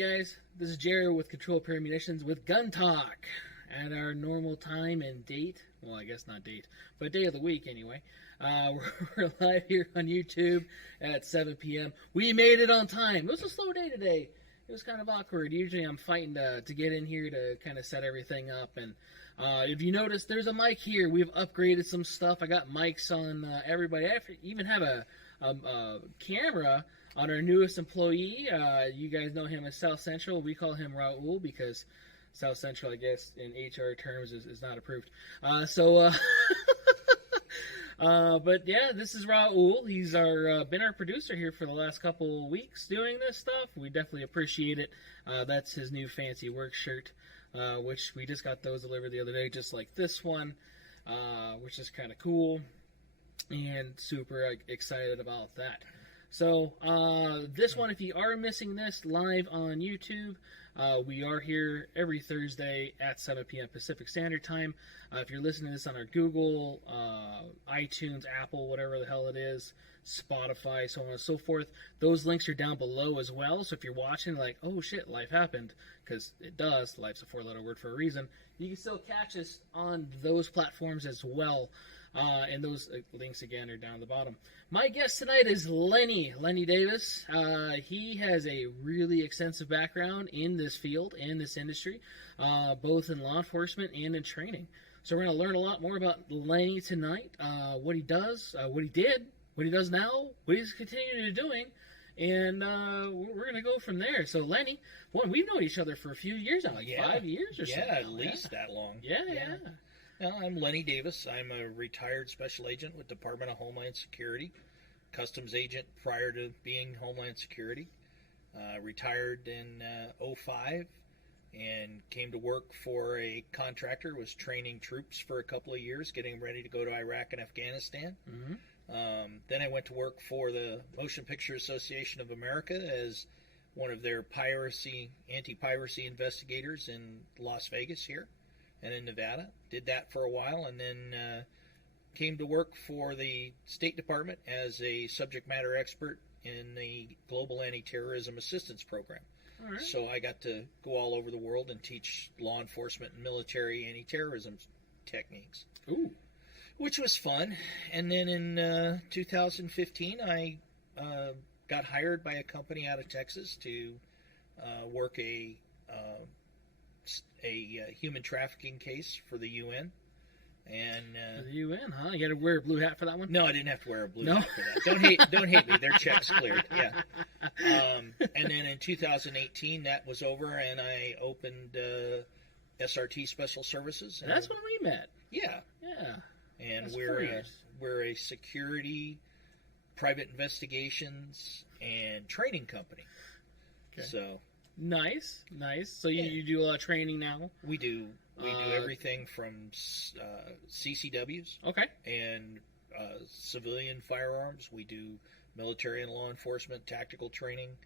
guys, this is Jerry with Control Pair Munitions with Gun Talk at our normal time and date. Well, I guess not date, but day of the week anyway. We're live here on YouTube at 7 p.m. We made it on time. It was a slow day today. It was kind of awkward. Usually I'm fighting to get in here to kind of set everything up. And if you notice, there's a mic here. We've upgraded some stuff. I got mics on everybody. I even have a camera on our newest employee. You guys know him as South Central. We call him Raul because South Central, I guess, in HR terms is not approved. But yeah, this is Raul. He's been our producer here for the last couple weeks doing this stuff. We definitely appreciate it. That's his new fancy work shirt, which we just got those delivered the other day, just like this one, which is kind of cool and super excited about that. So this one, if you are missing this live on YouTube, we are here every Thursday at 7 p.m. Pacific Standard Time. If you're listening to this on our Google, iTunes, Apple, whatever the hell it is, Spotify, so on and so forth, those links are down below as well. So if you're watching like, oh shit, life happened, because it does, life's a four-letter word for a reason, you can still catch us on those platforms as well. And those links, again, are down at the bottom. My guest tonight is Lenny Davis. He has a really extensive background in this field, in this industry, both in law enforcement and in training. So we're going to learn a lot more about Lenny tonight, what he does, what he did, what he does now, what he's continuing to doing, and we're going to go from there. So Lenny, we've known each other for a few years now, 5 years or so. Yeah, at least that long. Yeah. Well, I'm Lenny Davis. I'm a retired special agent with Department of Homeland Security, customs agent prior to being Homeland Security. Retired in 2005 and came to work for a contractor, was training troops for a couple of years, getting ready to go to Iraq and Afghanistan. Mm-hmm. Then I went to work for the Motion Picture Association of America as one of their anti-piracy investigators in Las Vegas here and in Nevada. Did that for a while, and then came to work for the State Department as a subject matter expert in the Global Anti-Terrorism Assistance Program. All right. So I got to go all over the world and teach law enforcement and military anti-terrorism techniques. Ooh. Which was fun. And then in 2015, I got hired by a company out of Texas to work a human trafficking case for the UN. And the UN, huh? You got to wear a blue hat for that one? No, I didn't have to wear a blue hat for that. Don't hate me. Their check's cleared. Yeah. And then in 2018, that was over, and I opened SRT Special Services. And that's when we met. Yeah. And that's we're a security, private investigations, and training company. Okay. So. Nice. So you do a lot of training now? We do everything from CCWs. Okay. And civilian firearms. We do military and law enforcement tactical training.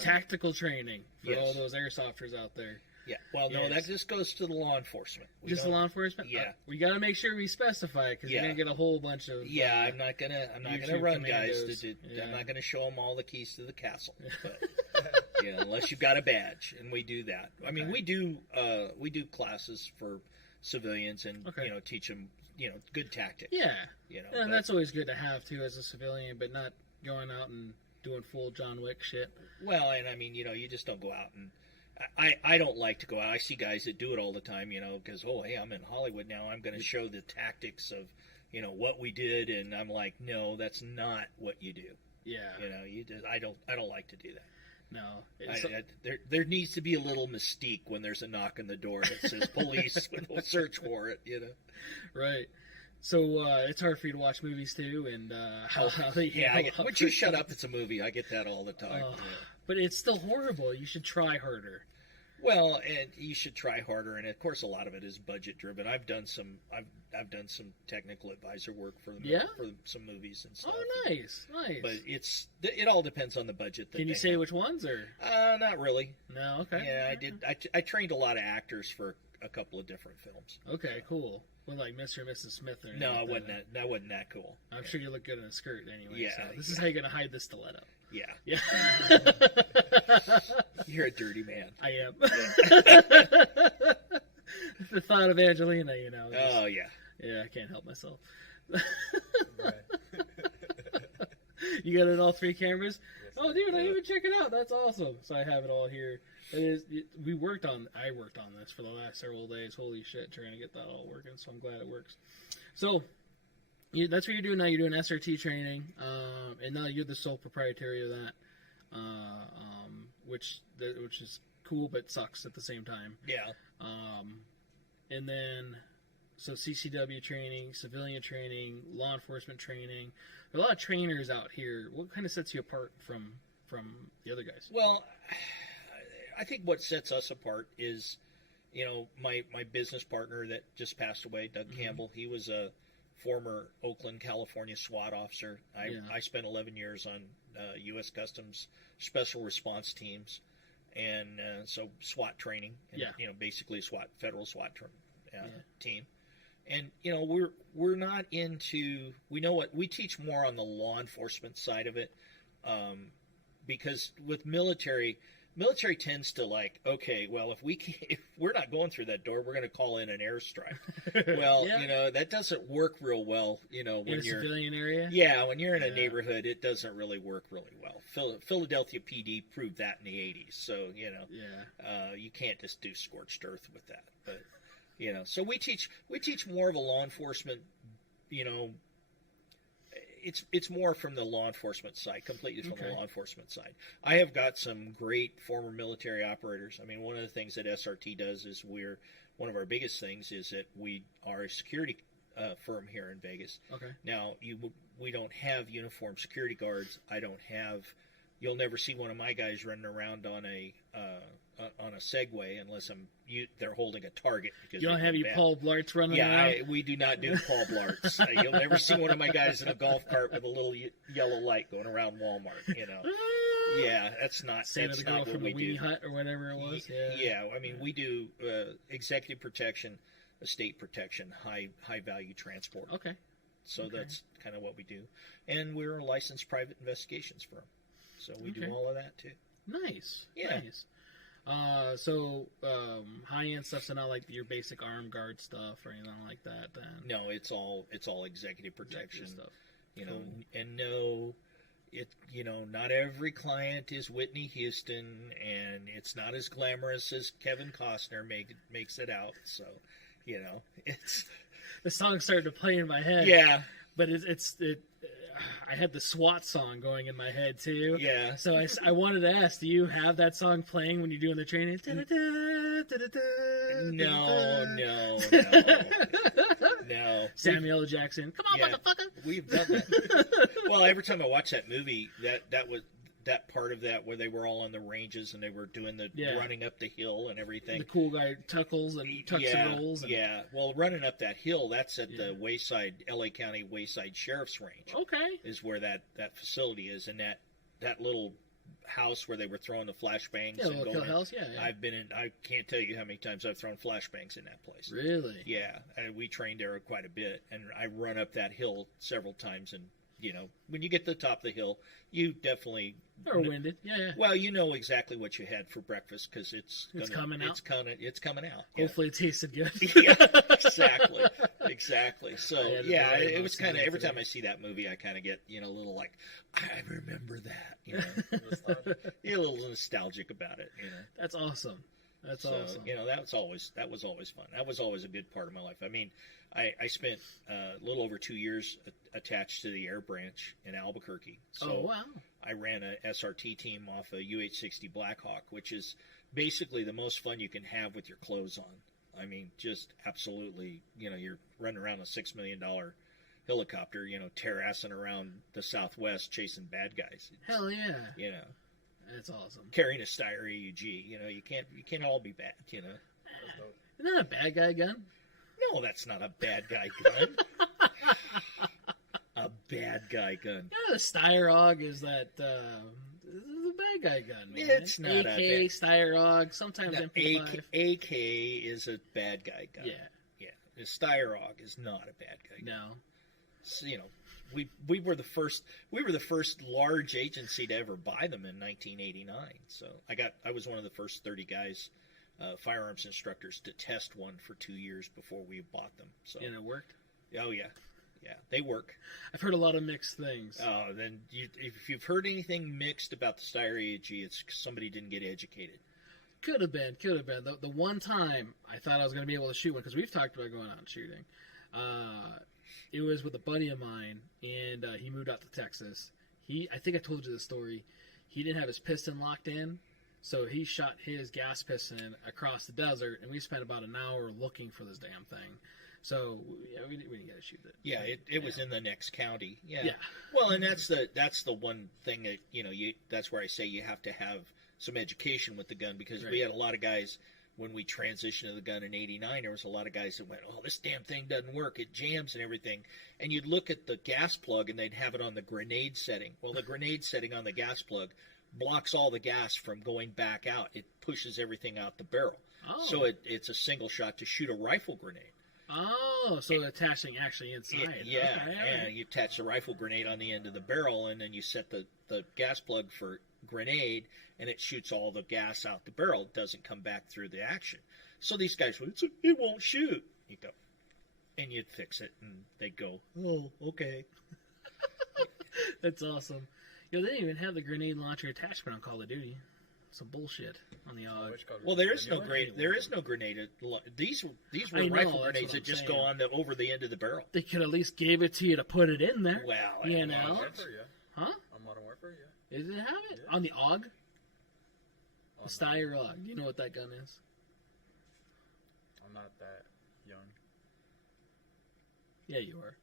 Tactical training for all those airsofters out there. Yeah. Well, no, that just goes to the law enforcement. Just the law enforcement? Yeah. We got to make sure we specify it because you're gonna get a whole bunch of. Yeah, I'm not gonna run guys I'm not gonna show them all the keys to the castle. But, unless you've got a badge, and we do that. I mean, we do classes for civilians and teach them good tactics. Yeah. And that's always good to have too as a civilian, but not going out and doing full John Wick shit. Well, and I mean, you just don't go out and. I don't like to go out. I see guys that do it all the time, because, hey, I'm in Hollywood now. I'm going to show the tactics of, what we did. And I'm like, no, that's not what you do. Yeah. I don't like to do that. No. There needs to be a little mystique when there's a knock on the door that says police and we'll search for it, Right. So it's hard for you to watch movies too, and would you shut up? It's a movie. I get that all the time. But it's still horrible. You should try harder. Well, and you should try harder, and of course, a lot of it is budget driven. I've done some some technical advisor work for some movies and stuff. Oh, nice. But it all depends on the budget. Can you say which ones or? Not really. No, okay. Yeah, I did. I trained a lot of actors for a couple of different films. Okay, cool. Well, like Mr. and Mrs. Smith or no, I wasn't that cool. I'm sure you look good in a skirt anyway. Yeah. So this is how you're gonna hide the stiletto. Yeah. Yeah. You're a dirty man. I am. The thought of Angelina, you know. Oh, yeah. Yeah, I can't help myself. Right. You got it all 3 cameras? Yes, Oh, dude, I even check it out. That's awesome. So I have it all here. I worked on this for the last several days. Holy shit, trying to get that all working. So I'm glad it works. So that's what you're doing now. You're doing SRT training, and now you're the sole proprietary of that, which is cool but sucks at the same time. Yeah. And then, so CCW training, civilian training, law enforcement training. There are a lot of trainers out here. What kind of sets you apart from the other guys? Well, I think what sets us apart is, my business partner that just passed away, Doug Campbell. He was a former Oakland, California SWAT officer. I spent 11 years on U.S. Customs special response teams, and so SWAT training, and, basically federal SWAT team. And we're not into. We know what we teach more on the law enforcement side of it, because with military tends to like, okay, well, if we're not going through that door, we're going to call in an airstrike. Well, that doesn't work real well. When in you're a civilian area. Yeah, when you're in a neighborhood, it doesn't really work really well. Philadelphia PD proved that in the '80s. So you can't just do scorched earth with that. But so we teach more of a law enforcement. It's more from the law enforcement side, completely from the law enforcement side. I have got some great former military operators. I mean, one of the things that SRT does is one of our biggest things is that we are a security firm here in Vegas. Okay. Now, we don't have uniformed security guards. You'll never see one of my guys running around on a Segway unless they're holding a target. Because you don't have your Paul Blarts running around? Yeah, we do not do Paul Blarts. You'll never see one of my guys in a golf cart with a little yellow light going around Walmart. Yeah, that's not Santa the girl what from we the Weenie do. Hut or whatever it was. I mean, we do executive protection, estate protection, high value transport. Okay. So that's kind of what we do, and we're a licensed private investigations firm. So we do all of that too. Nice. Yeah. Nice. So high-end stuff's not like your basic arm guard stuff or anything like that. Then no, it's all executive protection stuff. Cool. And no, not every client is Whitney Houston, and it's not as glamorous as Kevin Costner makes it out. So, it's the song started to play in my head. Yeah, but I had the SWAT song going in my head too. Yeah. So I wanted to ask, do you have that song playing when you're doing the training? No. Samuel L. Jackson. Come on, motherfucker. We've done that. Well, every time I watch that movie, that was that part of that where they were all on the ranges and they were doing the running up the hill and everything. The cool guy tucks and rolls. Yeah. Well, running up that hill, that's at the LA County Wayside Sheriff's Range. Okay. Is where that facility is, and that little house where they were throwing the flashbangs. Yeah, little house. Yeah. I've been in. I can't tell you how many times I've thrown flashbangs in that place. Really? Yeah. We trained there quite a bit, and I run up that hill several times, and when you get to the top of the hill, you definitely are winded. Yeah. Well, you know exactly what you had for breakfast because it's coming out. It's coming out. Hopefully, it tasted good. Yeah, exactly. So it was kind of every time I see that movie, I kind of get a little like I remember that. A little nostalgic about it. That's awesome. That's awesome. That was always fun. That was always a good part of my life. I mean, I spent a little over 2 years attached to the Air Branch in Albuquerque. So wow. I ran a SRT team off a UH-60 Blackhawk, which is basically the most fun you can have with your clothes on. I mean, just absolutely, you're running around a $6 million helicopter, terrassing around the Southwest chasing bad guys. Hell yeah. That's awesome. Carrying a Styrac AUG, you can't all be bad, Isn't that a bad guy gun? No, that's not a bad guy gun. A bad guy gun. The Styrac is that this is a bad guy gun, man. It's not AK, Styrac, sometimes MP5. AK is a bad guy gun. Yeah. The Styrac is not a bad guy gun. No. It's, we were the first large agency to ever buy them in 1989. So I was one of the first 30 guys, firearms instructors, to test one for 2 years before we bought them. So And it worked? oh yeah, they work. I've heard a lot of mixed things. Oh, then if you've heard anything mixed about the Styrac, it's 'cause somebody didn't get educated. Could have been. The one time I thought I was going to be able to shoot one, because we've talked about going out and shooting. It was with a buddy of mine, and he moved out to Texas. I think I told you the story. He didn't have his piston locked in, so he shot his gas piston across the desert, and we spent about an hour looking for this damn thing. So yeah, we didn't get to shoot it. Yeah, it was in the next county. Yeah. Yeah. Well, and that's the one thing that that's where I say you have to have some education with the gun, because we had a lot of guys when we transitioned to the gun in '89. There was a lot of guys that went, "Oh, this damn thing doesn't work. It jams and everything." And you'd look at the gas plug, and they'd have it on the grenade setting. Well, the grenade setting on the gas plug blocks all the gas from going back out. It pushes everything out the barrel. Oh. So it's a single shot to shoot a rifle grenade. Oh, so the attaching actually inside. Yeah, Okay, and you attach the rifle grenade on the end of the barrel, and then you set the gas plug for grenade, and it shoots all the gas out the barrel. It doesn't come back through the action. So these guys would, it won't shoot. You go, and you'd fix it, and they'd go, oh, okay. That's awesome. They didn't even have the grenade launcher attachment on Call of Duty. Some bullshit on the AUG. Well, there is no grenade. These were rifle grenades that just go on over the end of the barrel. They could at least gave it to you to put it in there. Well, you On know, Modern Warfare, yeah. huh? On Modern Warfare, yeah. Does it have it Yeah. on the AUG? Oh, The Styrac AUG. Do you know what that gun is? I'm not that young. Yeah, you are.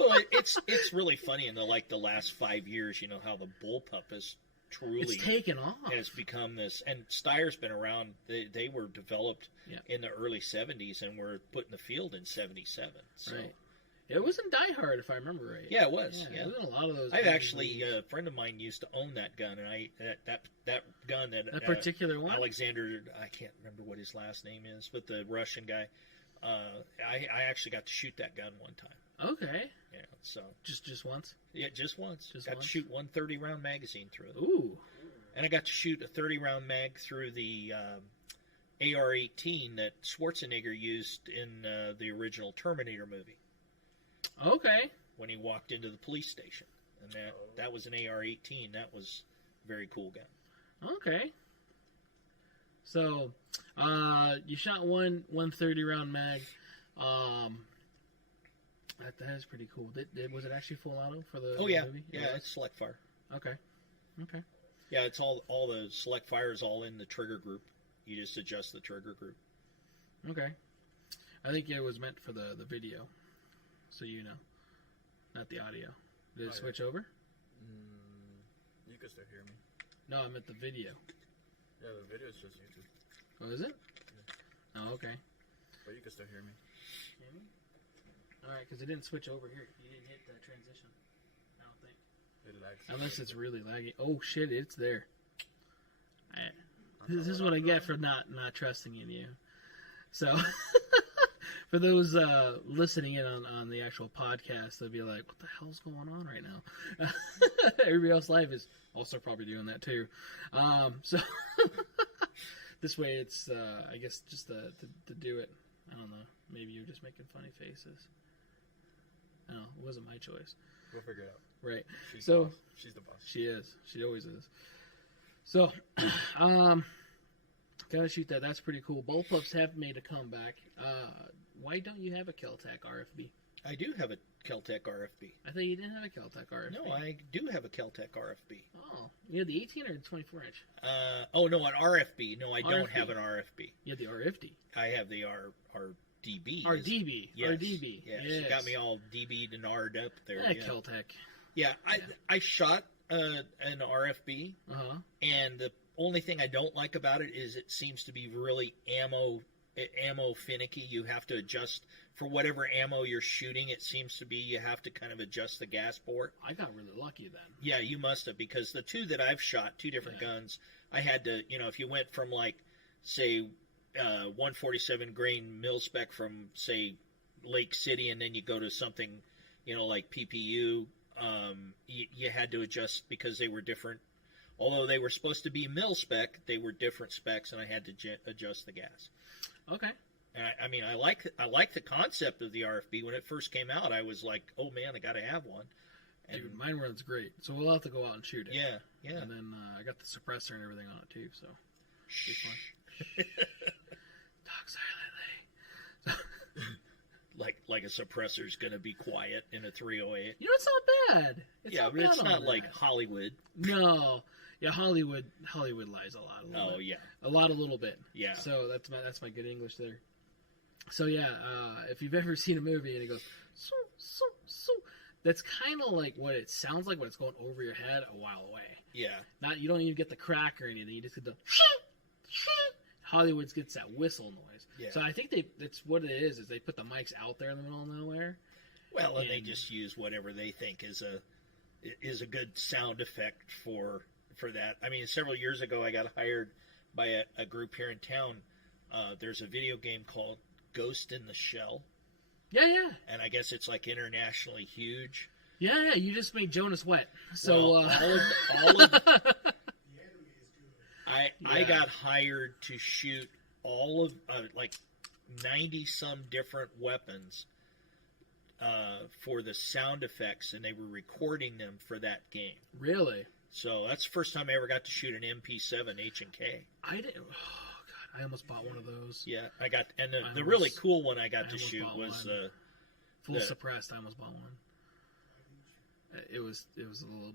Well, it's really funny in the last 5 years. You know how the Bullpup has truly It's taken off. has become this, and Steyer's been around. They were developed in the early '70s and were put in the field in '77. So. Right. It was in Die Hard, if I remember right. Yeah, it was. Yeah, It was in a lot of those. I've actually a friend of mine used to own that gun, and that gun that particular one. Alexander, I can't remember what his last name is, but the Russian guy. I actually got to shoot that gun one time. Okay. Yeah, so Just once. yeah, just once. Just got once? to shoot one 30-round magazine through it, Ooh. and I got to shoot a 30-round mag through the AR-18 that Schwarzenegger used in the original Terminator movie Okay. when he walked into the police station, and that was an AR-18. That was a very cool gun. Okay. So, you shot one 30-round mag. That is pretty cool. Was it actually full auto for the Oh yeah, movie? yeah, it's select fire. Okay. Yeah, it's all the select fire is all in the trigger group. You just adjust the trigger group. Okay. I think it was meant for the video, so you know, not the audio. Did it switch over? You can still hear me. No, I meant the video. Yeah, the video is just YouTube. Oh, is it? Yeah. Oh, okay. But you can still hear me. Can you? All right, because it didn't switch over here. You didn't hit the transition. I don't think. It lags. Unless it's really laggy. Oh shit, it's there. This is what I get for not trusting in you. So, for those listening in on the actual podcast, they'll be like, "What the hell's going on right now?" Everybody else live is also probably doing that too. So this way, it's I guess just to do it. I don't know. Maybe you're just making funny faces. No, it wasn't my choice. We'll figure it out. Right. She's So the boss. She's the boss. she is. She always is. So, gotta shoot that. That's pretty cool. Bullpups have made a comeback. Why don't you have a Keltec RFB? I do have a Keltec RFB. I thought you didn't have a Keltec RFB. No, I do have a Keltec RFB. Oh, you had the 18 or the 24 inch? Oh no, an RFB. No, I don't RFB. have an RFB. You had the RFD. I have the RDB. RDB. Yes. RDB. Yes. Yes. You got me all DB'd and R'd up there. Yeah, Yeah, Keltec. yeah. I shot an RFB, Uh-huh. and the only thing I don't like about it is it seems to be really ammo finicky. You have to adjust for whatever ammo you're shooting. It seems to be you have to kind of adjust the gas port. I got really lucky then. Yeah, you must have, because the two that I've shot, two different guns, I had to, if you went from say 147 grain mil spec from say Lake City, and then you go to something like PPU, you had to adjust because they were different. Although they were supposed to be mil spec, they were different specs, and I had to adjust the gas. Okay. And I mean, I like the concept of the RFB. When it first came out, I was like, oh man, I got to have one. And Dude, mine runs great. So we'll have to go out and shoot it. yeah. And then I got the suppressor and everything on it too, so it'll be fun. Talk silently. like a suppressor's going to be quiet in a 308. You know, it's not bad. But it's not like Hollywood. No. Yeah, Hollywood lies a little bit. Yeah. A little bit. Yeah. So that's my good English there. So yeah, if you've ever seen a movie and it goes so, that's kind of like what it sounds like when it's going over your head a while away. Yeah. You don't even get the crack or anything. You just get the Hollywood gets that whistle noise. Yeah. So I think that's what it is they put the mics out there in the middle of nowhere. Well, and they just use whatever they think is a good sound effect for that. I mean, several years ago, I got hired by a group here in town. There's a video game called Ghost in the Shell. Yeah. And I guess it's like internationally huge. Yeah. You just made Jonas wet. So all of I got hired to shoot all of like 90 some different weapons for the sound effects, and they were recording them for that game. Really? So that's the first time I ever got to shoot an MP7 H&K. I didn't. Oh God, I almost bought one of those. Yeah, I got, and the really cool one I got to shoot was full suppressed. I almost bought one. It was a little.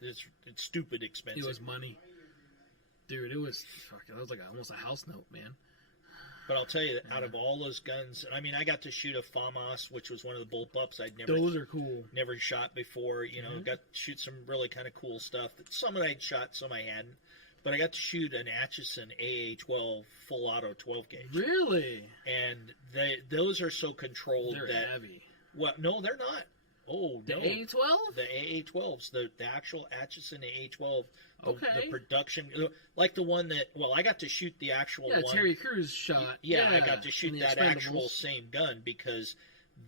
It's stupid expensive. It was money, dude. It was like almost a house note, man. But I'll tell you that out of all those guns, I mean, I got to shoot a FAMAS, which was one of the Bullpups I'd never. Those are cool. Never shot before. You know, got to shoot some really kind of cool stuff. Some I'd shot, some I hadn't. But I got to shoot an Atchison AA-12 full auto 12 gauge. Really? And those are so controlled they're heavy. Well, no, they're not. Oh, the no. AA-12? The AA-12s, the actual Atchison AA-12. Okay. The production, like the one that, well, I got to shoot the actual one. Terry Crews shot. Yeah, I got to shoot that actual same gun because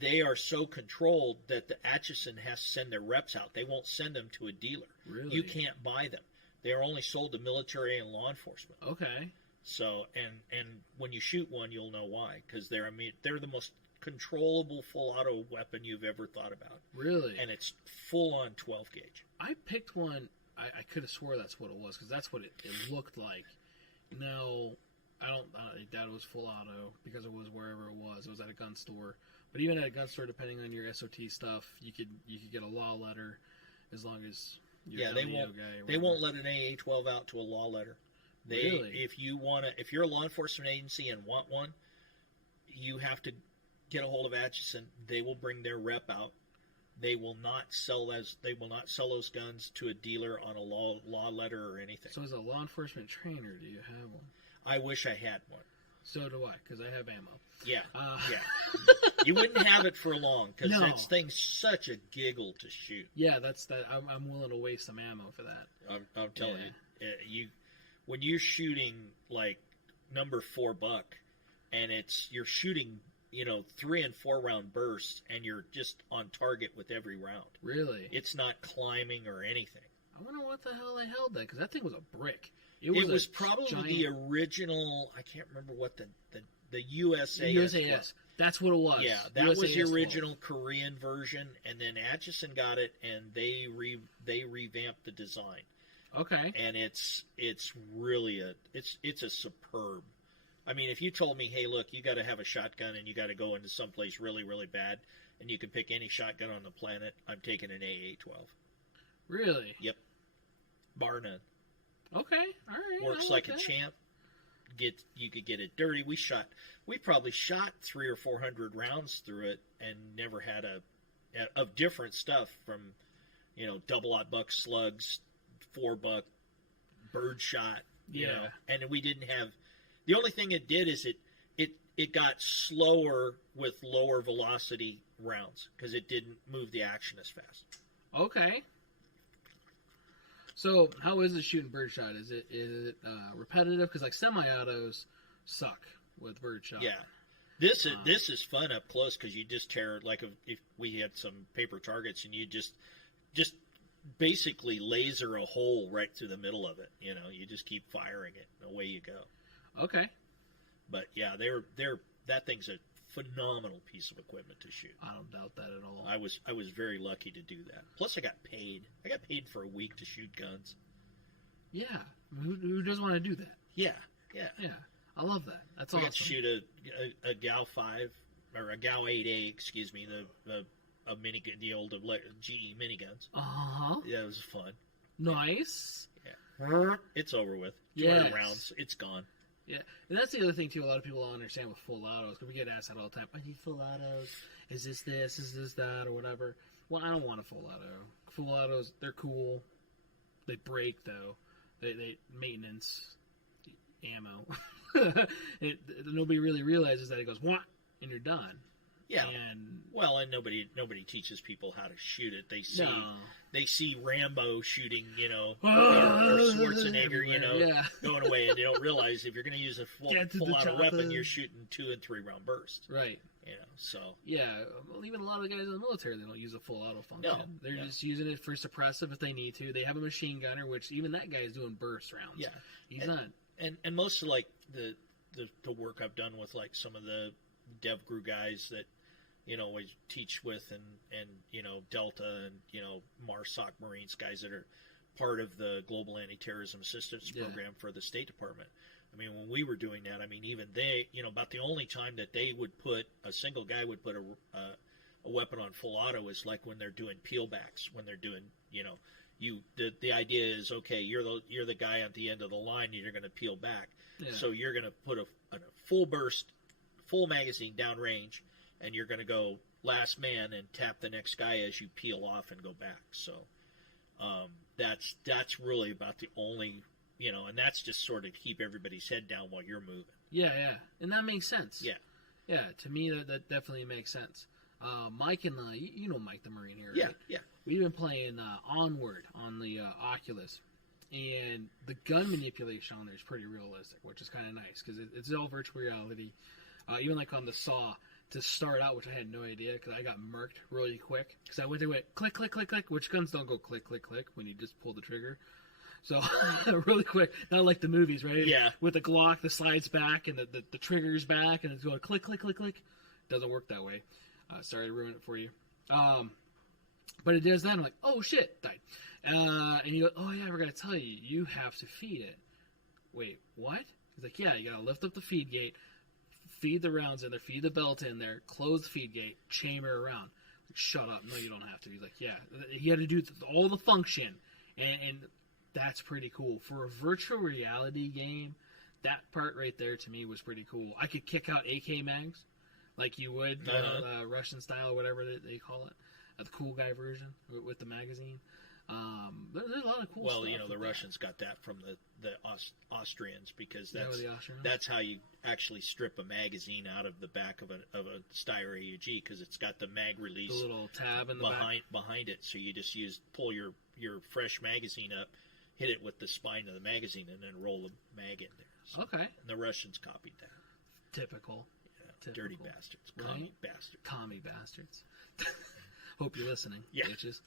they are so controlled that the Atchison has to send their reps out. They won't send them to a dealer. Really? You can't buy them. They are only sold to military and law enforcement. Okay. So, and when you shoot one, you'll know why, because they're the most controllable full auto weapon you've ever thought about. Really? And it's full on 12 gauge. I picked one. I could have swore that's what it was, because that's what it looked like. No, I don't think that was full auto, because it was wherever it was. It was at a gun store. But even at a gun store, depending on your SOT stuff, you could get a law letter as long as you're a WO guy. They won't let an AA-12 out to a law letter. Really? If you're a law enforcement agency and want one, you have to get a hold of Atchison. They will bring their rep out. They will not sell those guns to a dealer on a law letter or anything. So as a law enforcement trainer, do you have one? I wish I had one. So do I, because I have ammo. Yeah, yeah. You wouldn't have it for long, because that thing's such a giggle to shoot. Yeah, I'm willing to waste some ammo for that. I'm telling you, when you're shooting like number 4 buck, and you're shooting 3 and 4 round bursts, and you're just on target with every round. Really? It's not climbing or anything. I wonder what the hell they held that, because that thing was a brick. It was probably the original. I can't remember what the USAS was. That's what it was. Yeah, that was the original Korean version, and then Atchison got it, and they revamped the design. Okay. And it's really it's a superb. I mean, if you told me, hey, look, you got to have a shotgun and you got to go into someplace really, really bad, and you can pick any shotgun on the planet, I'm taking an AA-12. Really? Yep. Bar none. Okay. All right. Works like a champ. You could get it dirty. We probably shot 300 or 400 rounds through it and never had of different stuff from, double-aught buck slugs, 4 buck, bird shot, and we didn't have. The only thing it did is it got slower with lower velocity rounds because it didn't move the action as fast. Okay. So how is it shooting birdshot? Is it repetitive? Because like semi-autos suck with birdshot. Yeah. This is fun up close because you just tear, like if we had some paper targets and you just basically laser a hole right through the middle of it. You know, you just keep firing it and away you go. Okay. But yeah, that thing's a phenomenal piece of equipment to shoot. I don't doubt that at all. I was very lucky to do that. Plus, I got paid. I got paid for a week to shoot guns. Yeah. Who doesn't want to do that? Yeah. I love that. That's I awesome. got to shoot a Gal 5 or a Gal 8A, excuse me, the old GE miniguns. Yeah, it was fun. Nice. Yeah. It's over with. 200 rounds. It's gone. Yeah, and that's the other thing, too. A lot of people don't understand with full autos, because we get asked that all the time. I need full autos. Is this, is this that, or whatever. Well, I don't want a full auto. Full autos, they're cool. They break, though. They maintenance, ammo. Nobody really realizes that. It goes, what? And you're done. Yeah. And nobody teaches people how to shoot it. They see Rambo shooting, or Schwarzenegger, going away, and they don't realize if you're going to use a full auto weapon, you're shooting 2 and 3 round bursts. Right. So. Yeah, well, even a lot of the guys in the military, they don't use a full auto function. No. They're just using it for suppressive if they need to. They have a machine gunner, which even that guy is doing burst rounds. Yeah. He's not. And most of the work I've done with like some of the DevGru guys that I teach with and Delta and MARSOC Marines, guys that are part of the Global Anti-Terrorism Assistance Program for the State Department. I mean, when we were doing that, I mean, even they, about the only time that they would put a single guy would put a weapon on full auto is like when they're doing peelbacks, when they're doing, the idea is, okay, you're the guy at the end of the line and you're going to peel back. Yeah. So you're going to put a full burst, full magazine down range, and you're going to go last man and tap the next guy as you peel off and go back. So that's really about the only, and that's just sort of to keep everybody's head down while you're moving. Yeah, and that makes sense. Yeah, to me that definitely makes sense. Mike and you know Mike the Marine here, right? Yeah. We've been playing Onward on the Oculus, and the gun manipulation on there is pretty realistic, which is kind of nice because it's all virtual reality. Even like on the Saw to start out, which I had no idea because I got murked really quick because I went click, click, click, click, which guns don't go click, click, click when you just pull the trigger. So really quick, not like the movies, right? Yeah. With the Glock, the slides back and the trigger's back and it's going click, click, click, click. Doesn't work that way. Sorry to ruin it for you. But it does that. I'm like, oh shit, died. And you go, oh yeah, I forgot to tell you, you have to feed it. Wait, what? He's like, yeah, you gotta lift up the feed gate, feed the rounds in there, feed the belt in there, close the feed gate, chamber around. Like, shut up. No, you don't have to. He's like, yeah. He had to do all the function. And that's pretty cool. For a virtual reality game, that part right there to me was pretty cool. I could kick out AK mags like you would, Russian style or whatever they call it. The cool guy version with the magazine. There's a lot of cool stuff. Well, the Russians got that from the Austrians because that's how you actually strip a magazine out of the back of a Styrac AUG because it's got the mag release, the little tab in the behind it. So you just pull your fresh magazine up, hit it with the spine of the magazine, and then roll the mag in there. So, okay. And the Russians copied that. Typical. Dirty bastards. Right? Commie bastards. Commie bastards. Hope you're listening, bitches.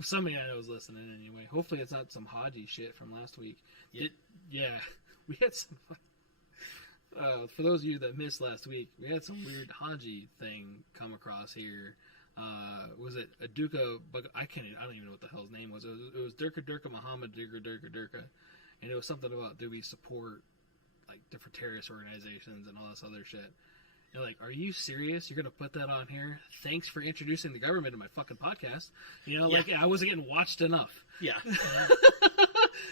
Somebody I know is listening anyway. Hopefully it's not some Haji shit from last week. Yeah. We had some... for those of you that missed last week, we had some weird Haji thing come across here. Was it a Duka... I don't even know what the hell his name was. It was Durka Muhammad Durka. And it was something about, do we support like different terrorist organizations and all this other shit. You're like, are you serious? You're going to put that on here? Thanks for introducing the government to my fucking podcast. I wasn't getting watched enough. Yeah.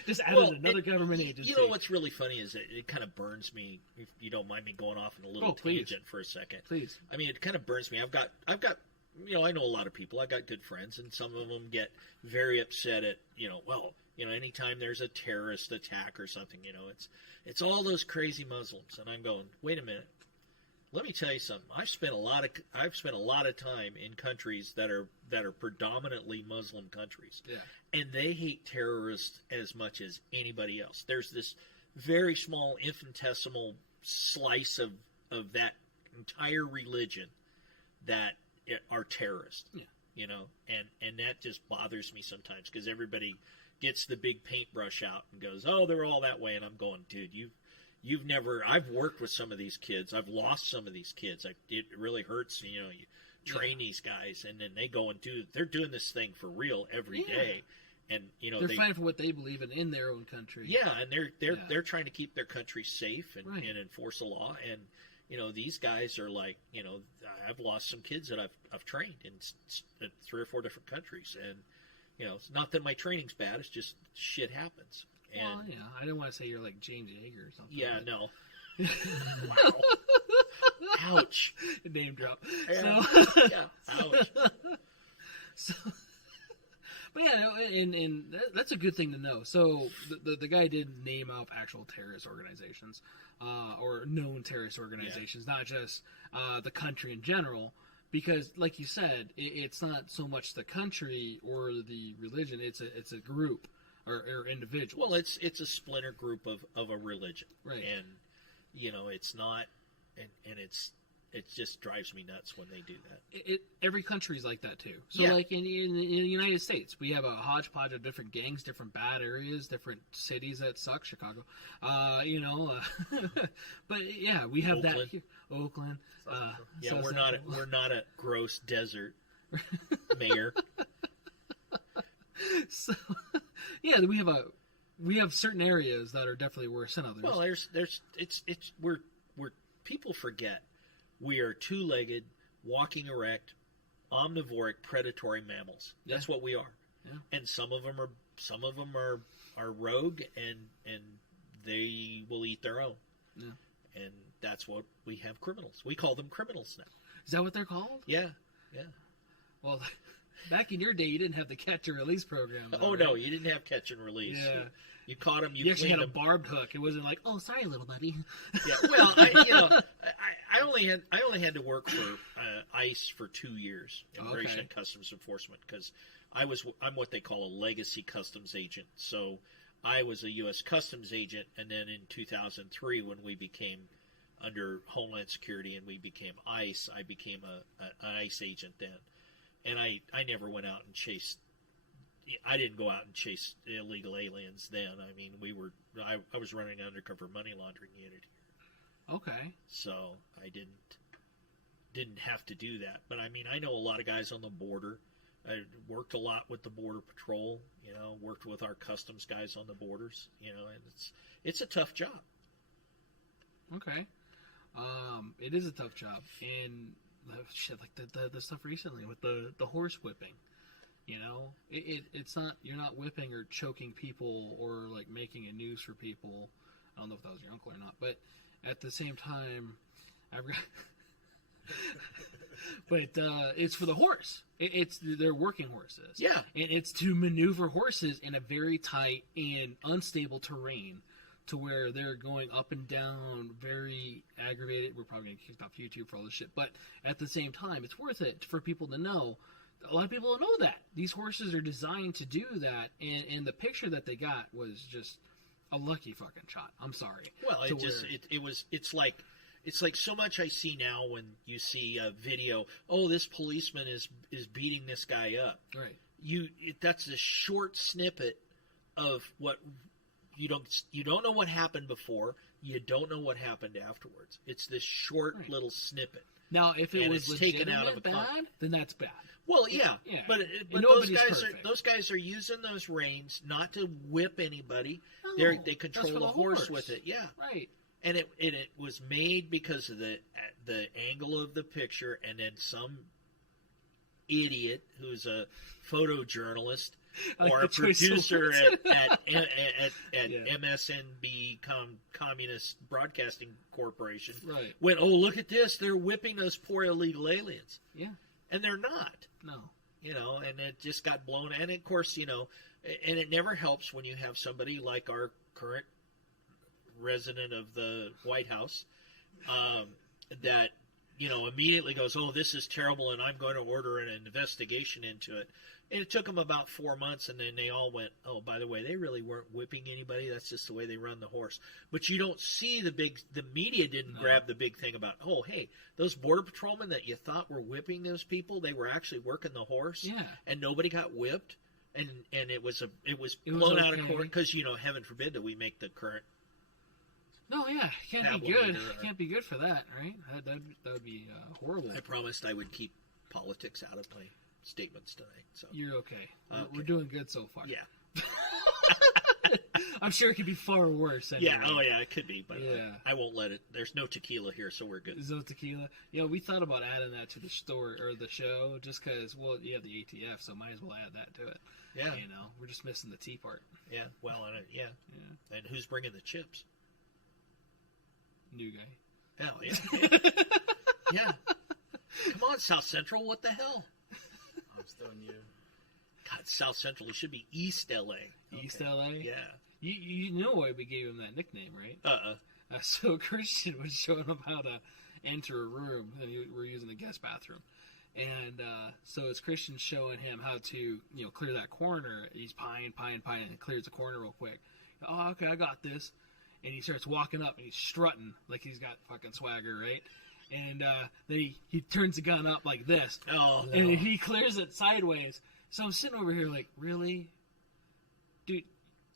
Just added another government agency. You know what's really funny is that it kind of burns me, if you don't mind me going off in a little tangent for a second. Please. I mean, it kind of burns me. I've got I know a lot of people. I got good friends, and some of them get very upset at, anytime there's a terrorist attack or something, it's all those crazy Muslims. And I'm going, wait a minute. Let me tell you something. I've spent a lot of time in countries that are predominantly Muslim countries, and they hate terrorists as much as anybody else. There's this very small infinitesimal slice of of that entire religion that are terrorists. Yeah. You know, and that just bothers me sometimes because everybody gets the big paintbrush out and goes, "Oh, they're all that way," and I'm going, "Dude, you've never." I've worked with some of these kids. I've lost some of these kids. It really hurts. You know, you train these guys, and then they go and they're doing this thing for real every day, and you know they're fighting for what they believe in their own country. Yeah, and they're trying to keep their country safe and enforce the law. And you know, these guys are like, you know, I've lost some kids that I've trained in 3 or 4 different countries, and you know, it's not that my training's bad. It's just shit happens. And, well, yeah, I didn't want to say you're like James Yeager or something. Yeah, no. Wow. Ouch. Name drop. Yeah. So, Yeah. Ouch. So, but yeah, and that's a good thing to know. So the guy did name out actual terrorist organizations, or known terrorist organizations, not just the country in general. Because, like you said, it's not so much the country or the religion; it's a group or individuals. Well, it's a splinter group of a religion, right? And you know, it's not, and it just drives me nuts when they do that. Every country's like that too. So, like in the United States, we have a hodgepodge of different gangs, different bad areas, different cities that suck. Chicago, you know, but yeah, we have Oakland. that here. Oakland. Yeah, we're not a gross desert, mayor. So, yeah, we have certain areas that are definitely worse than others. Well, we're people forget we are 2-legged, walking erect, omnivoric, predatory mammals. That's what we are. Yeah. And some of them are rogue, and they will eat their own. Yeah. And that's what we have criminals. We call them criminals now. Is that what they're called? Yeah. Well, back in your day, you didn't have the catch and release program. Oh, right? No, you didn't have catch and release. Yeah. You caught them, you actually had a barbed hook. It wasn't like, oh, sorry, little buddy. Yeah, well, I only had to work for ICE for 2 years, Immigration and Customs Enforcement, because I'm what they call a legacy customs agent. So I was a U.S. Customs agent, and then in 2003, when we became under Homeland Security and we became ICE, I became an ICE agent then. And I never went out and chased. I didn't go out and chase illegal aliens then. I mean, I was running an undercover money laundering unit here. Okay. So I didn't have to do that. But I mean, I know a lot of guys on the border. I worked a lot with the Border Patrol. You know, worked with our customs guys on the borders. You know, and it's a tough job. Okay. It is a tough job, and shit like the stuff recently with the horse whipping. You know, it's not, you're not whipping or choking people or like making a noose for people. I don't know if that was your uncle or not, but at the same time, but it's for the horse. They're working horses. Yeah, and it's to maneuver horses in a very tight and unstable terrain, to where they're going up and down, very aggravated. We're probably going to get kicked off YouTube for all this shit. But at the same time, it's worth it for people to know. A lot of people don't know that. These horses are designed to do that. And the picture that they got was just a lucky fucking shot. I'm sorry. Well, it's like so much I see now when you see a video, oh, this policeman is beating this guy up. Right. That's a short snippet of what you don't know what happened before. You don't know what happened afterwards. It's this short little snippet. Now, if it was taken out of a bad, then that's bad. Well, yeah. But those guys are using those reins not to whip anybody. No, they control the horse with it. Yeah, right. And it was made because of the angle of the picture, and then some idiot who's a photojournalist or a producer at MSNB Communist Broadcasting Corporation went, oh, look at this, they're whipping those poor illegal aliens. Yeah. And they're not. No. You know, and it just got blown. And of course, you know, and it never helps when you have somebody like our current resident of the White House that immediately goes, oh, this is terrible, and I'm going to order an investigation into it. And it took them about 4 months, and then they all went, oh, by the way, they really weren't whipping anybody. That's just the way they run the horse. But you don't see the media didn't grab the big thing about, oh, hey, those Border Patrolmen that you thought were whipping those people, they were actually working the horse. Yeah. And nobody got whipped. And it was blown out of court because, heaven forbid that we make the current. No, yeah, can't be tabloid good. or- Can't be good for that, right? That would be horrible. I promised I would keep politics out of my statements tonight. So You're okay. Okay. We're doing good so far. yeah. I'm sure it could be far worse. Anyway. Yeah, oh yeah, it could be, but Yeah. I won't let it. There's no tequila here, so we're good. Is no tequila? We thought about adding that to the store or the show, just because. Well, you have the ATF, so might as well add that to it. Yeah, we're just missing the tea part. yeah. Well, yeah. And who's bringing the chips? New guy. Hell yeah, yeah. Come on, South Central. What the hell? I'm still new. God, South Central. It should be East LA. East Okay. LA. Yeah. You know why we gave him that nickname, right? So Christian was showing him how to enter a room, and we're using the guest bathroom. And so it's Christian showing him how to, clear that corner. He's pieing, and clears the corner real quick. Oh, okay, I got this. And he starts walking up, and he's strutting like he's got fucking swagger, right? And then he turns the gun up like this. Oh, no. And he clears it sideways. So I'm sitting over here like, really? Dude,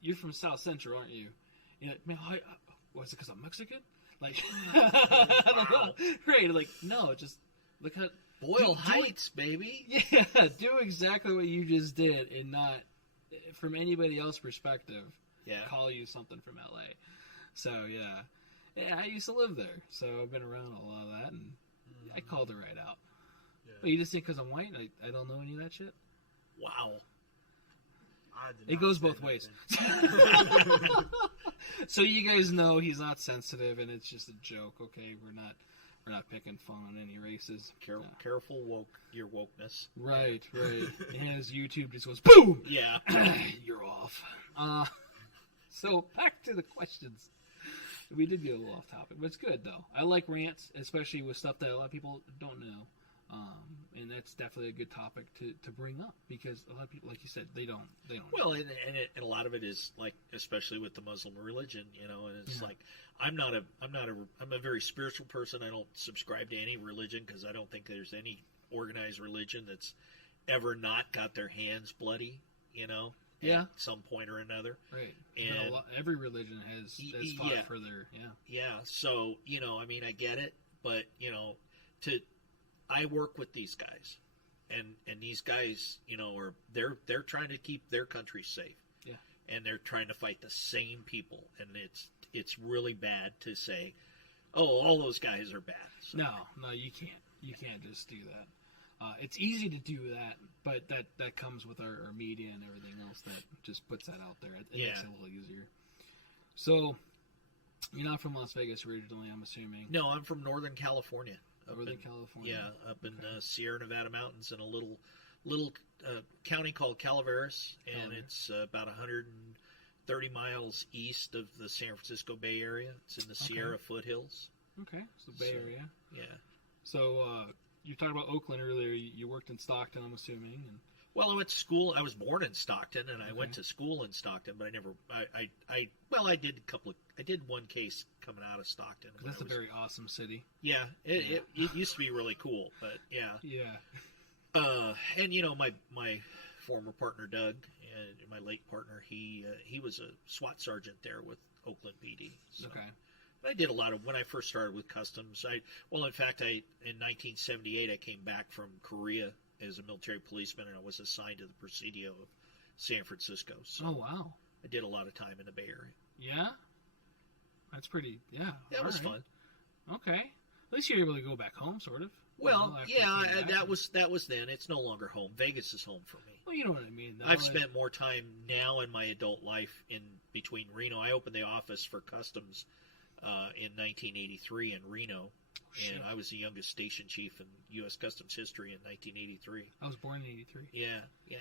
you're from South Central, aren't you? And like, man, was it because I'm Mexican? Like, I don't know. Right, like, no, just look at... Boyle Heights, baby. Yeah, do exactly what you just did and not, from anybody else's perspective, call you something from LA. So, yeah, I used to live there, so I've been around a lot of that, and I called it right out. Yeah. But you just think because I'm white, I don't know any of that shit? Wow. It goes both ways. So you guys know he's not sensitive, and it's just a joke, okay? We're not picking fun on any races. Careful your wokeness. Right. And his YouTube just goes, boom! Yeah. You're off. So back to the questions. We did get a little off topic, but it's good, though. I like rants, especially with stuff that a lot of people don't know. And that's definitely a good topic to bring up, because a lot of people, like you said, they don't Well, and a lot of it is like, especially with the Muslim religion, and it's like, I'm a very spiritual person. I don't subscribe to any religion because I don't think there's any organized religion that's ever not got their hands bloody, at some point or another. Right. And every religion has fought for their, Yeah. So, I get it, but, I work with these guys, and these guys, they're trying to keep their country safe. Yeah. And they're trying to fight the same people, and it's really bad to say, oh, all those guys are bad. So. No, you can't. You can't just do that. It's easy to do that, but that comes with our media and everything else that just puts that out there. It makes it a little easier. So, you're not from Las Vegas originally, I'm assuming. No, I'm from Northern California. California. Yeah, up in Sierra Nevada mountains in a little county called Calaveras, and it's about 130 miles east of the San Francisco Bay Area. It's in the Sierra foothills. Okay, so Bay Area. Yeah. So you talked about Oakland earlier. You worked in Stockton, I'm assuming. Well, I went to school. I was born in Stockton, and I went to school in Stockton, but I never. I did one case coming out of Stockton. That's a very awesome city. Yeah, it used to be really cool, but yeah. Yeah. And my former partner Doug, and my late partner, he was a SWAT sergeant there with Oakland PD. So. Okay. I did a lot of, when I first started with customs. In 1978, I came back from Korea as a military policeman, and I was assigned to the Presidio of San Francisco. So oh, wow. I did a lot of time in the Bay Area. Yeah? That's pretty, yeah. That was fun. Okay. At least you're able to go back home, sort of. Well, that was then. It's no longer home. Vegas is home for me. Well, you know what I mean. I've spent more time now in my adult life in between Reno. I opened the office for customs in 1983 in Reno, and I was the youngest station chief in U.S. Customs history in 1983. I was born in 83. Yeah.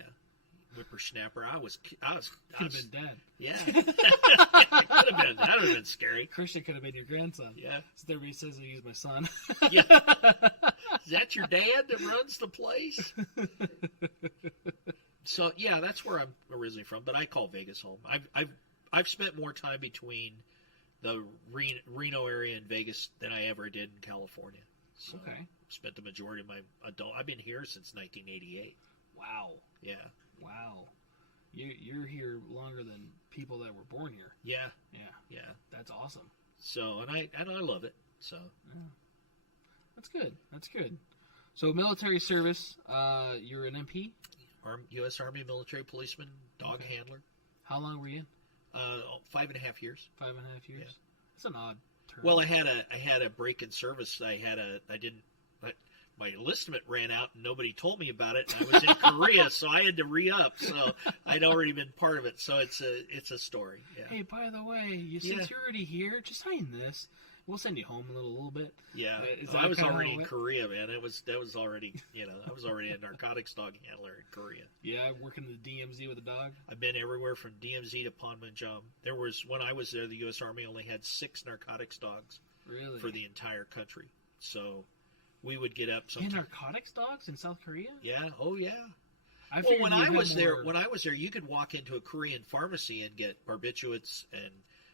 whippersnapper. I was Could have been dad. Yeah. It could have been. That would have been scary. Christian could have been your grandson. Yeah. So everybody says I use my son. Yeah. Is that your dad that runs the place? So yeah, that's where I'm originally from. But I call Vegas home. I've spent more time between the Reno area and Vegas than I ever did in California. So Okay. spent the majority of my adult. I've been here since 1988. Wow. Yeah. Wow. You're here longer than people that were born here. Yeah. Yeah. Yeah. That's awesome. So and I love it. So Yeah. That's good. That's good. So military service, you're an MP? U.S. Army military policeman, dog Okay. handler. How long were you in? 5.5 years. 5.5 years? Yeah. That's an odd term. Well, I had a break in service. My enlistment ran out and nobody told me about it. And I was in Korea, so I had to re-up. So I'd already been part of it. So it's a story. Yeah. Hey, by the way, since Yeah. you're already here, just sign this. We'll send you home in a little bit. Yeah, Is well, that I was kinda already in what- Korea, man. That was already, I was already a narcotics dog handler in Korea. Yeah, working the DMZ with a dog. I've been everywhere from DMZ to Panmunjom. When I was there, the U.S. Army only had 6 narcotics dogs Really? for the entire country. So we would get up And sometimes. narcotics dogs in South Korea? Yeah. Oh, yeah. I Well, figured when you'd I have was there, more- you could walk into a Korean pharmacy and get barbiturates and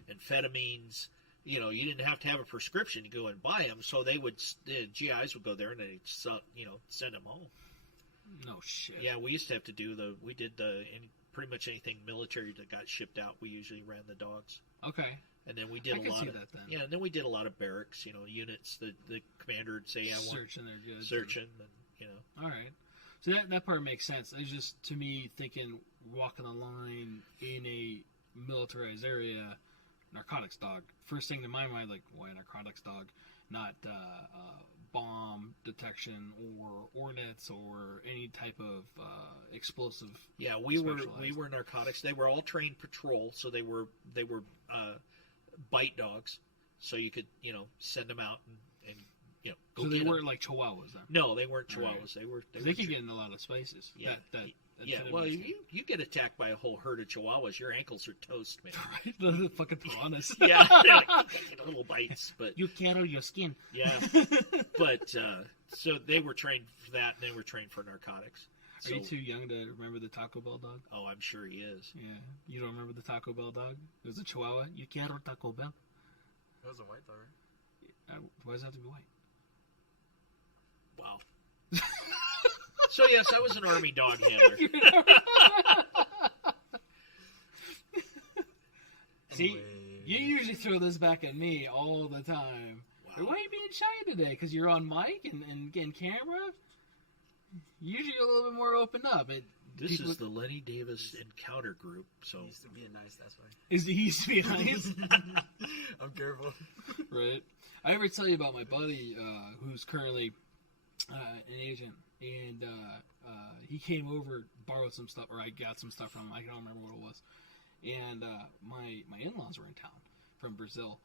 amphetamines. You didn't have to have a prescription to go and buy them. So the GIs would go there and they'd send them home. No shit. Yeah, we used to have to pretty much anything military that got shipped out. We usually ran the dogs, Okay. and then we did I a can lot see of that then. yeah, and then we did a lot of barracks. Units that the commander would say, "I want Searching their goods. searching," and All right. So that part makes sense. It's just, to me, thinking walking the line in a militarized area, narcotics dog. First thing in my mind, like, why a narcotics dog? Not bomb detection or ordnance or any type of explosive. Yeah, we Specialized. were narcotics. They were all trained patrol, so they were bite dogs. So you could send them out and go So get they 'em. weren't like chihuahuas then. No, they weren't All right. chihuahuas. They were. They could get in a lot of spaces. Yeah. That Yeah, kind of well, makes sense. you get attacked by a whole herd of chihuahuas, your ankles are toast, man. Right? The fucking piranhas. Yeah, they're like little bites, but You carry your skin. yeah, but so they were trained for that, and they were trained for narcotics. Are you too young to remember the Taco Bell dog? Oh, I'm sure he is. Yeah. You don't remember the Taco Bell dog? It was a Chihuahua. You quiero Taco Bell. That was a white dog, right? Why does it have to be white? Wow. So yes, I was an army dog handler. See, Anyway. you usually throw this back at me all the time. Wow. Why are you being shy today? Because you're on mic and getting camera? Usually you're a little bit more open up. This is the Lenny Davis Encounter Group. So He used to be nice, that's why. He used to be nice? I'm careful. Right. I ever tell you about my buddy who's currently an agent, and he came over, borrowed some stuff, or I got some stuff from him. I don't remember what it was. And my in-laws were in town from Brazil,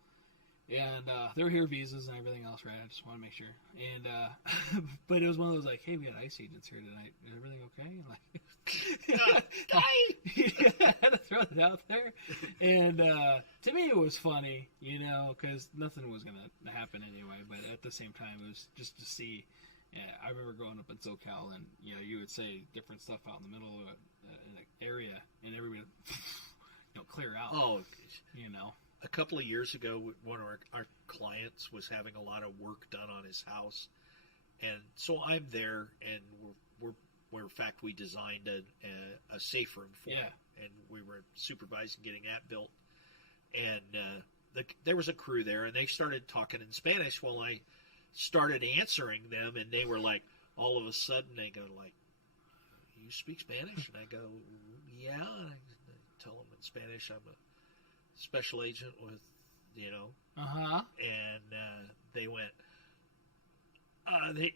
and they were here, visas and everything else, right? I just want to make sure. And but it was one of those like, hey, we got ICE agents here tonight. Is everything okay? And like, I had to throw it out there. And to me, it was funny, because nothing was gonna happen anyway. But at the same time, it was just to see. I remember growing up in SoCal, and you would say different stuff out in the middle of an area, and everybody would, clear out. Oh, A a couple of years ago, one of our clients was having a lot of work done on his house, and so I'm there, and we're in fact, we designed a safe room for him, and we were supervising getting that built, and there was a crew there, and they started talking in Spanish while I started answering them, and they were like, all of a sudden, they go like, you speak Spanish? And I go, yeah. And I tell them in Spanish I'm a special agent with, and they went,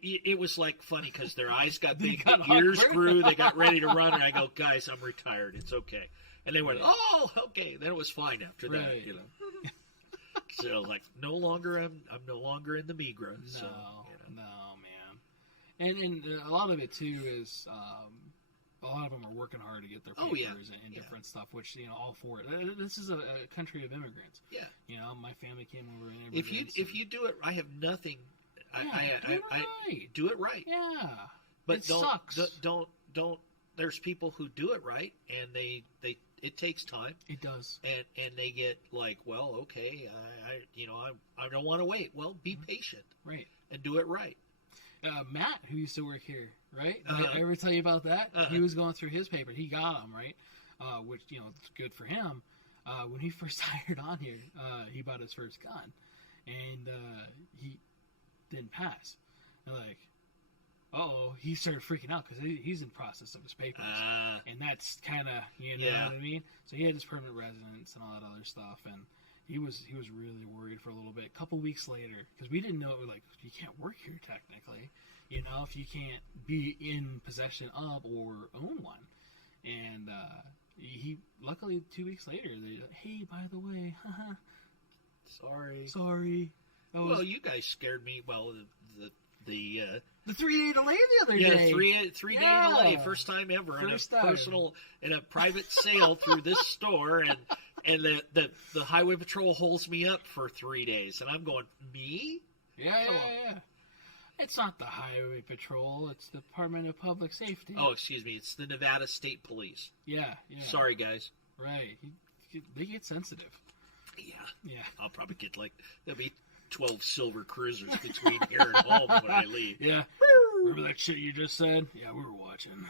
it was like funny because their eyes got big, their ears grew, they got ready to run, and I go, guys, I'm retired, it's okay. And they went, oh, okay. Then it was fine after that, Right. So like, I'm no longer in the Migra. No, So, no, man. And a lot of it too is a lot of them are working hard to get their papers and different stuff, which, all for it. This is a country of immigrants. Yeah. My family came over and if you do it, I have nothing. Do it right. Yeah. But don't, sucks. Don't. There's people who do it right, and they it takes time. It does. And they get like, well, okay, I don't want to wait. Well, be patient. Right. And do it right. Matt, who used to work here, right? Did I ever tell you about that? He was going through his paper. He got them, right? Which, it's good for him. When he first hired on here, he bought his first gun. And he didn't pass. And he started freaking out because he's in the process of his papers. And that's kind of, what I mean? So he had his permanent residence and all that other stuff. And he was really worried for a little bit. A couple weeks later, because we didn't know, you can't work here technically, if you can't be in possession of or own one. And he, luckily, 2 weeks later, they hey, by the way, sorry. Well, you guys scared me. Well, the 3-day delay the other day. Yeah, three-day delay. First time ever in a private sale through this store, and the highway patrol holds me up for 3 days, and I'm going, me? Yeah. It's not the highway patrol; it's the Department of Public Safety. Oh, excuse me, it's the Nevada State Police. Yeah. Sorry, guys. Right, they get sensitive. Yeah. I'll probably get there'll be 12 silver cruisers between here and home when I leave. Yeah. Remember that shit you just said? Yeah, we were watching.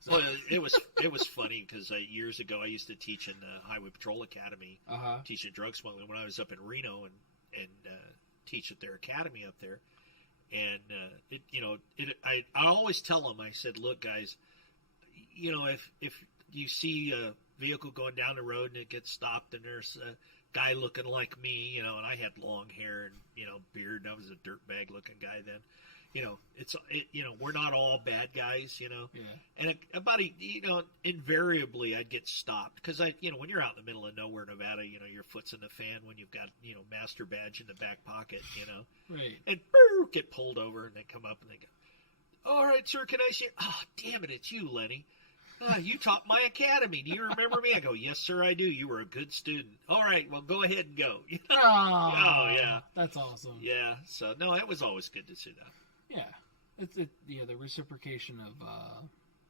So. Well, it was funny because years ago I used to teach in the Highway Patrol Academy, teaching drug smuggling when I was up in Reno and teach at their academy up there. And I always tell them, I said, look, guys, if you see a vehicle going down the road and it gets stopped and there's a guy looking like me, and I had long hair and, beard. I was a dirtbag looking guy then. We're not all bad guys, Yeah. And invariably I'd get stopped because when you're out in the middle of nowhere, Nevada, your foot's in the fan when you've got, master badge in the back pocket, Right. And get pulled over and they come up and they go, all right, sir, can I see? Oh, damn it, it's you, Lenny. You taught my academy. Do you remember me? I go, yes, sir, I do. You were a good student. All right, well, go ahead and go. Oh, yeah. That's awesome. Yeah, so, no, it was always good to see that. Yeah. The reciprocation of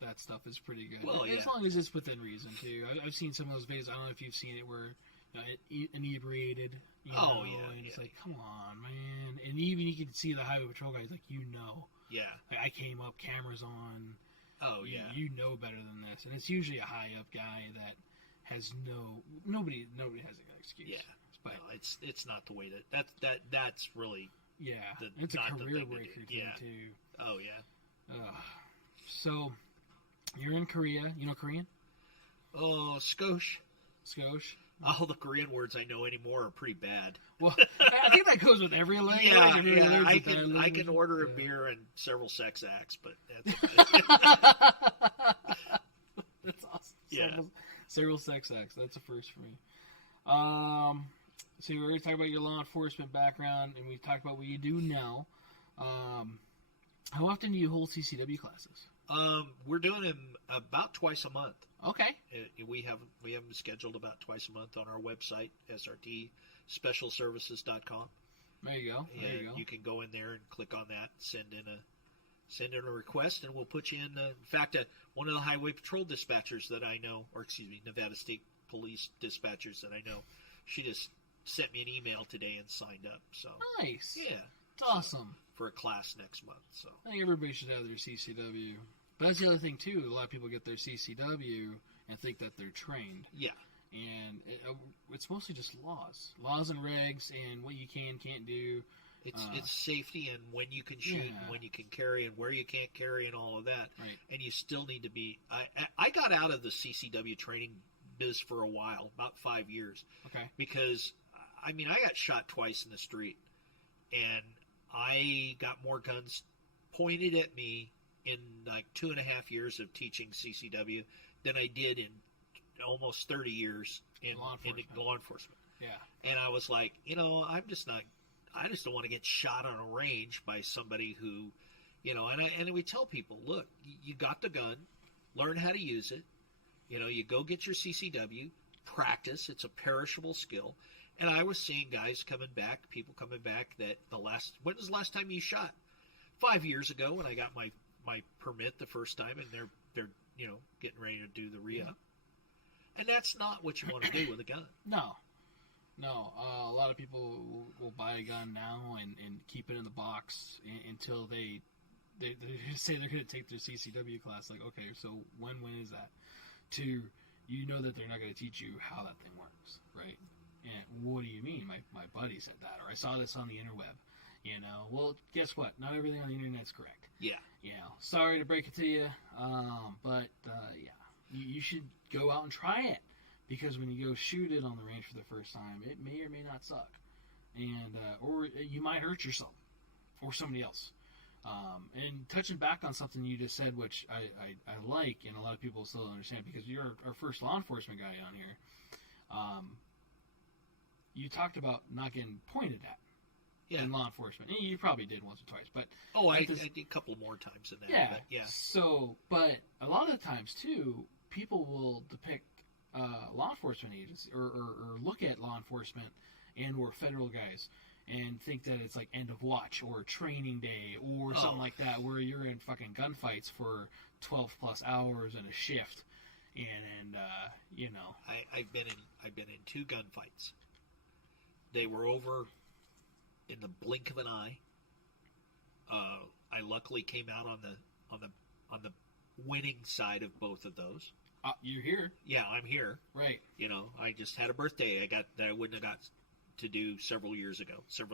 that stuff is pretty good. Well, as long as it's within reason, too. I've seen some of those videos. I don't know if you've seen it where inebriated, and it's like, come on, man. And even you can see the highway patrol guys, Yeah. I came up, cameras on. Oh, yeah. You know better than this. And it's usually a high-up guy that has nobody has an excuse. Yeah. But no, it's not the way that's really... Yeah. It's a career breaker thing, too. Oh, yeah. So, you're in Korea. You know Korean? Oh, skosh. Skosh. All the Korean words I know anymore are pretty bad. Well, I think that goes with every language. Yeah. I can order a beer and several sex acts, but that's that's awesome. Yeah. Several sex acts. That's a first for me. So we already talked about your law enforcement background, and we talked about what you do now. How often do you hold CCW classes? We're doing them about twice a month. Okay. We have them scheduled about twice a month on our website, srtspecialservices.com. There you go. You can go in there and click on that, send in a request, and we'll put you in. In fact, one of the highway patrol dispatchers that I know, Nevada State Police dispatchers that I know, she just sent me an email today and signed up. So nice. Yeah. It's awesome. For a class next month. So I think everybody should have their CCW. But that's the other thing, too. A lot of people get their CCW and think that they're trained. Yeah. And it's mostly just laws. Laws and regs and what you can't do. It's safety and when you can shoot and when you can carry and where you can't carry and all of that. Right. And you still need to be... I got out of the CCW training biz for a while, about 5 years. Okay. Because, I got shot twice in the street. And I got more guns pointed at me in 2.5 years of teaching CCW than I did in almost 30 years in law enforcement. Yeah. And I was like, I just don't want to get shot on a range by somebody who, and we tell people, look, you got the gun, learn how to use it. You know, you go get your CCW, practice. It's a perishable skill. And I was seeing guys coming back, people coming back that when was the last time you shot? 5 years ago when I got my permit the first time, and they're you know, getting ready to do the re-up. And that's not what you want to do with a gun. No. A lot of people will buy a gun now and keep it in the box until they say they're going to take their CCW class. Like, okay, so when is that? You know that they're not going to teach you how that thing works, right? And what do you mean? My buddy said that, or I saw this on the interweb. You know, well, guess what? Not everything on the internet's correct. Yeah. You know, sorry to break it to you, but you should go out and try it, because when you go shoot it on the range for the first time, it may or may not suck, and or you might hurt yourself or somebody else. And touching back on something you just said, which I like, and a lot of people still don't understand, because you're our first law enforcement guy on here. You talked about not getting pointed at. Yeah. In law enforcement. And you probably did once or twice, but I did a couple more times than that. Yeah. But yeah. So, but a lot of the times too, people will depict law enforcement agents or look at law enforcement and or federal guys and think that it's like end of watch or training day or something like that, where you're in fucking gunfights for 12 plus hours in a shift, and you know. I've been in 2 gunfights. They were over in the blink of an eye. I luckily came out on the winning side of both of those. You're here. Yeah, I'm here. Right. You know, I just had a birthday I wouldn't have got to do several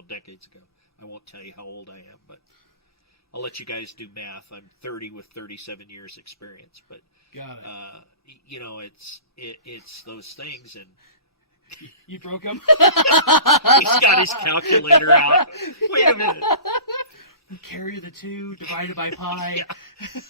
decades ago. I won't tell you how old I am, but I'll let you guys do math. I'm 30 with 37 years experience, but got it. You know, it's those things. And you broke him? He's got his calculator out. Wait a minute. Carry the 2 divided by pi. Yeah.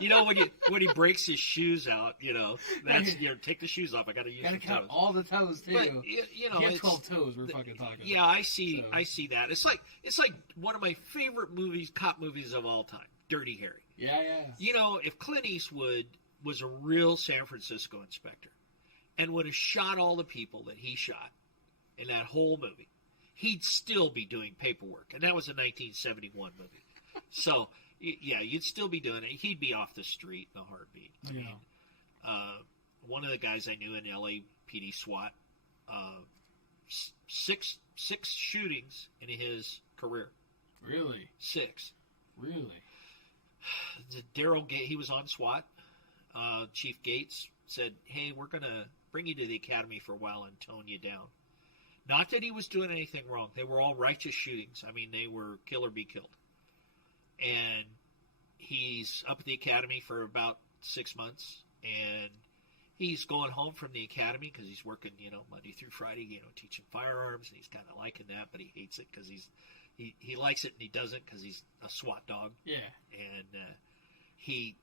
You know, when he breaks his shoes out, you know, that's, you know, take the shoes off. I got to use the count toes. all the toes too. But, you know, he had 12 toes. We're fucking talking. Yeah, I see that. It's like one of my favorite movies, cop movies of all time, Dirty Harry. Yeah. You know, if Clint Eastwood was a real San Francisco inspector and would have shot all the people that he shot in that whole movie, he'd still be doing paperwork. And that was a 1971 movie. So, yeah, you'd still be doing it. He'd be off the street in a heartbeat. I mean, one of the guys I knew in LAPD SWAT, 6 shootings in his career. Really? 6. Really? Daryl Gates, he was on SWAT. Chief Gates said, "Hey, we're going to bring you to the academy for a while and tone you down." Not that he was doing anything wrong. They were all righteous shootings. I mean, they were kill or be killed. And he's up at the academy for about 6 months, and he's going home from the academy because he's working, you know, Monday through Friday, you know, teaching firearms, and he's kind of liking that, but he hates it because he likes it and he doesn't because he's a SWAT dog. Yeah. And he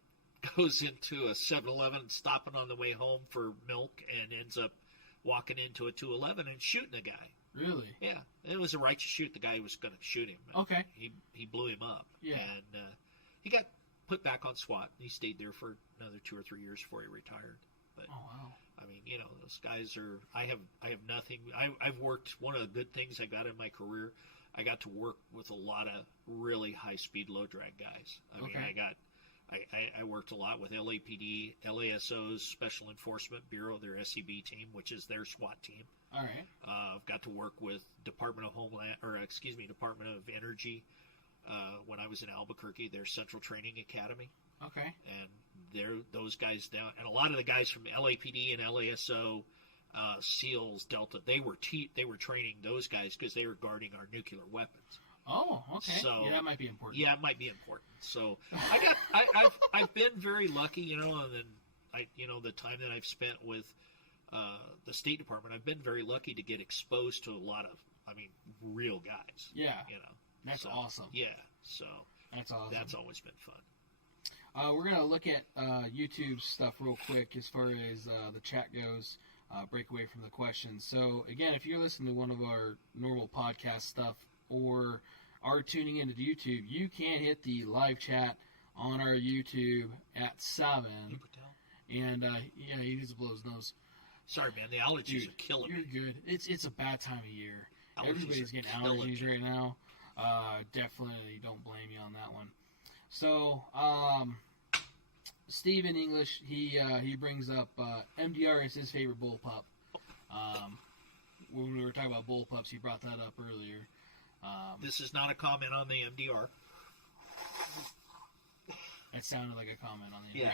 goes into a 7-Eleven, stopping on the way home for milk, and ends up walking into a 211 and shooting a guy. Really? Yeah. It was a righteous shoot. The guy was going to shoot him. Okay. He blew him up. Yeah. And he got put back on SWAT. He stayed there for another 2 or 3 years before he retired. But, oh, wow. I mean, you know, those guys are, I have nothing. I've worked, one of the good things I got in my career, I got to work with a lot of really high-speed, low-drag guys. I mean, I worked a lot with LAPD, LASO's Special Enforcement Bureau, their SCB team, which is their SWAT team. All right. I've got to work with Department of Energy. When I was in Albuquerque, their Central Training Academy. Okay. And those guys down, and a lot of the guys from LAPD and LASO, SEALs, Delta, they were training those guys because they were guarding our nuclear weapons. Oh, okay. So, yeah, that might be important. Yeah, it might be important. So I've been very lucky, you know, and then the time that I've spent with the State Department, I've been very lucky to get exposed to a lot of, real guys. Yeah. You know. That's awesome. Yeah. So that's awesome. That's always been fun. We're going to look at YouTube stuff real quick as far as the chat goes, break away from the questions. So, again, if you're listening to one of our normal podcast stuff or are tuning into YouTube, you can hit the live chat on our YouTube at 7. and yeah, he needs to blow his nose. Sorry, man. The allergies are killing me. You're good. It's a bad time of year. Allergies Everybody's are getting killing allergies me. right now. Definitely don't blame you on that one. So, Steve in English, he brings up MDR is his favorite bullpup. When we were talking about bullpups, he brought that up earlier. This is not a comment on the MDR. That sounded like a comment on the Yeah.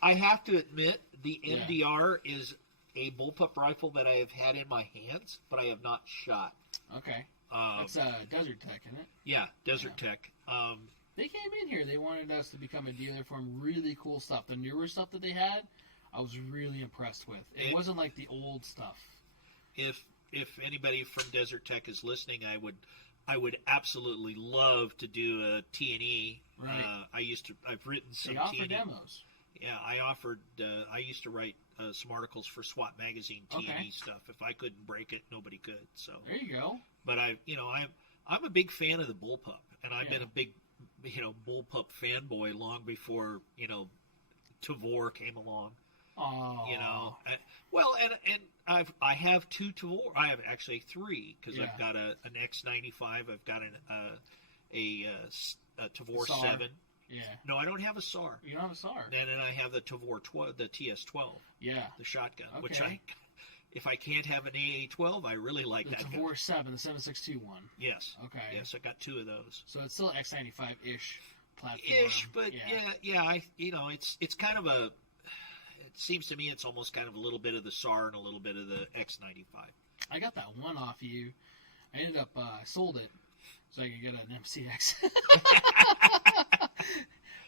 I have to admit, the MDR is a bullpup rifle that I have had in my hands, but I have not shot. Okay. It's Desert Tech, isn't it? Yeah, Desert Tech. They came in here. They wanted us to become a dealer for really cool stuff. The newer stuff that they had, I was really impressed with. It wasn't like the old stuff. If anybody from Desert Tech is listening, I would absolutely love to do a T&E. Right. I've written some They offer T&E. demos. Yeah, I used to write some articles for SWAT magazine T&E stuff. If I couldn't break it, nobody could. So there you go. But I'm a big fan of the Bullpup, and I've been a big Bullpup fanboy long before Tavor came along. Oh. And I have two Tavor. I have actually three because I've got an X95. I've got a Tavor SAR. 7. Yeah. No, I don't have a SAR. You don't have a SAR. And then I have the Tavor 12, the TS12. Yeah. The shotgun, Okay. which if I can't have an AA12, I really like The that Tavor gun. 7, the 7.62 one. Yes. Okay. Yes, I got two of those. So it's still X95-ish platform. Ish, but it's kind of a. It seems to me it's almost kind of a little bit of the SAR and a little bit of the X95. I got that one off you. I ended up sold it so I could get an MCX.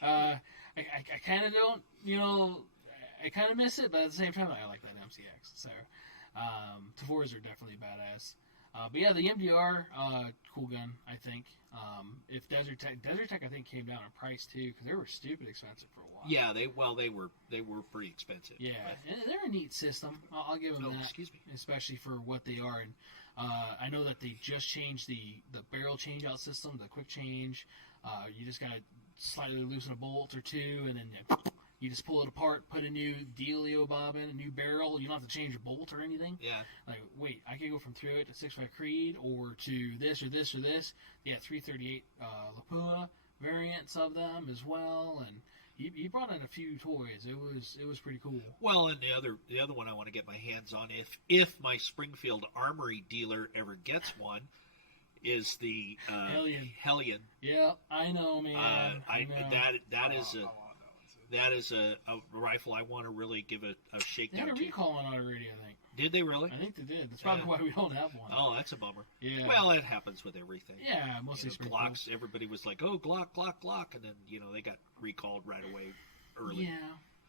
I kind of don't, I kind of miss it, but at the same time, I like that MCX. So, Tavors are definitely badass. But yeah, the MDR, cool gun, I think. If Desert Tech, I think came down in price too, because they were stupid expensive for a while. Yeah, they were pretty expensive. Yeah, and they're a neat system. I'll give them that. Excuse me. Especially for what they are. And I know that they just changed the barrel change out system, the quick change. You just gotta slightly loosen a bolt or two, and then you just pull it apart, put a new dealio bob in, a new barrel. You don't have to change your bolt or anything. Yeah. Like, wait, I can go from 308 to 6.5 Creed, or to this or this or this. Yeah, 338 Lapua variants of them as well, and he brought in a few toys. It was pretty cool. Well, and the other one I want to get my hands on, if my Springfield Armory dealer ever gets one, is the Hellion. Yeah, I know, man. I know. That is a rifle I want to really give a They shakedown had a to. recall on it already, I think. Did they really? I think they did. That's probably why we don't have one. Oh, that's a bummer. Yeah. Well, it happens with everything. Yeah, mostly Glocks. Everybody was like, "Oh, Glock, Glock, Glock," and then they got recalled right away early. Yeah.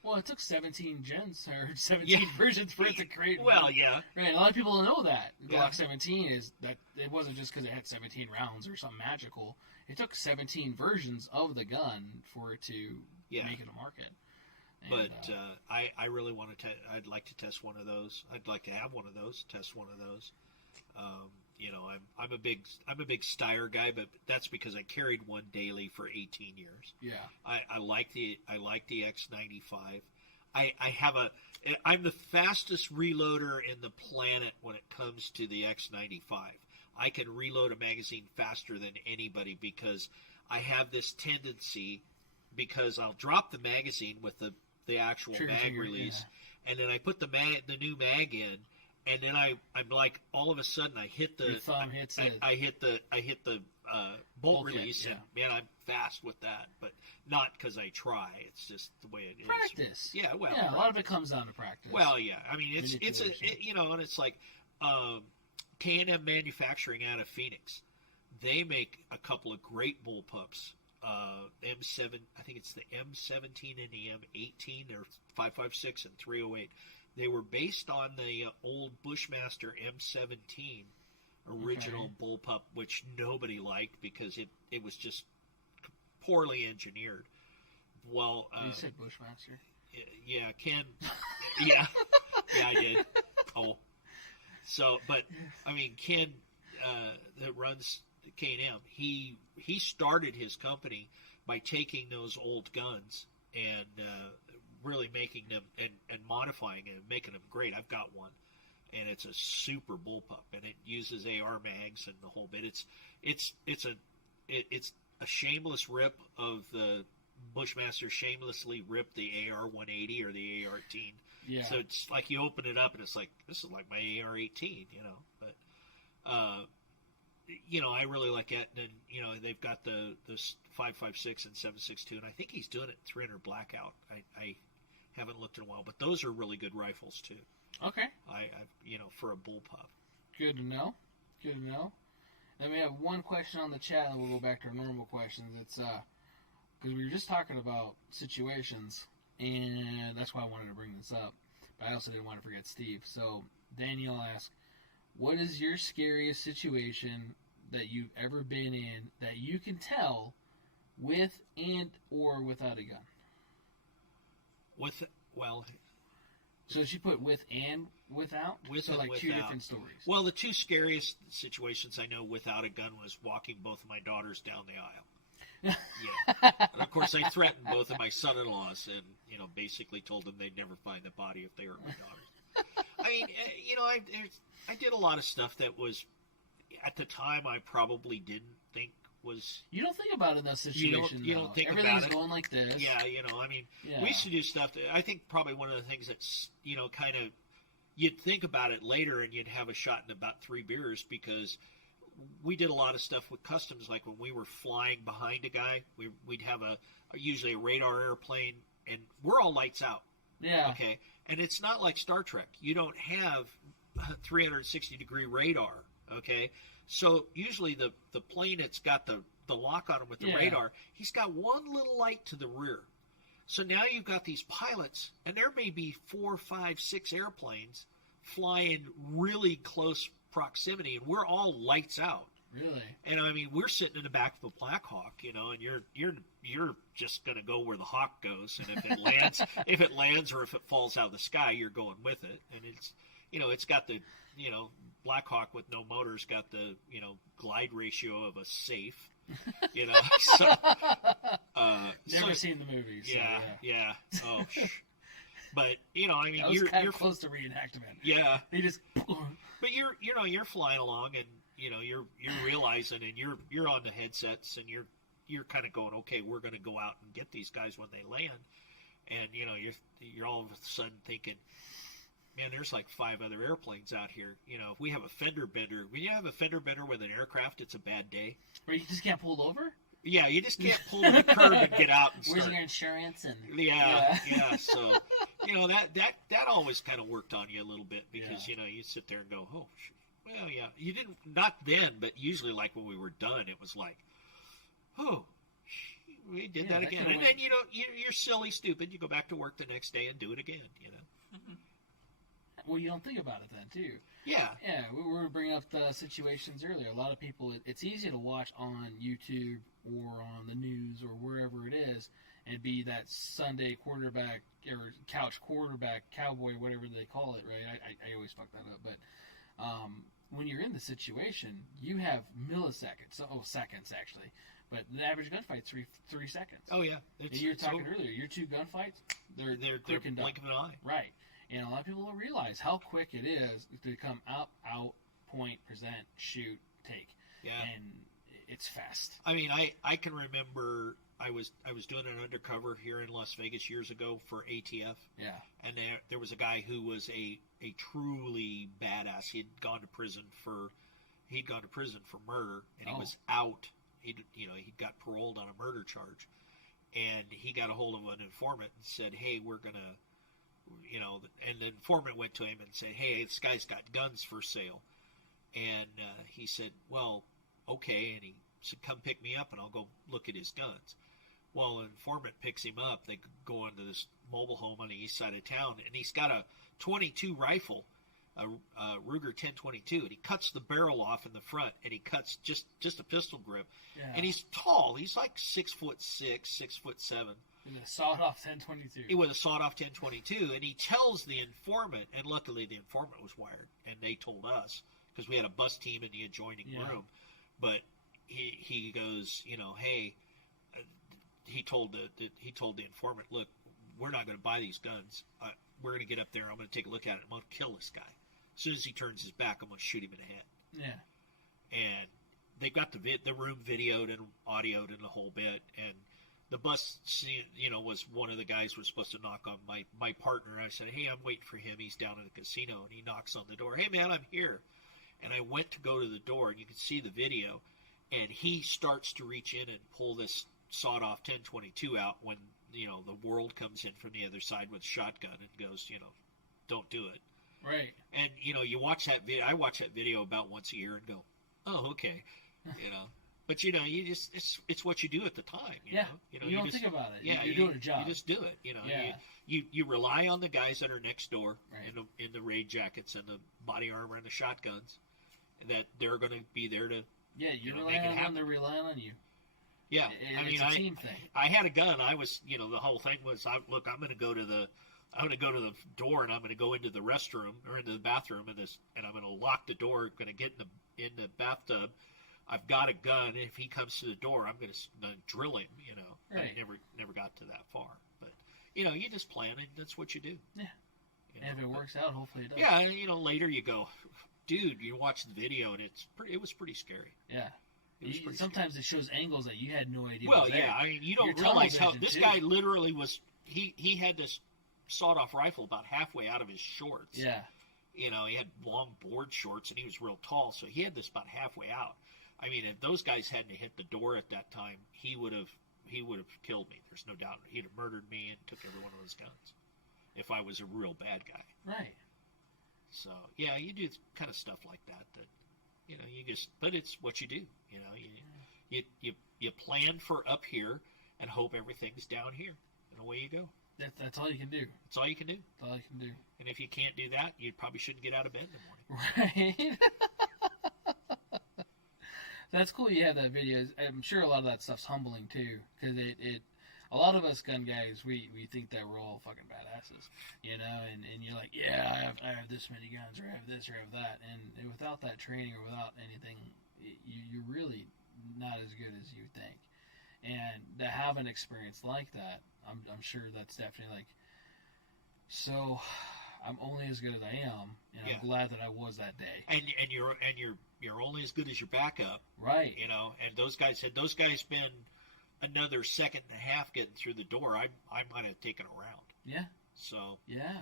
Well, it took 17 gens or 17 versions for it to create. Well, one. yeah. Right. A lot of people don't know that Yeah. Glock 17 is that it wasn't just because it had 17 rounds or something magical. It took 17 versions of the gun for it to make it a market. But I really want to. I'd like to test one of those. I'd like to have one of those. Test one of those. I'm a big Styrac guy, but that's because I carried one daily for 18 years. Yeah. I like the X95. I'm the fastest reloader in the planet when it comes to the X95. I can reload a magazine faster than anybody because I have this tendency, because I'll drop the magazine with the actual mag release, and then I put the new mag in, and then I'm like, all of a sudden I hit the Your thumb hits it. I hit the bolt release, and man, I'm fast with that, but not because I try. It's just the way it is. Practice. Yeah, well, a lot of it comes down to practice. Well, yeah, I mean, and it's like K&M Manufacturing out of Phoenix. They make a couple of great bullpups. M7, I think it's the M17 and the M18. They're 5.56 and 308. They were based on the old Bushmaster M17 original bullpup, which nobody liked because it was just poorly engineered. Well, you said Bushmaster. Yeah, Ken. Yeah, I did. Oh, so but I mean, Ken that runs K&M, he started his company by taking those old guns and really making them and modifying it and making them great. I've got one, and it's a super bullpup, and it uses AR mags and the whole bit. It's a shameless rip of the Bushmaster shamelessly ripped the AR 180 or the AR 18. Yeah. So it's like you open it up and it's like, this is like my AR 18, you know. But you know, I really like it. And then, you know, they've got the 5.56 and 7.62, and I think he's doing it 300 blackout. I haven't looked in a while, but those are really good rifles too. Okay. I you know, for a bullpup. Good to know. Good to know. Then we have one question on the chat, and we'll go back to our normal questions. It's because we were just talking about situations, and that's why I wanted to bring this up. But I also didn't want to forget Steve. So Daniel asked, what is your scariest situation that you've ever been in that you can tell with and or without a gun? So she put with and without? With so and like without. Two different stories. Well, the two scariest situations I know without a gun was walking both of my daughters down the aisle. Yeah. And of course, I threatened both of my son-in-laws and, you know, basically told them they'd never find the body if they hurt my daughters. I mean, you know, I did a lot of stuff that was, at the time, I probably didn't think was... You don't think about it in those situations. You don't think Everything's about it. going like this. Yeah, you know, I mean, Yeah. we used to do stuff that, I think probably one of the things that's, you know, kind of, you'd think about it later and you'd have a shot in about 3 beers, because we did a lot of stuff with customs. Like when we were flying behind a guy, we'd have usually a radar airplane, and we're all lights out. Yeah. Okay. And it's not like Star Trek. You don't have 360-degree radar. Okay. So usually the plane that's got the lock on him with the radar, he's got one little light to the rear. So now you've got these pilots, and there may be 4, 5, 6 airplanes flying really close proximity, and we're all lights out. Really? And I mean, we're sitting in the back of a Black Hawk, you know, and you're just going to go where the hawk goes, and if it lands or if it falls out of the sky, you're going with it. And it's, you know, it's got the, you know, Black Hawk with no motors got the, you know, glide ratio of a safe, you know. So Never seen the movie. So yeah. Oh, but you know, I mean, you're close to reenactment. Yeah. They just. But you're flying along, and you know you're realizing, and you're on the headsets, and you're kind of going, okay, we're going to go out and get these guys when they land, and you know you're all of a sudden thinking, man, there's like 5 other airplanes out here. You know, if we have a fender bender, when you have a fender bender with an aircraft, it's a bad day. Or you just can't pull over. Yeah, you just can't pull to the curb and get out and Where's start. your insurance? And Yeah. So, you know, that always kind of worked on you a little bit, because, you know, you sit there and go, oh, well, yeah. You didn't, not then, but usually like when we were done, it was like, oh, we did that again. And then, you know, you're silly, stupid. You go back to work the next day and do it again, you know. Mm-hmm. Well, you don't think about it then, too. Yeah. Yeah, we were bringing up the situations earlier. A lot of people, it's easy to watch on YouTube or on the news or wherever it is and be that Sunday quarterback or couch quarterback, cowboy, whatever they call it, right? I always fuck that up. But when you're in the situation, you have milliseconds. Seconds, actually. But the average gunfight's 3 seconds. Oh, yeah. And you were talking earlier, your 2 gunfights, they're quick and done. Blink of an eye. Right. And a lot of people don't realize how quick it is to come out, point, present, shoot, take. Yeah. And it's fast. I mean, I can remember I was doing an undercover here in Las Vegas years ago for ATF. Yeah. And there was a guy who was a truly badass. He'd gone to prison for murder, and he was out. He'd got paroled on a murder charge, and he got a hold of an informant and said, "Hey, we're gonna." You know, and the informant went to him and said, hey, this guy's got guns for sale. And he said, well, okay. And he said, come pick me up and I'll go look at his guns. Well, the informant picks him up. They go into this mobile home on the east side of town, and he's got a .22 rifle, a Ruger 10/22, and he cuts the barrel off in the front, and he cuts just a pistol grip. Yeah. And he's tall. He's like 6'6", 6'7". And a sawed-off 10/22. It was a sawed-off 10/22, and he tells the informant, and luckily the informant was wired, and they told us, because we had a bus team in the adjoining room, but he goes, you know, hey, he told the informant, look, we're not going to buy these guns. We're going to get up there. I'm going to take a look at it. I'm going to kill this guy. As soon as he turns his back, I'm going to shoot him in the head. Yeah. And they've got the room videoed and audioed and the whole bit. And the bus, was one of the guys was supposed to knock on my partner. I said, hey, I'm waiting for him. He's down in the casino. And he knocks on the door. Hey, man, I'm here. And I went to go to the door, and you can see the video. And he starts to reach in and pull this sawed-off 1022 out when, the world comes in from the other side with a shotgun and goes, don't do it. Right. And, you watch that video. I watch that video about once a year and go, oh, okay. But, you just, it's what you do at the time. You know? You don't think about it. Yeah. You're doing a job. You just do it. Yeah. You rely on the guys that are next door right. in the raid jackets and the body armor and the shotguns, that they're going to be there to, yeah, you make rely it on them, happen. they rely on you. Yeah, It's a team thing. I had a gun. I was, the whole thing was, I'm going to go to the door and I'm going to go into the restroom or into the bathroom and I'm going to lock the door. I'm going to get in the bathtub. I've got a gun. If he comes to the door, I'm going to drill him. Right. I never got to that far. But you just plan and that's what you do. Yeah. And if it works out, hopefully it does. Yeah, and later you go, dude, you watch the video and it was pretty scary. Yeah. Sometimes it shows angles that you had no idea. Well, yeah, I mean, you don't realize how this guy literally was. He had this sawed-off rifle about halfway out of his shorts. Yeah. He had long board shorts and he was real tall, so he had this about halfway out. I mean, if those guys hadn't hit the door at that time, he would have killed me. There's no doubt. He'd have murdered me and took every one of those guns if I was a real bad guy. Right. So yeah, you do kind of stuff like that. But it's what you do. You plan for up here and hope everything's down here, and away you go. That's all you can do. That's all you can do. That's all you can do. And if you can't do that, you probably shouldn't get out of bed in the morning. Right. That's cool. You have that video. I'm sure a lot of that stuff's humbling too, because a lot of us gun guys, we think that we're all fucking badasses, and you're like, yeah, I have this many guns, or I have this, or I have that, and without that training or without anything, you're really not as good as you think. And to have an experience like that, I'm sure that's definitely like, so I'm only as good as I am, and I'm glad that I was that day. And you're only as good as your backup, right? And those guys been another second and a half getting through the door, I might have taken a round. Yeah. So yeah,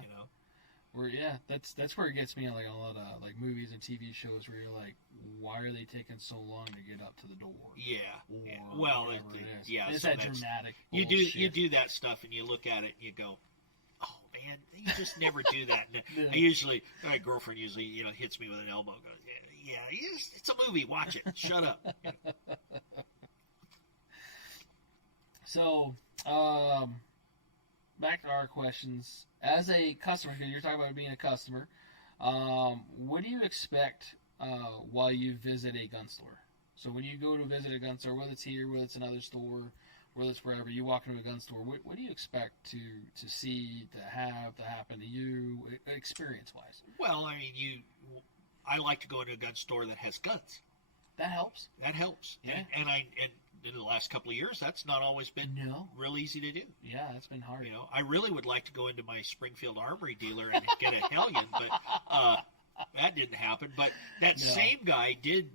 that's where it gets me in like a lot of like movies and TV shows where you're like, why are they taking so long to get up to the door? Yeah. Or well, yeah, it's that dramatic. You do that stuff and you look at it and you go, oh man, you just never do that. And I usually, my girlfriend usually hits me with an elbow, goes, yeah, it's a movie, watch it, shut up. So, back to our questions. As a customer, because you're talking about being a customer, what do you expect while you visit a gun store? So when you go to visit a gun store, whether it's here, whether it's another store, whether it's wherever, you walk into a gun store, what do you expect to see, to happen to you, experience-wise? Well, I mean, I like to go into a gun store that has guns. That helps. Yeah. And in the last couple of years, that's not always been real easy to do. Yeah, that's been hard. I really would like to go into my Springfield Armory dealer and get a Hellion, but that didn't happen. But that same guy did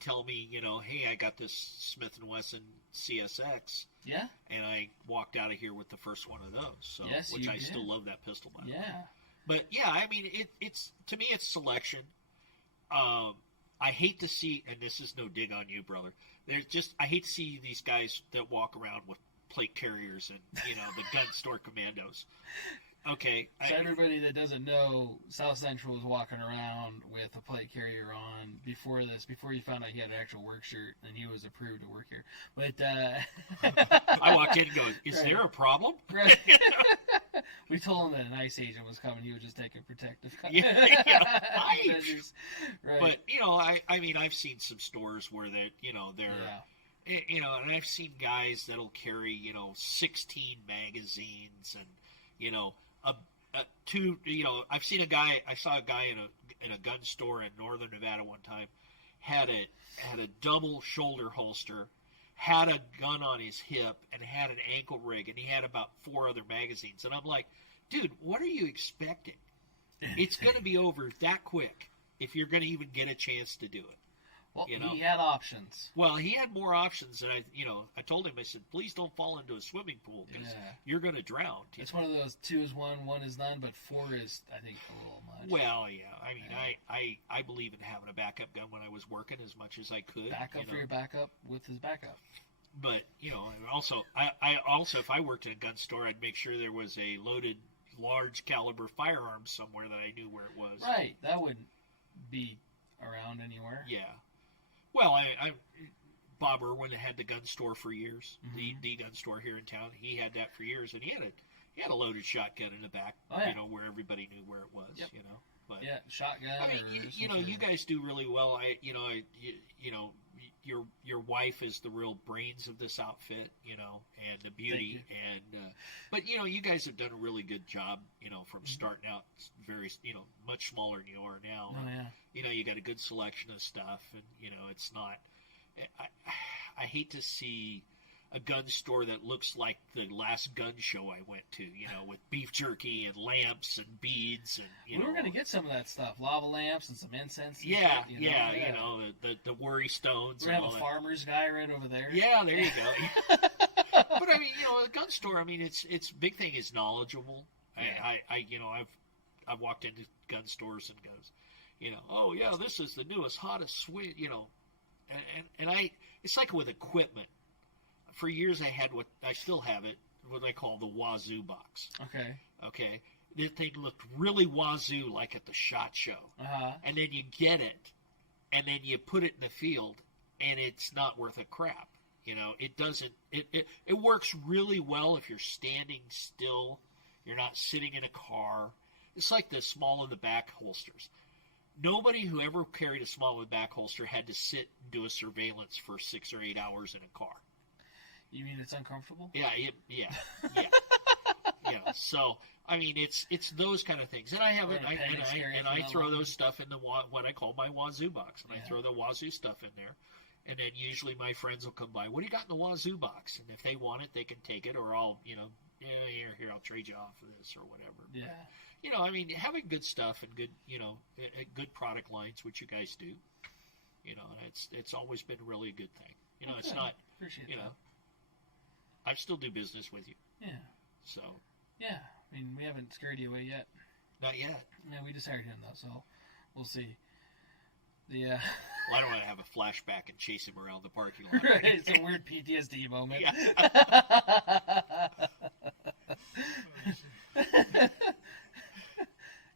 tell me, hey, I got this Smith & Wesson CSX. Yeah. And I walked out of here with the first one of those. So, yes, which I still love that pistol, by the way. Yeah. But yeah, I mean, it's to me, it's selection. I hate to see, and this is no dig on you, brother. I hate to see these guys that walk around with plate carriers and the gun store commandos. Okay. So everybody that doesn't know, South Central was walking around with a plate carrier on before you found out he had an actual work shirt and he was approved to work here. But I walked in and go, is there a problem? Right. We told him that an ICE agent was coming. He was just taking protective measures. Right. But I mean, I've seen some stores where they're and I've seen guys that'll carry 16 magazines and I saw a guy in a gun store in northern Nevada one time had a double shoulder holster had a gun on his hip and had an ankle rig, and he had about 4 other magazines. And I'm like, dude, what are you expecting? It's going to be over that quick if you're going to even get a chance to do it. Well, you know? he had options. Well, he had more options than I told him, I said, please don't fall into a swimming pool because you're going to drown. It's one of those 2 is 1, 1 is none, but 4 is, I think, a little much. Well, yeah. I mean, I believe in having a backup gun when I was working as much as I could. Backup for your backup with his backup. But, I also, if I worked in a gun store, I'd make sure there was a loaded large caliber firearm somewhere that I knew where it was. Right. That wouldn't be around anywhere. Yeah. Well, Bob Irwin had the gun store for years, the gun store here in town. He had that for years, and he had a loaded shotgun in the back, where everybody knew where it was, But yeah, shotgun. I mean, you guys do really well. Your wife is the real brains of this outfit, and the beauty, but you guys have done a really good job, from starting out very, much smaller than you are now. Oh, yeah. You got a good selection of stuff, and it's not. I hate to see a gun store that looks like the last gun show I went to, with beef jerky and lamps and beads and we were going to get some of that stuff, lava lamps and some incense. And the worry stones. We're going to have a farmer's guy right over there. Yeah, there you go. But I mean, a gun store. I mean, its big thing is knowledgeable. Yeah. I've walked into gun stores and goes, oh yeah, this is the newest, hottest swing, and it's like with equipment. For years, I still have it, what I call the Wazoo box. Okay. The thing looked really Wazoo, like at the SHOT Show. And then you get it, and then you put it in the field, and it's not worth a crap. It doesn't. It works really well if you're standing still. You're not sitting in a car. It's like the small in the back holsters. Nobody who ever carried a small in the back holster had to sit and do a surveillance for 6 or 8 hours in a car. You mean it's uncomfortable? Yeah. So I mean, it's those kind of things, and I have it, I throw those stuff in the what I call my Wazoo box, and I throw the Wazoo stuff in there, and then usually my friends will come by. What do you got in the Wazoo box? And if they want it, they can take it, or I'll here I'll trade you off for this or whatever. Yeah. But, I mean, having good stuff and good good product lines, which you guys do, and it's always been really a good thing. It's not. Appreciate that. I still do business with you. Yeah. So. Yeah. I mean, we haven't scared you away yet. Not yet. Yeah, we just hired him, though, so we'll see. Well, I don't want to have a flashback and chase him around the parking lot. Right, it's a weird PTSD moment. Yeah.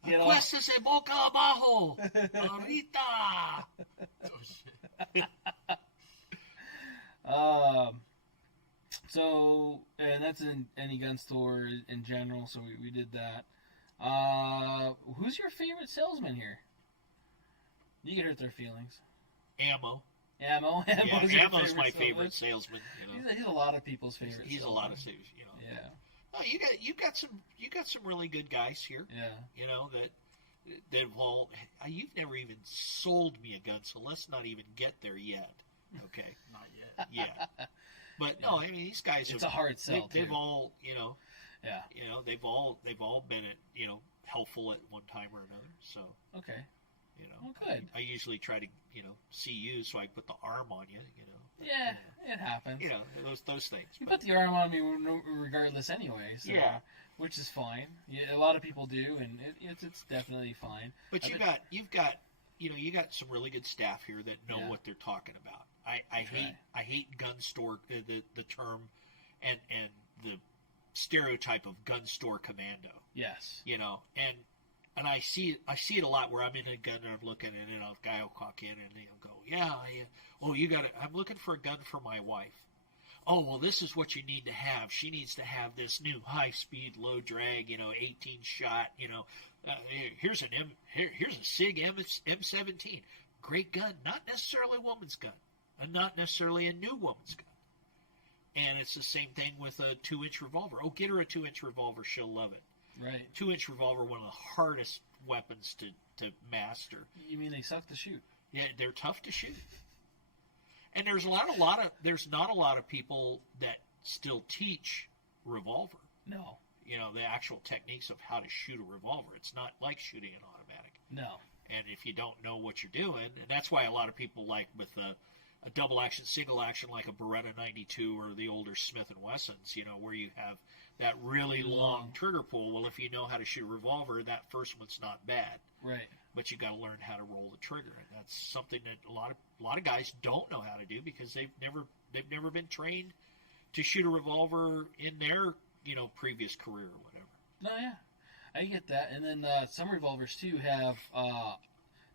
Acuéstese boca abajo. Ahorita. Oh, shit. So, and that's in any gun store in general, so we did that. Who's your favorite salesman here? You can hurt their feelings. Ammo. Ammo's my favorite salesman. He's a lot of people's favorite. He's salesman. a lot of salesmen. Yeah. Oh, you got some really good guys here. Yeah. That all. You've never even sold me a gun, so let's not even get there yet. Okay. Not yet. Yeah. But no, I mean these guys. It's a hard sell. They've all, Yeah. They've all been helpful at one time or another. So. Okay. Well, good. I usually try to see you so I put the arm on you. Yeah, it happens. Those things. You put the arm on me regardless anyway. So, yeah. Which is fine. Yeah, a lot of people do, and it's definitely fine. But you've got some really good staff here that know what they're talking about. I hate gun store the term and the stereotype of gun store commando. Yes. And I see it a lot where I'm in a gun and I'm looking and a guy will walk in and they'll go, yeah. Oh, you got it. I'm looking for a gun for my wife. Oh, well, this is what you need to have. She needs to have this new high-speed, low-drag, 18-shot, here's a SIG M17. Great gun. Not necessarily a woman's gun. And not necessarily a new woman's gun. And it's the same thing with a 2-inch revolver. Oh, get her a 2-inch revolver. She'll love it. Right. 2-inch revolver, one of the hardest weapons to master. You mean they suck to shoot? Yeah, they're tough to shoot. And there's not a lot of people that still teach revolver. No. You know, the actual techniques of how to shoot a revolver. It's not like shooting an automatic. No. And if you don't know what you're doing, and that's why a lot of people like with a double action, single action, like a Beretta 92 or the older Smith & Wessons, you know, where you have that really long trigger pull. Well, if you know how to shoot a revolver, that first one's not bad. Right. But you got to learn how to roll the trigger, and that's something that a lot of guys don't know how to do because they've never been trained to shoot a revolver in their, you know, previous career or whatever. No, yeah, I get that. And then some revolvers too have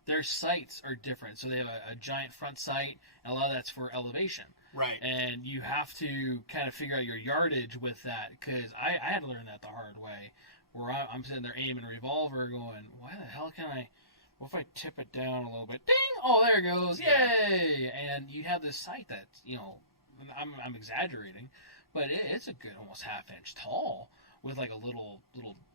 their sights are different, so they have a giant front sight, and a lot of that's for elevation. Right. And you have to kind of figure out your yardage with that, because I had to learn that the hard way, where I'm sitting there aiming a revolver going, why the hell can I, what if I tip it down a little bit? Ding! Oh, there it goes. Yay! And you have this sight that's, you know, I'm exaggerating, but it's a good almost half-inch tall with like a little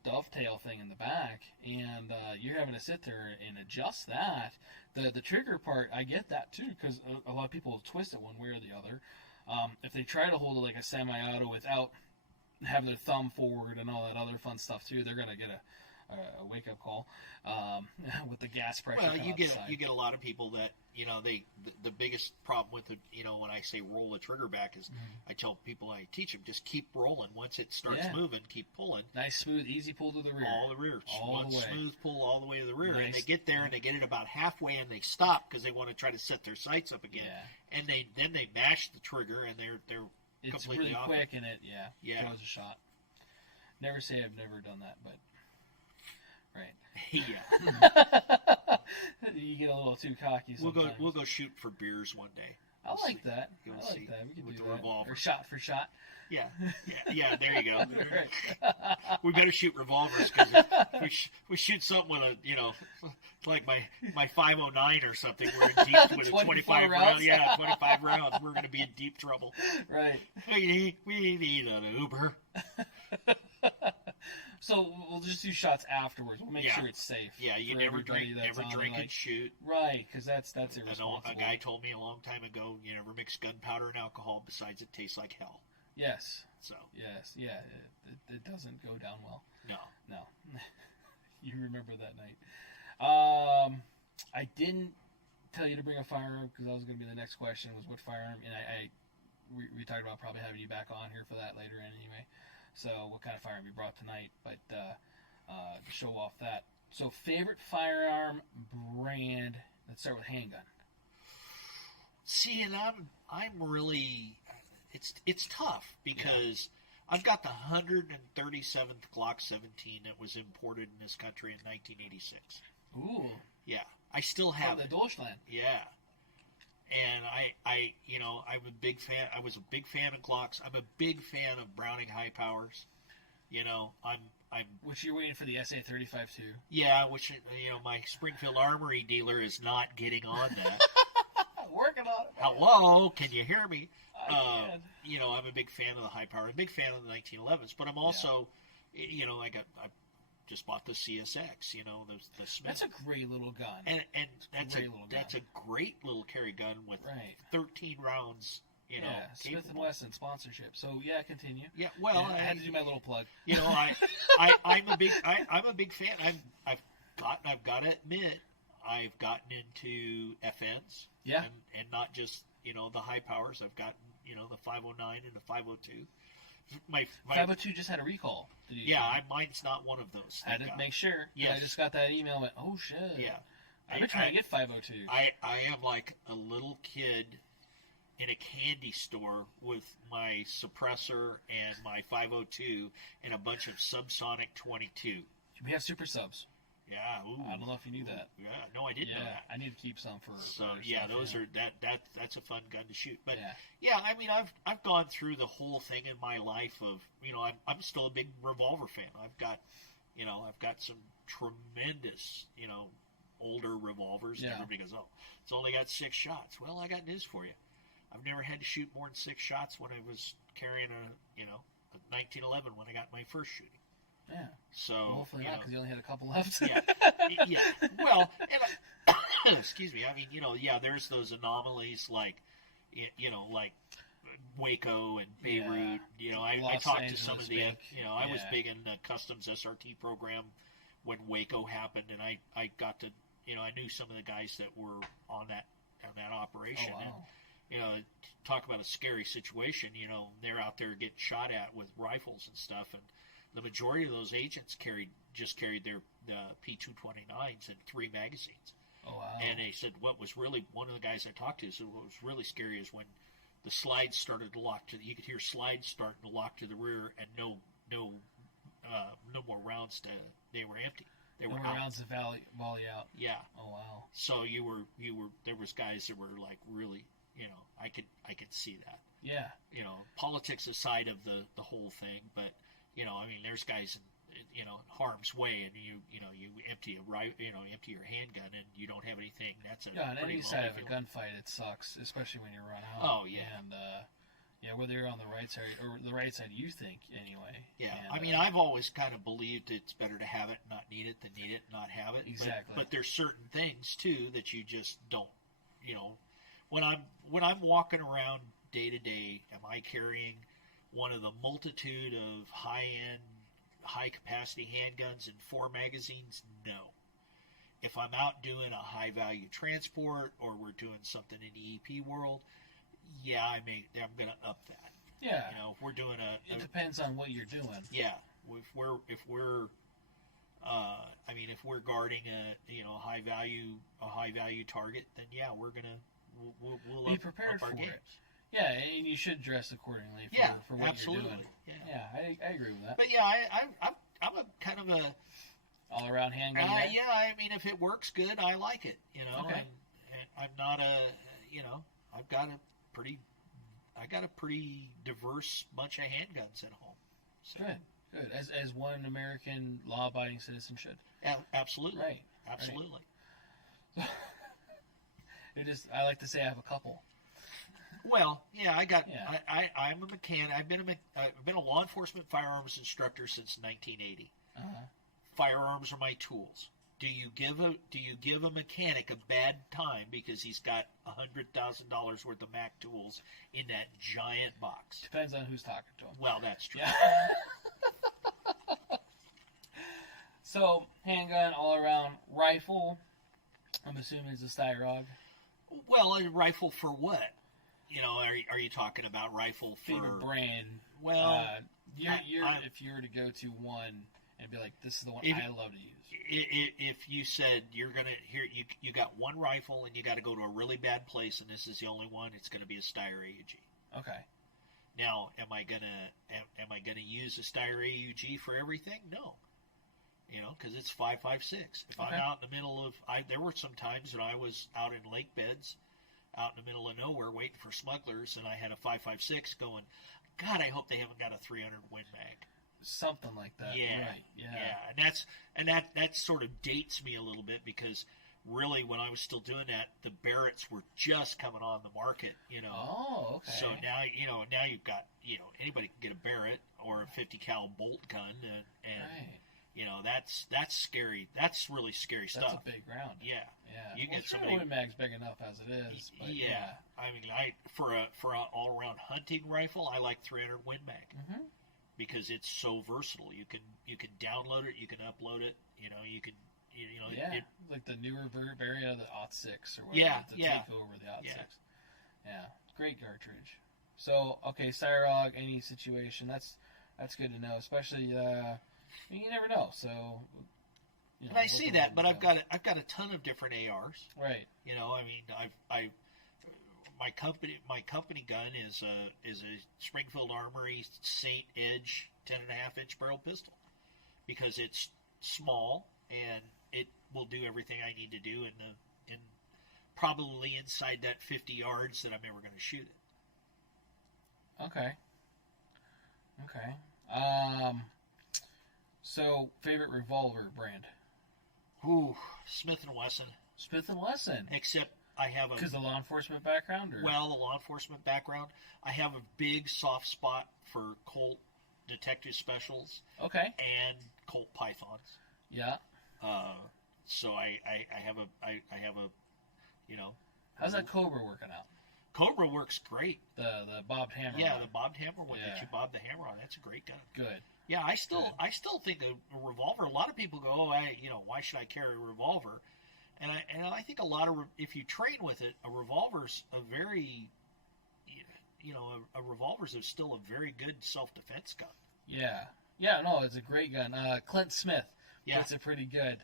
dovetail thing in the back, and you're having to sit there and adjust that. The trigger part, I get that too, because a lot of people will twist it one way or the other. If they try to hold it like a semi-auto without having their thumb forward and all that other fun stuff too, they're gonna get a wake-up call with the gas pressure. Well, you get a lot of people that, you know, the biggest problem with the, you know, when I say roll the trigger back is I tell people I teach them just keep rolling. Once it starts moving, keep pulling. Nice smooth easy pull to the rear. All the rear. All the way. Smooth pull all the way to the rear. Nice. And they get there and they get it about halfway and they stop because they want to try to set their sights up again. Yeah. And then they mash the trigger and they're it's completely really off quick and it Yeah. throws a shot. Never say I've never done that, but right. Yeah. You get a little too cocky sometimes. We'll go shoot for beers one day. I like that. You'll I like see. that. We can With do the that. revolver. Or shot for shot. Yeah. There you go. Right. We better shoot revolvers because we shoot something with a, you know, like my 509 or something. We're in deep with a 25 rounds. Yeah, 25 rounds. We're going to be in deep trouble. Right. We need an Uber. So we'll just do shots afterwards. We'll make sure it's safe. Yeah, you never drink and shoot. Right, because that's irresponsible. A guy told me a long time ago, you never mix gunpowder and alcohol. Besides, it tastes like hell. Yes. So. Yes. Yeah. It doesn't go down well. No. You remember that night. I didn't tell you to bring a firearm because that was going to be the next question. Was what firearm? And we talked about probably having you back on here for that later anyway. So what kind of firearm you brought tonight, but to show off that. So favorite firearm brand, let's start with handgun. See, and I'm really, it's tough because I've got the 137th Glock 17 that was imported in this country in 1986. Ooh. Yeah, I still have the it. Deutschland. Yeah. And I, you know, I'm a big fan. I was a big fan of Glocks. I'm a big fan of Browning high powers. You know, I'm. Which you're waiting for the SA-35 too. Yeah, which, you know, my Springfield Armory dealer is not getting on that. Working on it. Hello, can you hear me? I can. You know, I'm a big fan of the high power. I'm a big fan of the 1911s, but I'm also, you know, I just bought the CSX. You know, the Smith. That's a great little gun. And that's a great little carry gun with 13 rounds. You know, Smith & Wesson sponsorship. So continue. Yeah, well, I had to do my little plug. You know, I'm a big fan. I've got to admit, I've gotten into FNs. Yeah. And not just, you know, the high powers. I've gotten, you know, the 509 and the 502. My 502 just had a recall. Mine's not one of those. I had to make sure. Yes. I just got that email and went, oh shit. Yeah. I've been trying to get 502. I am like a little kid in a candy store with my suppressor and my 502 and a bunch of subsonic 22. We have super subs. Yeah. Ooh. I don't know if you knew that. Yeah. No, I didn't know that. I need to keep some for. So stuff, are that's a fun gun to shoot. But I mean, I've gone through the whole thing in my life of, you know, I'm still a big revolver fan. I've got some tremendous, you know, older revolvers. And everybody goes, oh, it's only got 6 shots. Well, I got news for you. I've never had to shoot more than 6 shots when I was carrying a 1911 when I got my first shooting. Yeah. So hopefully not, because you only had a couple left. Yeah. Well, and excuse me. I mean, you know, there's those anomalies like, like Waco and Beirut. I Los talked to Angeles some of the, big. I was big in the customs SRT program when Waco happened, and I got to, I knew some of the guys that were on that operation. Oh, wow. And, talk about a scary situation. They're out there getting shot at with rifles and stuff, and the majority of those agents just carried their P229s and 3 magazines. Oh, wow. And they said one of the guys I talked to said what was really scary is when the slides started to lock you could hear slides starting to lock to the rear, and no more rounds they were empty. They were out. Rounds to volley out. Yeah. Oh, wow. So there was guys that were like really, I could see that. Yeah. Politics aside of the whole thing, but there's guys in harm's way, and you empty empty your handgun and you don't have anything. That's on any side of a gunfight, it sucks, especially when you run out. Oh yeah. And whether you're on the right side or the right side, you think anyway. Yeah, And, I've always kind of believed it's better to have it, not need it, than need it, not have it. Exactly. But there's certain things too that you just don't. When I'm walking around day to day, am I carrying one of the multitude of high-end, high-capacity handguns and 4 magazines? No. If I'm out doing a high-value transport or we're doing something in the EP world, yeah, I'm going to up that. Yeah. If we're doing it depends on what you're doing. Yeah. If we're guarding a high value target, then yeah, we'll be prepared up our for games. it. Yeah, and you should dress accordingly for what absolutely. you're doing. Yeah, I agree with that. But yeah, I'm a kind of a all around handgun guy? Yeah, if it works good, I like it. Okay. And I'm not I've got a pretty diverse bunch of handguns at home. So. Good. As one American law-abiding citizen should. Absolutely. Right. Absolutely. Right. I like to say I have a couple. Well, yeah, I got. Yeah. I'm a mechanic. I've been a law enforcement firearms instructor since 1980. Uh-huh. Firearms are my tools. Do you give a mechanic a bad time because he's got $100,000 worth of Mac tools in that giant box? Depends on who's talking to him. Well, that's true. Yeah. So, handgun all around, rifle. I'm assuming it's a Styrac. Well, a rifle for what? Are you talking about rifle for favorite brand? Well, if you were to go to one and be like, this is the one I love to use. If you said you got one rifle and you got to go to a really bad place and this is the only one, it's going to be a Styrac AUG. Okay. Now, am I gonna use a Styrac AUG for everything? No. Because it's 5.56. If I'm out in the middle of, there were some times when I was out in lake beds, out in the middle of nowhere, waiting for smugglers, and I had a 5.56 going. God, I hope they haven't got a 300 Win Mag. Something like that. Yeah, right. Yeah, and that sort of dates me a little bit because really when I was still doing that, the Barretts were just coming on the market. Oh, okay. So now you've got anybody can get a Barrett or a 50 cal bolt gun, and right. That's scary. That's really scary stuff. That's a big round. Yeah. You get somebody. Win Mag's big enough as it is. But yeah. For an all around hunting rifle, I like 300 Win Mag because it's so versatile. You can download it, you can upload it. Like the newer variant of the OT6 or whatever. Take over the OT6. Yeah, great cartridge. So Styrac, any situation, that's good to know, especially. You never know. So, and I see that, but I've got a ton of different ARs. Right. My company gun is a Springfield Armory Saint Edge 10.5-inch barrel pistol because it's small and it will do everything I need to do in probably inside that 50 yards that I'm ever going to shoot it. Okay. So, favorite revolver brand? Ooh, Smith & Wesson. Smith & Wesson. Except I have a... Because the law enforcement background? Or? Well, the law enforcement background. I have a big soft spot for Colt Detective Specials. Okay. And Colt Pythons. Yeah. So I have a How's that Cobra working out? Cobra works great. The bobbed hammer. Yeah, one. the bobbed hammer one Yeah. that you bob the hammer on. That's a great gun. Good. Yeah, I still think a revolver. A lot of people go, why should I carry a revolver? And I think if you train with it, a revolver's a very, a revolver's still a very good self-defense gun. Yeah. Yeah, no, it's a great gun. Clint Smith puts it pretty good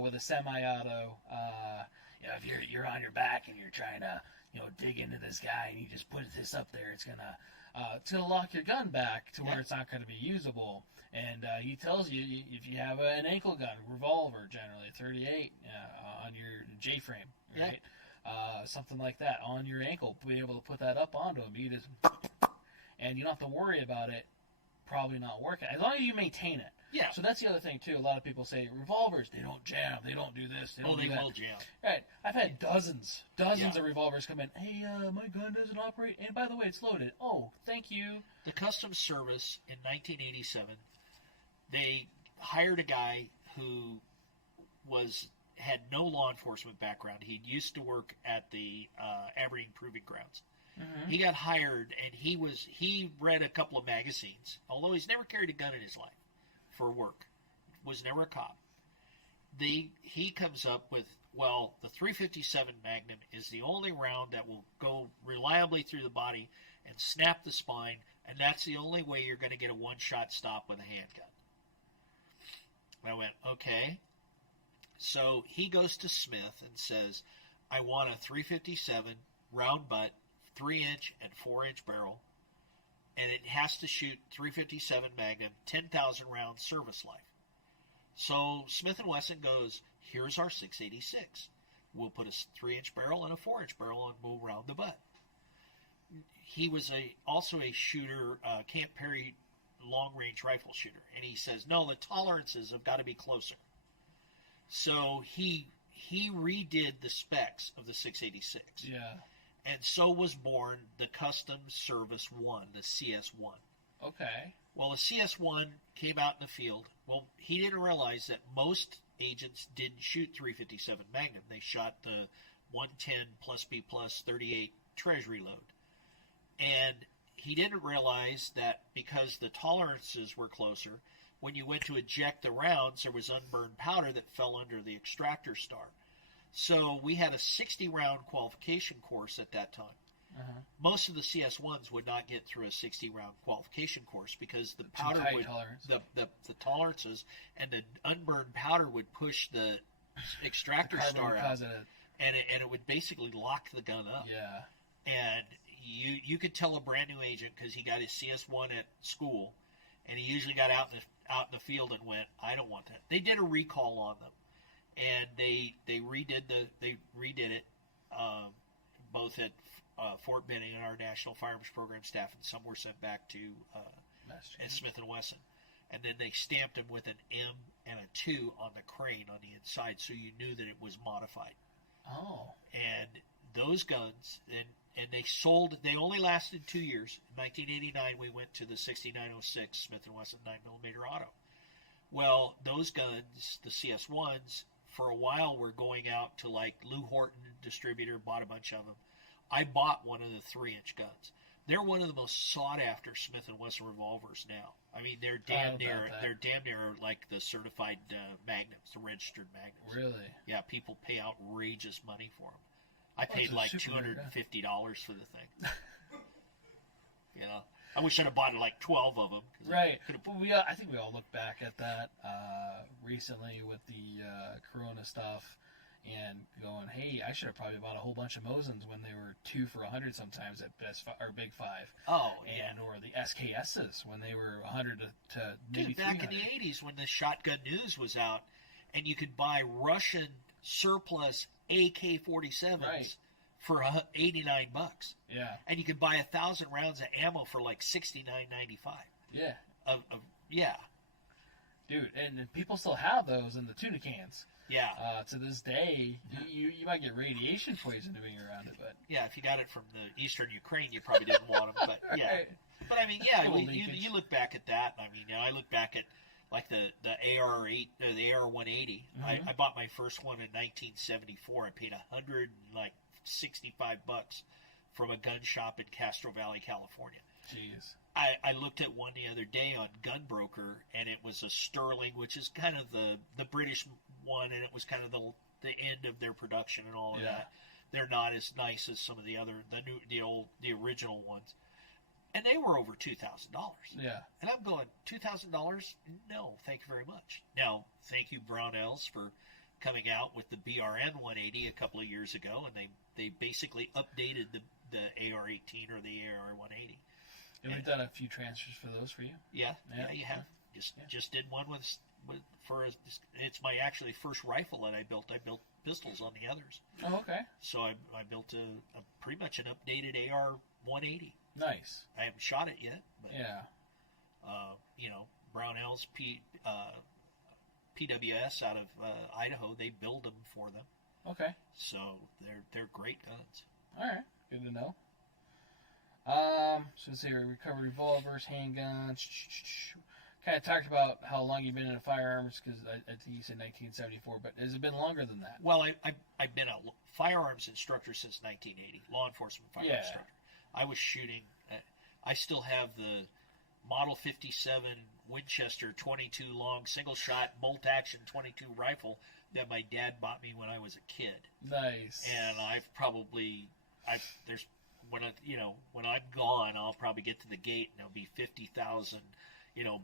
with a semi-auto. If you're on your back and you're trying to, dig into this guy and you just put this up there, it's going to lock your gun back to where it's not going to be usable. And he tells you if you have an ankle gun, revolver generally, 38 on your J-frame, right? Something like that on your ankle, be able to put that up onto him. You just, and you don't have to worry about it probably not working as long as you maintain it. Yeah. So that's the other thing too. A lot of people say revolvers, they don't jam, they don't do this, they don't do that. Will jam. Right. I've had dozens of revolvers come in. Hey, my gun doesn't operate, and by the way, it's loaded. Oh, thank you. The Customs Service in 1987, they hired a guy who had no law enforcement background. He used to work at the Aberdeen Proving Grounds. Mm-hmm. He got hired, and he read a couple of magazines, although he's never carried a gun in his life for work. Was never a cop. He comes up with, the 357 Magnum is the only round that will go reliably through the body and snap the spine, and that's the only way you're going to get a one-shot stop with a handgun. I went, okay. So he goes to Smith and says, I want a 357 round butt, 3-inch and 4-inch barrel, and it has to shoot 357 Magnum, 10,000 round service life. So Smith & Wesson goes, here's our 686. We'll put a 3-inch barrel and a 4-inch barrel, and we'll round the butt. He was also a shooter, Camp Perry long-range rifle shooter, and he says, no, the tolerances have got to be closer. So he redid the specs of the 686. Yeah. And so was born the Customs Service 1, the CS1. Okay. Well, the CS1 came out in the field. Well, he didn't realize that most agents didn't shoot 357 Magnum. They shot the 110 plus B plus 38 Treasury load. And he didn't realize that because the tolerances were closer, when you went to eject the rounds, there was unburned powder that fell under the extractor star. So we had a 60-round qualification course at that time. Uh-huh. Most of the CS1s would not get through a 60-round qualification course because the powder would, the tolerances and the unburned powder would push the extractor star out, and it would basically lock the gun up. Yeah. And you could tell a brand new agent because he got his CS1 at school, and he usually got out in the field and went, I don't want that. They did a recall on them. And they redid it both at Fort Benning and our National Firearms Program staff, and some were sent back to at Smith & Wesson. And then they stamped them with an M and a 2 on the crane on the inside, so you knew that it was modified. Oh. And those guns, and they only lasted 2 years. In 1989, we went to the 6906 Smith & Wesson 9mm auto. Well, those guns, the CS1s, for a while were going out to like Lou Horton distributor, bought a bunch of them. I bought one of the 3-inch guns. They're one of the most sought after Smith & Wesson revolvers now. I mean, they're damn near like the certified magnums, the registered magnums. Really? Yeah, people pay outrageous money for them. I paid like $250 for the thing. I wish I'd have bought like 12 of them. Right. Well, I think we all look back at that recently with the Corona stuff and going, hey, I should have probably bought a whole bunch of Mosins when they were 2 for $100 sometimes at Big Five. Oh, and or the SKSs when they were $100 to maybe $300. Back in the 80s when the Shotgun News was out, and you could buy Russian surplus AK-47s for $89. Yeah. And you could buy 1,000 rounds of ammo for like $69.95. Yeah. Yeah. Dude, and people still have those in the tuna cans. Yeah. To this day, you might get radiation poisoning around it, but yeah, if you got it from the eastern Ukraine, you probably didn't want them. But yeah. Right. But I mean, yeah, you look back at that. I mean, I look back at like the AR-8, the AR-180. Mm-hmm. I bought my first one in 1974. I paid $165 from a gun shop in Castro Valley, California. Jeez. I looked at one the other day on Gunbroker, and it was a Sterling, which is kind of the British one, and it was kind of the end of their production and all of that. They're not as nice as some of the other the original ones, and they were over $2,000. Yeah. And I'm going, $2,000? No, thank you very much. Now, thank you Brownells for coming out with the BRN 180 a couple of years ago, and they basically updated the AR-18 or the AR-180. And we've done a few transfers for those for you. Yeah, you have. Just did one it's my actually first rifle that I built. I built pistols on the others. Oh, okay. So I built a pretty much an updated AR-180. Nice. I haven't shot it yet, but yeah. Brownells PWS out of Idaho, they build them for them. Okay. So they're great guns. All right. Good to know. So let's see, we recovered revolvers, handguns. Kind of talked about how long you've been in firearms, because I think you said 1974, but has it been longer than that? Well, I've been a firearms instructor since 1980, law enforcement firearms instructor. I was shooting. I still have the Model 57 Winchester 22 long single shot bolt action 22 rifle that my dad bought me when I was a kid. Nice. And when I'm gone, I'll probably get to the gate and there'll be 50,000,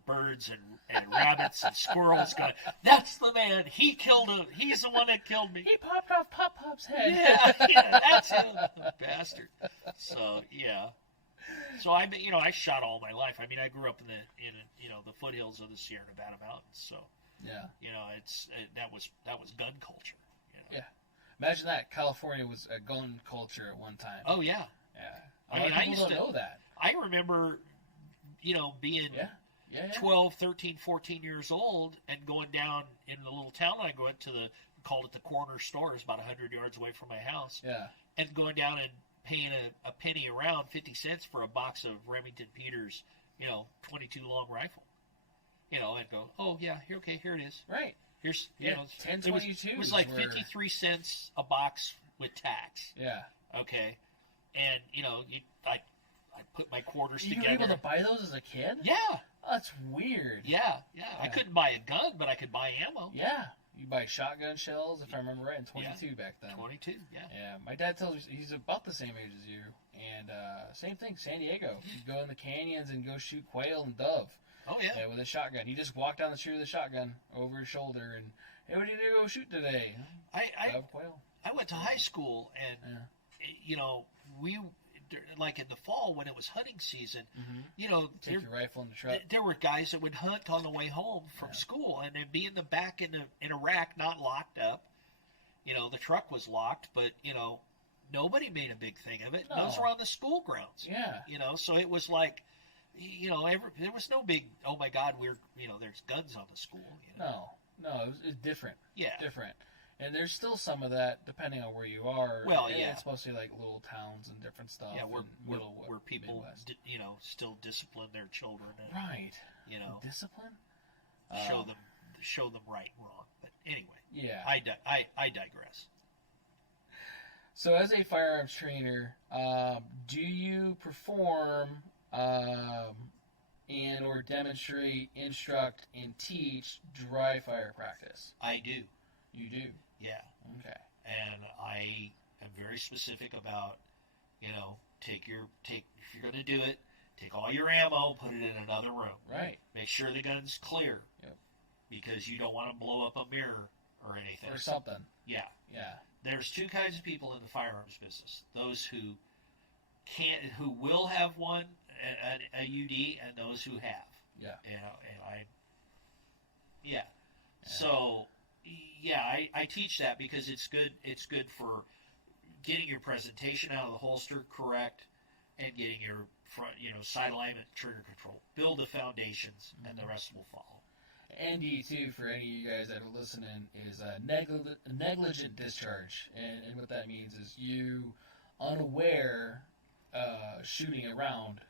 birds and rabbits and squirrels going, that's the man. He's the one that killed me. He popped off Pop-Pop's head. Yeah, that's him, bastard. So, yeah. So I shot all my life. I mean, I grew up in the foothills of the Sierra Nevada mountains. So, yeah. That was gun culture. Yeah. Imagine that. California was a gun culture at one time. Oh, yeah. Yeah. I used to know that. I remember, being 12, 13, 14 years old and going down in the little town I go to called it the corner store. It's about 100 yards away from my house. Yeah. And going down and paying a penny around 50 cents for a box of Remington Peters, 22 long rifle. And go, oh, yeah, here it is. Right. Here's, 1022. It was like 53 cents a box with tax. Yeah. Okay. And, I put my quarters together. You were able to buy those as a kid? Yeah. Oh, that's weird. Yeah. I couldn't buy a gun, but I could buy ammo. Yeah. You buy shotgun shells, if I remember right, in 22 back then. 22, yeah. Yeah. My dad tells me he's about the same age as you. And same thing, San Diego. He'd go in the canyons and go shoot quail and dove. Oh, yeah. With a shotgun. He just walked down the street with a shotgun over his shoulder and, hey, what are you going to go shoot today? Dove, quail. I went to high school and, we, like in the fall when it was hunting season, take your rifle in the truck. There were guys that would hunt on the way home from school and then be in the back in a rack, not locked up. The truck was locked, but, nobody made a big thing of it. No. Those were on the school grounds. Yeah. So it was like, there was no big, oh my God, there's guns on the school. No, it was different. Yeah. Different. And there's still some of that, depending on where you are. Well, yeah. It's mostly like little towns and different stuff. Yeah, where people, still discipline their children. And, right. Discipline? Show them right and wrong. But anyway. Yeah. I digress. So as a firearms trainer, do you perform and or demonstrate, instruct, and teach dry fire practice? I do. You do? Yeah. Okay. And I am very specific about, if you're going to do it, take all your ammo, put it in another room. Right. Make sure the gun's clear. Yep. Because you don't want to blow up a mirror or anything. Or something. Yeah. Yeah. There's two kinds of people in the firearms business. Those who will have one, a UD, and those who have. Yeah. Yeah. So, I teach that because it's good. It's good for getting your presentation out of the holster correct and getting your front, sight alignment, trigger control. Build the foundations, and the rest will follow. ND, too, for any of you guys that are listening, is a negligent discharge. And what that means is you unaware shooting around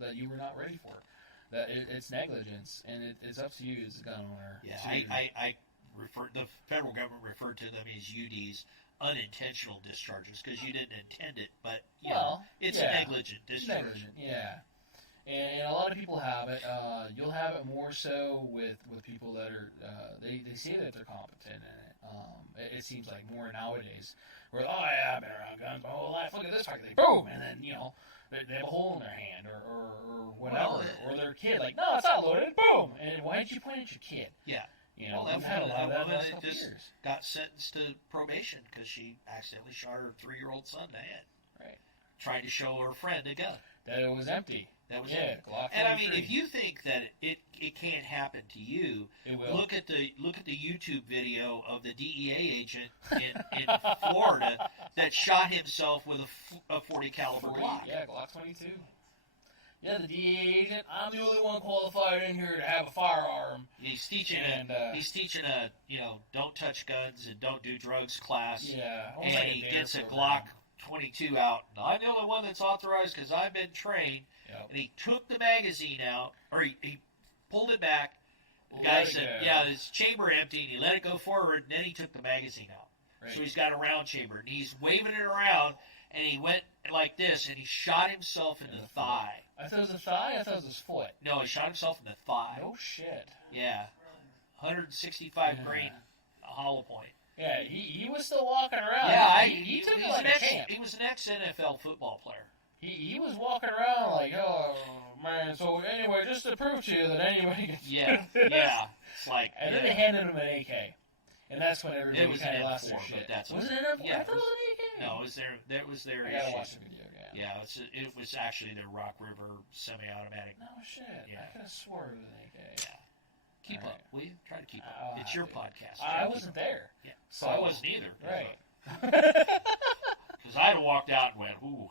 that you were not ready for. That it's negligence, and it's up to you as a gun owner. Yeah, I refer, the federal government referred to them as UDs, unintentional discharges because you didn't intend it, but it's yeah. negligent discharge. Negligent, yeah. And a lot of people have it. You'll have it more so with people that are they say that they're competent in it. It seems like more nowadays. Where I've been around guns my whole life. Look at this fucking thing, boom, and then they have a hole in their hand or whatever, or their kid like, no, it's not loaded, boom. And why didn't you point at your kid? Yeah. We've had a lot of that woman last couple just years. got sentenced to probation because she accidentally shot her 3-year-old son in the head. Right. Trying to show her friend a gun. That it was empty. That was it. Glock 43. And I mean, if you think that it can't happen to you, it will. look at the YouTube video of the DEA agent in Florida that shot himself with a 40 caliber Glock. Yeah, Glock 22. Yeah, the DEA agent. I'm the only one qualified in here to have a firearm. He's teaching a don't touch guns and don't do drugs class. Yeah, and he gets a Glock 22 out. And I'm the only one that's authorized because I've been trained. Yep. And he took the magazine out, or he pulled it back. The guy said, his chamber empty, and he let it go forward, and then he took the magazine out. Right. So he's got a round chamber, and he's waving it around, and he went like this, and he shot himself in the thigh. I thought it was a thigh? I thought it was his foot. No, he shot himself in the thigh. No shit. Yeah. 165 grain hollow point. Yeah, he was still walking around. Yeah, he took it like a champ. He was an ex-NFL football player. He was walking around like, oh, man, so anyway, just to prove to you that anybody can Yeah. It's like... And then they handed him an AK. And that's when everybody kind of lost their but shit. Was it an M4? Yeah, I thought it was an AK. No, it was their I gotta watch the video, Yeah, it was actually their Rock River semi-automatic. No shit. Yeah. I could have swore it was an AK. Yeah. Keep up, will you? Try to keep up. I'll It's your podcast. I wasn't there. Yeah. So I wasn't either. Right. Because I'd have walked out and went, ooh.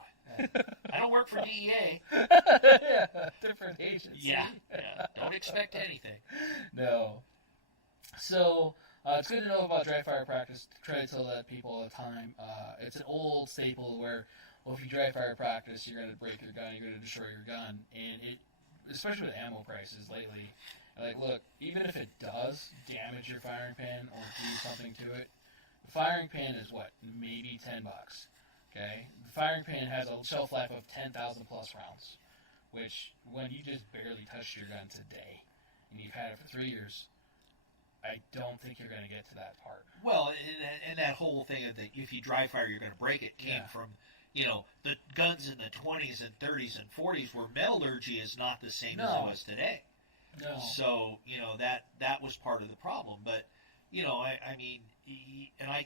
I don't work for DEA. Yeah, different agency. Yeah. Don't expect anything. No. So, it's good to know about dry fire practice. Try to tell that people all the time. It's an old staple where, well, if you dry fire practice, you're going to break your gun, you're going to destroy your gun. And it, especially with ammo prices lately, like, look, even if it does damage your firing pin or do something to it, the firing pin is what? Maybe $10. Okay? The firing pin has a shelf life of 10,000 plus rounds, which, when you just barely touched your gun today, and you've had it for 3 years, I don't think you're going to get to that part. Well, and that whole thing of that if you dry fire, you're going to break it came from, the guns in the 20s and 30s and 40s where metallurgy is not the same as it was today. No. So, that was part of the problem. But, I mean, and I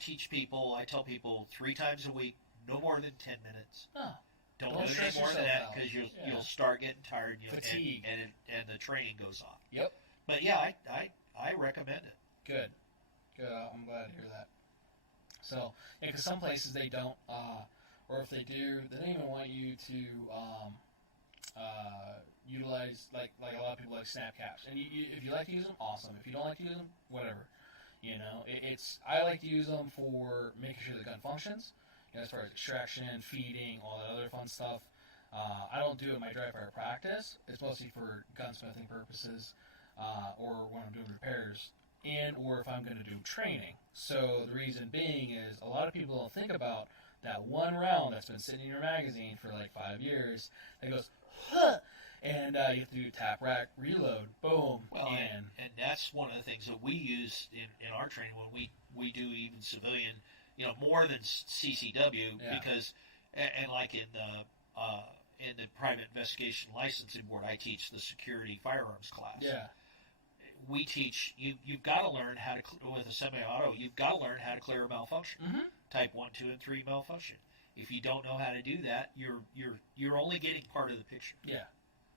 tell people 3 times a week, no more than 10 minutes. Huh. Don't do any more than that because you'll start getting tired Fatigue. and the training goes off. Yep. But, yeah, I recommend it. Good. I'm glad to hear that. So, because some places they don't, or if they do, they don't even want you to utilize, like a lot of people like snap caps. And if you like to use them, awesome. If you don't like to use them, whatever. I like to use them for making sure the gun functions, as far as extraction, feeding, all that other fun stuff. I don't do it in my dry fire practice. It's mostly for gunsmithing purposes, or when I'm doing repairs, or if I'm going to do training. So the reason being is a lot of people don't think about that one round that's been sitting in your magazine for like 5 years that goes, huh, and you have to do tap rack, reload, boom. Well, and that's one of the things that we use in our training when we do even civilian, more than CCW, because, and like in the private investigation licensing board, I teach the security firearms class. Yeah. We teach you've got to learn how to, with a semi-auto, you've got to learn how to clear a malfunction. Mm-hmm. Type 1, 2, and 3 malfunction. If you don't know how to do that, you're only getting part of the picture. Yeah.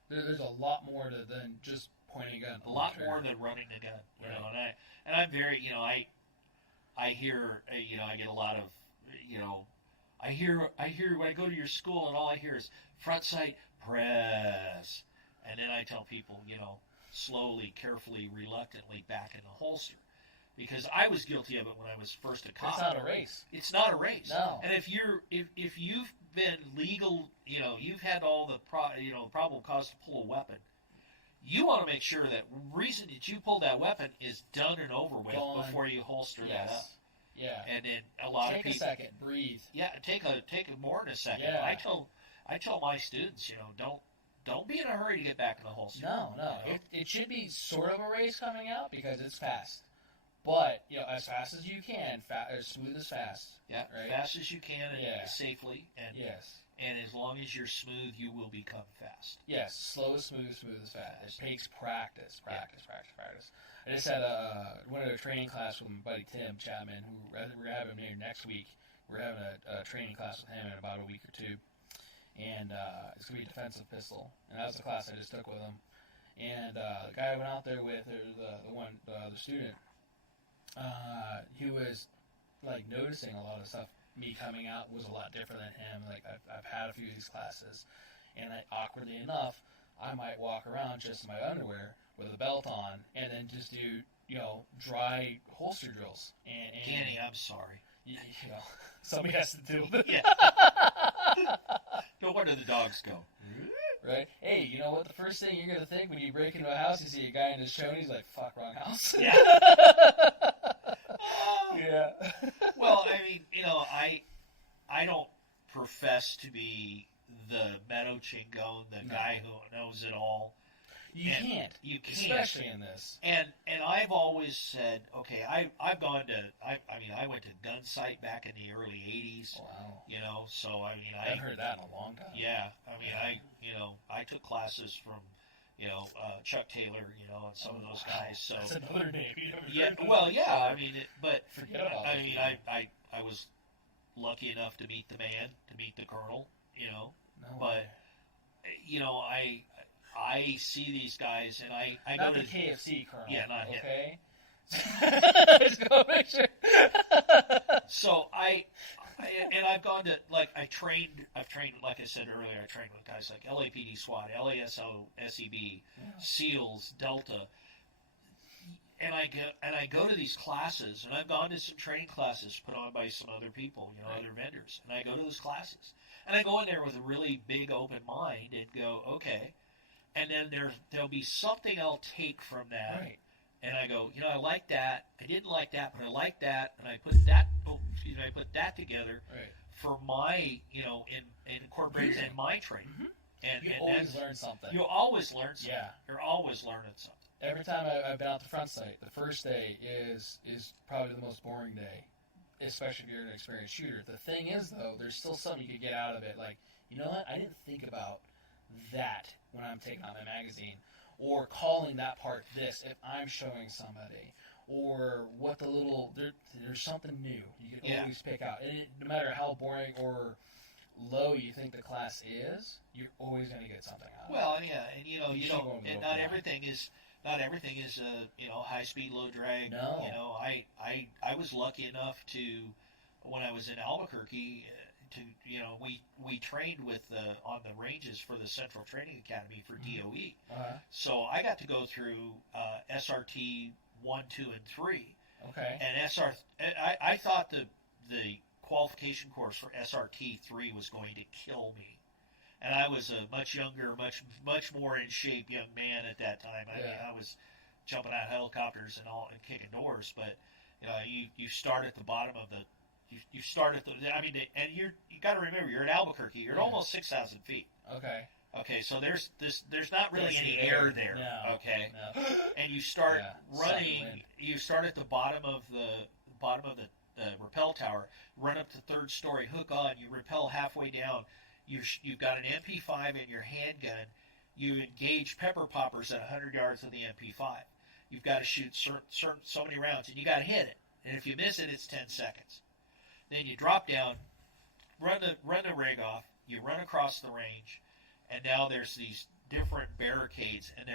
There's a lot more than just pointing a gun. A lot more than running a gun. Right. And I'm very, I hear, I get a lot of, I hear when I go to your school and all I hear is front sight press. And then I tell people, slowly, carefully, reluctantly back in the holster. Because I was guilty of it when I was first a cop. It's not a race. It's not a race. No. And if you've been legal, you've had all the probable cause to pull a weapon, you want to make sure that reason that you pulled that weapon is done and over with before you holster that up. Yeah. And then a lot of people take a second, breathe. Yeah, take more than a second. Yeah. I tell my students, don't be in a hurry to get back in the holster. No. It should be sort of a race coming out because it's fast. But, as fast as you can, as smooth as fast. Yeah, right? fast as you can and safely. And, yes. And as long as you're smooth, you will become fast. Yes, slow as smooth, smooth as fast. It takes practice. I just had went to a training class with my buddy Tim Chapman, who we're having him here next week. We're having a training class with him in about a week or two. And it's going to be a defensive pistol. And that was the class I just took with him. And the guy I went out there with, the student, he was like noticing a lot of stuff. Me coming out was a lot different than him. Like I've had a few of these classes, and awkwardly enough, I might walk around just in my underwear with a belt on, and then just do dry holster drills. And Danny, I'm sorry. Somebody has to deal with it. Yeah. No wonder the dogs go. Right? Hey, you know what? The first thing you're gonna think when you break into a house, you see a guy in his chonies, like, fuck, wrong house. Yeah. Yeah. Well, I mean, I don't profess to be the Meadow Chingon, the guy who knows it all. You can't. Especially in this. And I've always said, okay, I've gone to, I went to Gun Sight back in the early 80s. Wow. So, I haven't heard that in a long time. Yeah. I took classes from, Chuck Taylor, and some of those guys. So that's another name. Yeah. Well, yeah. Forget about I was lucky enough to meet the man, to meet the colonel, No but, I see these guys, and I not go the to KFC colonel. Yeah, not him. Okay. Just go make sure. So I've gone to, I've trained, like I said earlier, I trained with guys like LAPD SWAT, LASO, SEB, SEALs, Delta, and I go to these classes, and I've gone to some training classes put on by some other people, other vendors, and I go to those classes, and I go in there with a really big open mind and go, okay, and then there'll be something I'll take from that. Right. And I go, I like that. I didn't like that, but I like that, and I put that. I put that together for my, incorporated in my training. Mm-hmm. And you always learn something. You always learn something. Yeah. You're always learning something. Every time I've been out the front sight, the first day is probably the most boring day, especially if you're an experienced shooter. The thing is, though, there's still something you could get out of it. Like, you know what? I didn't think about that when I'm taking out my magazine. Or calling that part this if I'm showing somebody. Or what the little... There's something new you can always pick out. And no matter how boring or low you think the class is, you're always going to get something out of it. Well, yeah, and you don't... And not everything is high speed, low drag. No. I was lucky enough to, when I was in Albuquerque... we trained with on the ranges for the Central Training Academy for DOE. Uh-huh. So I got to go through SRT 1, 2, and 3. Okay. And I thought the qualification course for SRT 3 was going to kill me. And I was a much younger, much more in shape young man at that time. I mean, I was jumping out of helicopters and kicking doors. But you start at the bottom of the. You start at the. And you got to remember, you're at Albuquerque. You're at almost 6,000 feet. Okay. Okay, so there's not really any air there. No. Okay. No. And you start running. You start at the bottom of the rappel tower. Run up to third story. Hook on. You rappel halfway down. You've got an MP5 in your handgun. You engage pepper poppers at 100 yards with the MP5. You've got to shoot so many rounds, and you got to hit it. And if you miss it, it's 10 seconds. Then you drop down, run the rig off, you run across the range, and now there's these different barricades, and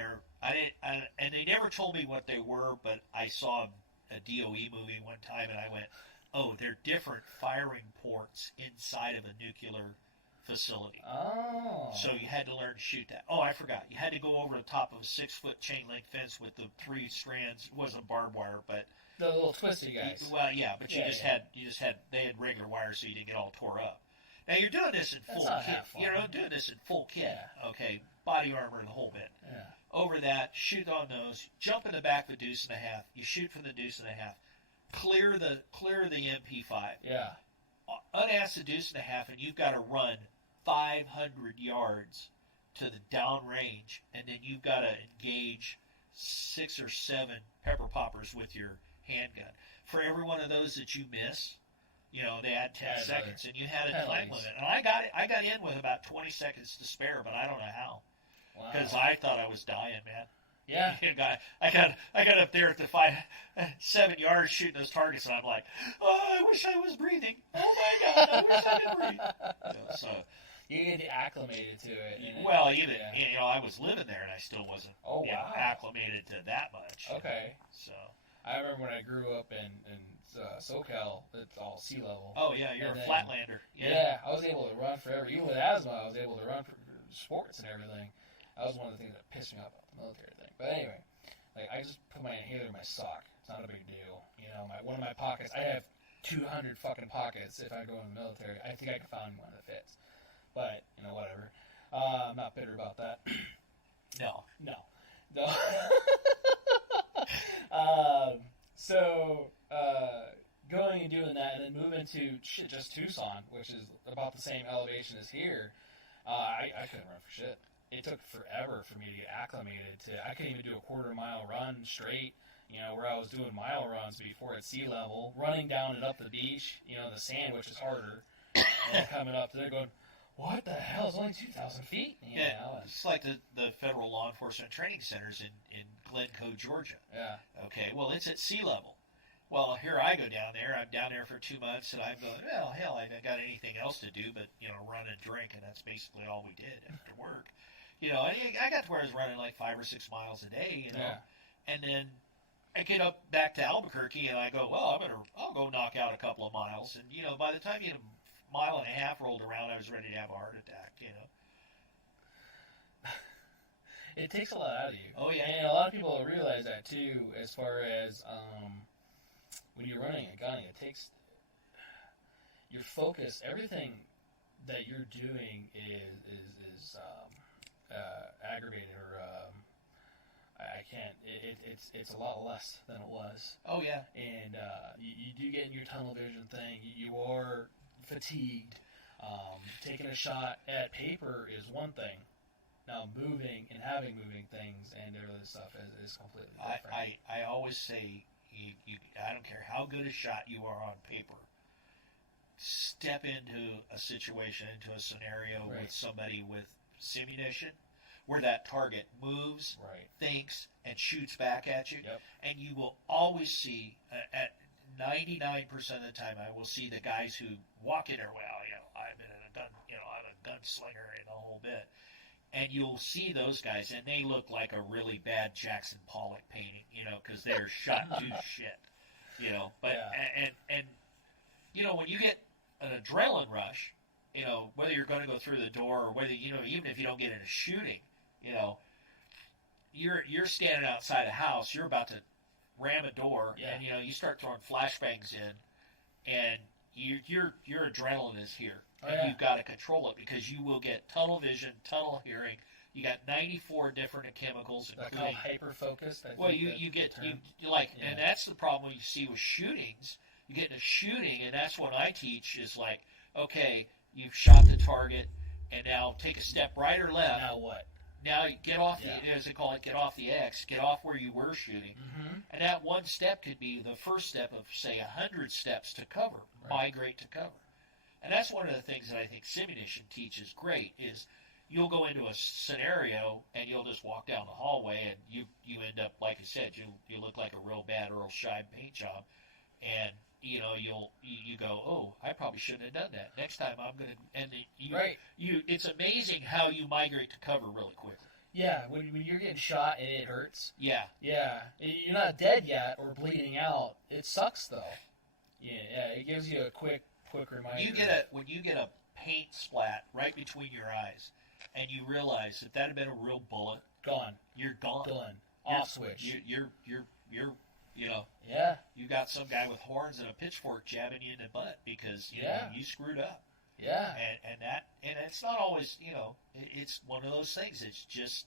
and they never told me what they were, but I saw a DOE movie one time, and I went, oh, they're different firing ports inside of a nuclear facility. Oh. So you had to learn to shoot that. Oh, I forgot. You had to go over the top of a 6-foot chain link fence with the 3 strands. It wasn't barbed wire, but the little twisty guys. Well, yeah, but they had regular wires so you didn't get all tore up. Now you're doing this in full kit. You're doing this in full kit. Yeah. Okay, body armor and the whole bit. Yeah. Over that, shoot on those, jump in the back of the deuce and a half. You shoot from the deuce and a half. clear the MP5. Yeah. Unasked a deuce and a half, and you've got to run 500 yards to the downrange, and then you've got to engage 6 or 7 pepper poppers with your handgun. For every one of those that you miss, they add 10 seconds, and you had a time limit. And I got in with about 20 seconds to spare, but I don't know how, because I thought I was dying, man. Yeah. I got up there at the 7 yards shooting those targets, and I'm like, oh, I wish I was breathing. Oh my God, I wish I could breathe. So you get acclimated to it. Well, I was living there, and I still wasn't acclimated to that much. Okay. So I remember when I grew up in SoCal, it's all sea level. Oh yeah, you're a flatlander. Yeah, I was able to run forever. Even with asthma, I was able to run for sports and everything. That was one of the things that pissed me off about the military thing. But anyway, I just put my inhaler in my sock. It's not a big deal. One of my pockets, I have 200 fucking pockets if I go in the military. I think I can find one that fits. But, whatever. I'm not bitter about that. No. So, going and doing that, and then moving to just Tucson, which is about the same elevation as here, I couldn't run for shit. It took forever for me to get acclimated to. I couldn't even do a quarter-mile run straight, where I was doing mile runs before at sea level, running down and up the beach, the sand, which is harder, and coming up there going, what the hell? It's only 2,000 feet. It's like the federal law enforcement training centers in Glencoe, Georgia. Yeah. Okay, well, it's at sea level. Well, here I go down there. I'm down there for 2 months, and I'm going, well, hell, I don't got anything else to do but, run and drink, and that's basically all we did after work. I got to where I was running like 5 or 6 miles a day, and then I get up back to Albuquerque, and I go, well, I'll go knock out a couple of miles, and, by the time you had a mile and a half rolled around, I was ready to have a heart attack, It takes a lot out of you. Oh, yeah. And a lot of people don't realize that, too, as far as when you're running and gunning, it takes your focus, everything that you're doing is aggravated or I can't. It's a lot less than it was. Oh yeah. And you do get in your tunnel vision thing. You are fatigued. Taking a shot at paper is one thing. Now moving and having moving things and other stuff is completely different. I always say I don't care how good a shot you are on paper. Step into a situation, into a scenario with somebody with simunition, where that target moves, thinks, and shoots back at you, and you will always see, at 99% of the time, I will see the guys who walk in there. Well, I've been in a gun, I'm a gunslinger and a whole bit, and you'll see those guys, and they look like a really bad Jackson Pollock painting, because they are shot to shit, But and when you get an adrenaline rush, whether you're going to go through the door or whether, even if you don't get into shooting, you're standing outside a house, you're about to ram a door, and, you start throwing flashbangs in, and your adrenaline is here. And you've got to control it because you will get tunnel vision, tunnel hearing. You got 94 different chemicals. Like how hyper-focused. Well, and that's the problem you see with shootings. You get into shooting, and that's what I teach is like, okay, you've shot the target, and now take a step right or left. Now what? Now you get off as they call it, get off the X, get off where you were shooting. Mm-hmm. And that one step could be the first step of, say, 100 steps to cover, migrate to cover. And that's one of the things that I think simunition teaches great is you'll go into a scenario and you'll just walk down the hallway and you end up, like I said, you look like a real bad Earl Scheib paint job, and you go, oh, I probably shouldn't have done that. Next time I'm going to, and it's amazing how you migrate to cover really quickly. Yeah, when you're getting shot and it hurts. Yeah. Yeah, you're not dead yet or bleeding out. It sucks though. Yeah, it gives you a quick reminder. When you get a paint splat right between your eyes, and you realize if that had been a real bullet, gone. You're gone. Done. Off switch. You're Yeah. You got some guy with horns and a pitchfork jabbing you in the butt because you screwed up. Yeah. And it's not always it's one of those things. It's just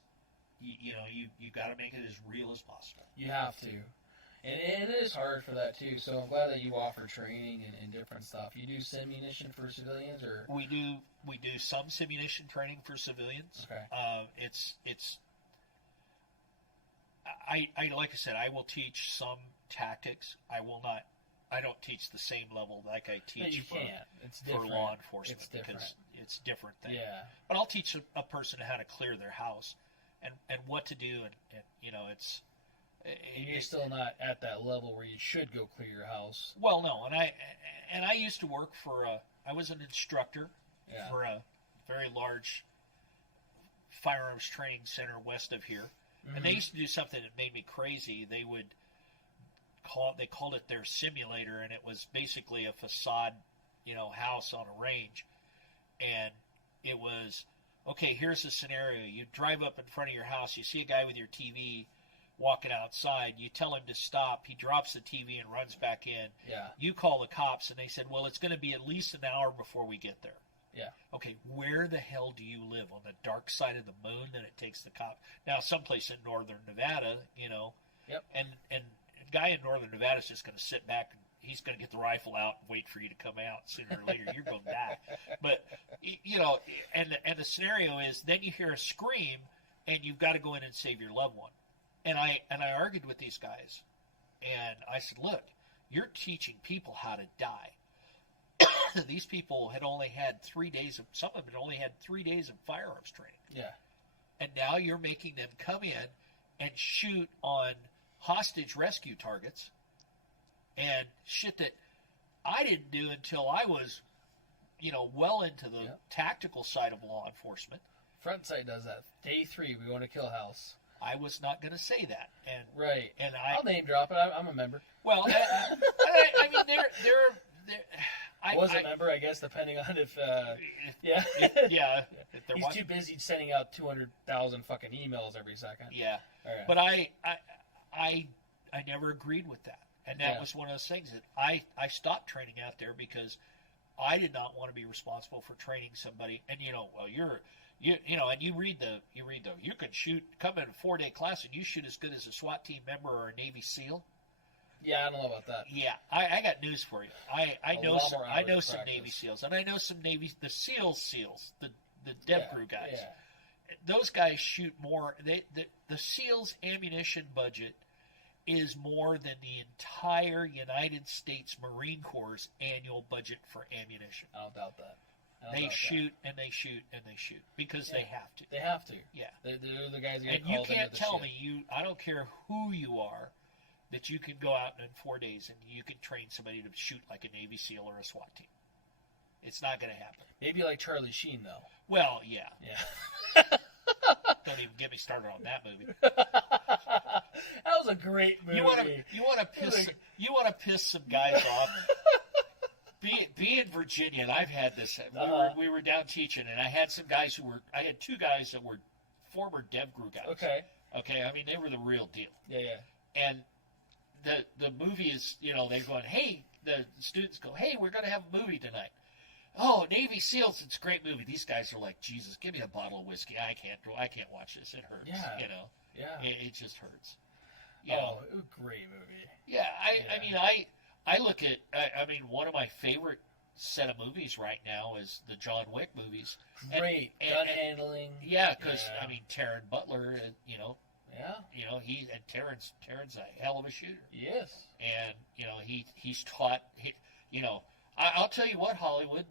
you got to make it as real as possible. You have to. And it is hard for that too. So I'm glad that you offer training and different stuff. You do simunition for civilians, or We do some simunition training for civilians. Okay. I like I said, I will teach some tactics. I don't teach the same level like I teach you for, can't. It's for different. law enforcement It's different. because it's a different thing. Yeah. But I'll teach a person how to clear their house and what to do, and you know, it's. And you're still not at that level where you should go clear your house. Well, no, and I used to work for I was an instructor for a very large firearms training center west of here, and they used to do something that made me crazy. They called it their simulator, and it was basically a facade, you know, house on a range, and it was okay. Here's the scenario: you drive up in front of your house, you see a guy with your TV walking outside, you tell him to stop, he drops the TV and runs back in. Yeah. You call the cops, and they said, well, it's going to be at least an hour before we get there. Yeah. Okay, where the hell do you live? On the dark side of the moon that it takes the cop? Now, someplace in northern Nevada, you know, Yep. and a guy in northern Nevada is just going to sit back and he's going to get the rifle out and wait for you to come out. Sooner or later, you're going to die. But, you know, and the scenario is then you hear a scream, and you've got to go in and save your loved one. And I argued with these guys, and I said, look, you're teaching people how to die. These people had only had 3 days some of them had only had 3 days of firearms training. Yeah. And now you're making them come in and shoot on hostage rescue targets and shit that I didn't do until I was, you know, well into the tactical side of law enforcement. Front Sight does that. Day 3, we want to kill house. I was not going to say that, and Right. And I'll name drop it. I'm a member. Well, I mean, they're I was a member, I guess, depending on if. Yeah. Yeah. He's too busy sending out 200,000 fucking emails every second. Yeah. All right. But I never agreed with that, and that was one of those things that I stopped training out there because I did not want to be responsible for training somebody. And you know, well, you know, and you read the you can shoot, come in a 4-day class and you shoot as good as a SWAT team member or a Navy SEAL. Yeah, I don't know about that. Yeah, I got news for you. I know some practice. Navy SEAls, and I know some the SEALs, the Dev Crew guys. Yeah. Those guys shoot more. The SEALs ammunition budget is more than the entire United States Marine Corps' annual budget for ammunition. I don't doubt that. They shoot and they shoot and they shoot because they have to. They have to. Yeah. They're the guys who And you can't tell shit. me I don't care who you are, that you can go out in 4 days and you can train somebody to shoot like a Navy SEAL or a SWAT team. It's not going to happen. Maybe like Charlie Sheen, though. Well, yeah. Yeah. Don't even get me started on that movie. That was a great movie. You want to piss some guys off. Be in Virginia, and I've had this. We were down teaching, and I had some guys I had 2 guys that were former Dev Crew guys. Okay. I mean, they were the real deal. Yeah. And the movie is, you know, they're going, hey, the students go, hey, we're going to have a movie tonight. Oh, Navy SEALs, it's a great movie. These guys are like, Jesus, give me a bottle of whiskey. I can't watch this. It hurts. Yeah. You know. Yeah. It just hurts. You know? It was a great movie. Yeah. I mean, I look at. I mean, one of my favorite set of movies right now is the John Wick movies. Great gun handling. Yeah, because I mean, Taron Butler, you know. Yeah. You know, Taron's a hell of a shooter. Yes. And you know, he's taught. You know, I'll tell you what, Hollywood,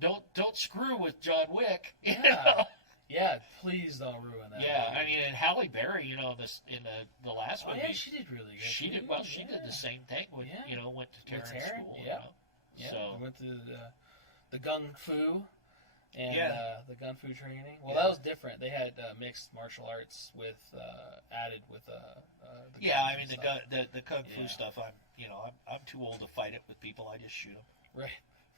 don't screw with John Wick. You know? Yeah, please don't ruin that. Yeah, movie. I mean, and Halle Berry, you know, in the last movie, yeah, she did really good. She did well. She did the same thing when you know went to Taron school. Yeah. You know? Yeah. So We went to the Gung Fu and the Gung Fu training. Well, Yeah. that was different. They had mixed martial arts with added with the yeah, guns I mean and stuff. the kung fu stuff. I'm too old to fight it with people. I just shoot them. Right.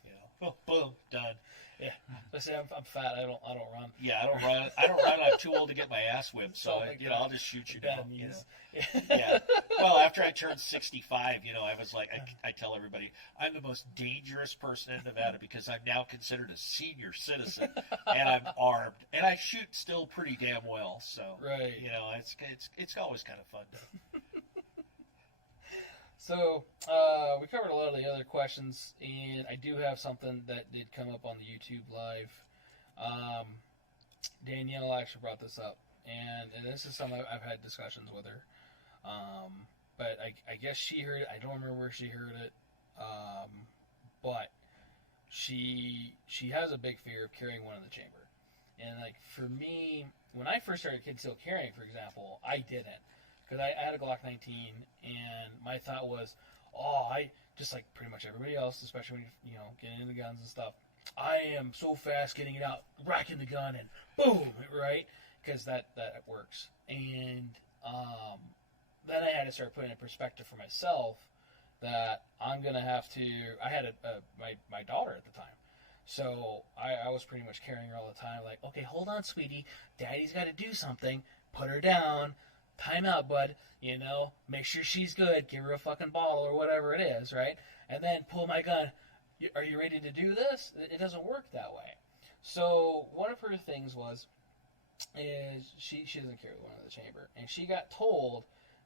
You know, boom, done. Yeah. Listen, I'm fat. I don't run. Yeah, I don't run. I'm too old to get my ass whipped. So I'll just shoot you down. Bad You know. knees. Yeah. Well, after I turned 65, you know, I was like, I tell everybody, I'm the most dangerous person in Nevada because I'm now considered a senior citizen and I'm armed and I shoot still pretty damn well. So, Right. you know, it's always kind of fun. So, we covered a lot of the other questions, and I do have something that did come up on the YouTube live. Danielle actually brought this up, and this is something I've had discussions with her. But I guess she heard it. I don't remember where she heard it. But she has a big fear of carrying one in the chamber. And, like, for me, when I first started concealed carrying, for example, I didn't. Because I had a Glock 19, and my thought was, I, just like pretty much everybody else, especially when you getting into guns and stuff, I am so fast getting it out, racking the gun, and boom, right? Because that works. And then I had to start putting in perspective for myself that I'm going to have to, I had my daughter at the time. So I was pretty much carrying her all the time, like, okay, hold on, sweetie, daddy's got to do something, put her down, time out, bud, make sure she's good, give her a fucking bottle or whatever it is, right? And then pull my gun. Are you ready to do this? It doesn't work that way. So one of her things is she doesn't carry one in the chamber. And she got told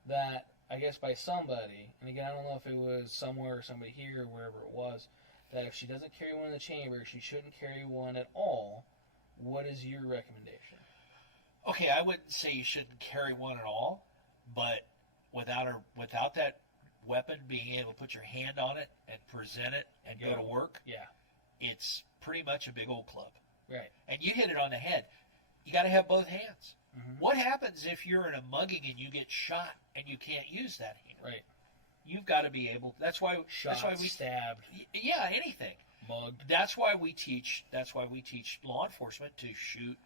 that, I guess by somebody, and again, I don't know if it was somewhere or somebody here or wherever it was, that if she doesn't carry one in the chamber, she shouldn't carry one at all. What is your recommendation? Okay, I wouldn't say you shouldn't carry one at all, but without that weapon being able to put your hand on it and present it and go to work, it's pretty much a big old club. Right. And you hit it on the head. You got to have both hands. Mm-hmm. What happens if you're in a mugging and you get shot and you can't use that hand? Right. You've got to be able. That's why we stabbed. Yeah, anything. Mugged. That's why we teach law enforcement to shoot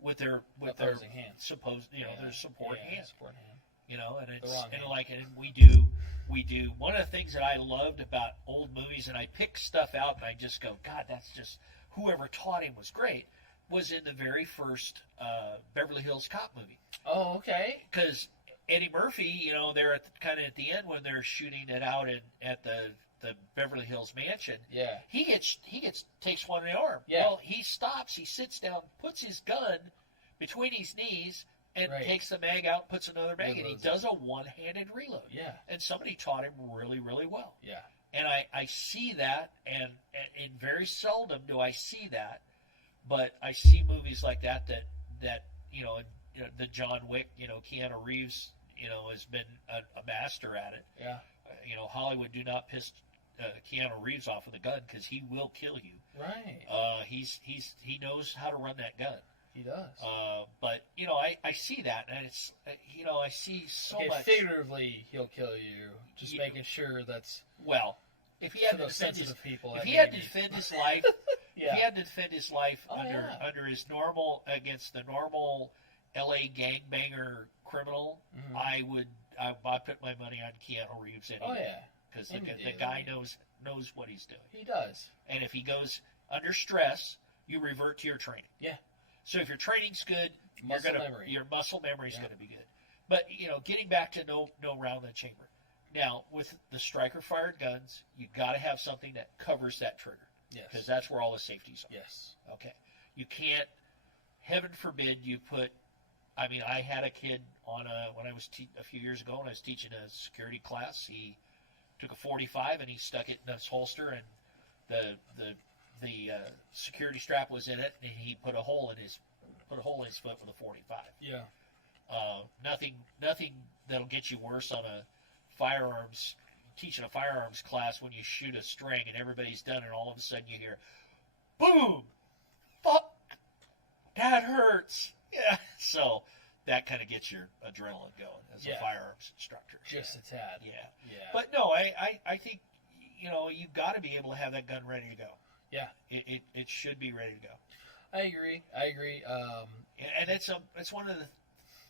with their opposing hands. Their support hand. Support hand. And it's hand. we do one of the things that I loved about old movies, and I pick stuff out and I just go, God, that's just whoever taught him was great. Was in the very first Beverly Hills Cop movie. Oh, okay. Because Eddie Murphy, they're at the end when they're shooting it out at the Beverly Hills mansion. Yeah. He takes one in the arm. Yeah. Well, he stops, he sits down, puts his gun between his knees, and takes the mag out, puts another mag, and he does a one-handed reload. Yeah. And somebody taught him really, really well. Yeah. And I see that, and very seldom do I see that, but I see movies like that the John Wick, Keanu Reeves, has been a master at it. Yeah. Hollywood do not piss Keanu Reeves off with a gun because he will kill you. Right. He knows how to run that gun. He does. But I see that, and it's I see so much. Figuratively, he'll kill you. Just making sure that's if he had to defend his life, if he had to defend his life under his normal against the normal L.A. gangbanger criminal, mm-hmm. I put my money on Keanu Reeves anyway. Oh yeah, because the guy knows what he's doing. He does. And if he goes under stress, you revert to your training. Yeah. So if your training's good, your muscle memory is going to be good. But getting back to no round in the chamber. Now with the striker fired guns, you got to have something that covers that trigger. Yes. Because that's where all the safeties are. Yes. Okay. You can't. Heaven forbid you put. I mean, I had a kid when I was a few years ago, when I was teaching a security class. He took a 45 and he stuck it in his holster, and the security strap was in it, and he put a hole in his foot with a 45. Yeah. Nothing that'll get you worse on teaching a firearms class when you shoot a string and everybody's done, and all of a sudden you hear, boom, fuck, that hurts. Yeah, so that kind of gets your adrenaline going as a firearms instructor. Just a tad. Yeah. But no, I think you've got to be able to have that gun ready to go. Yeah. It should be ready to go. I agree. And it's one of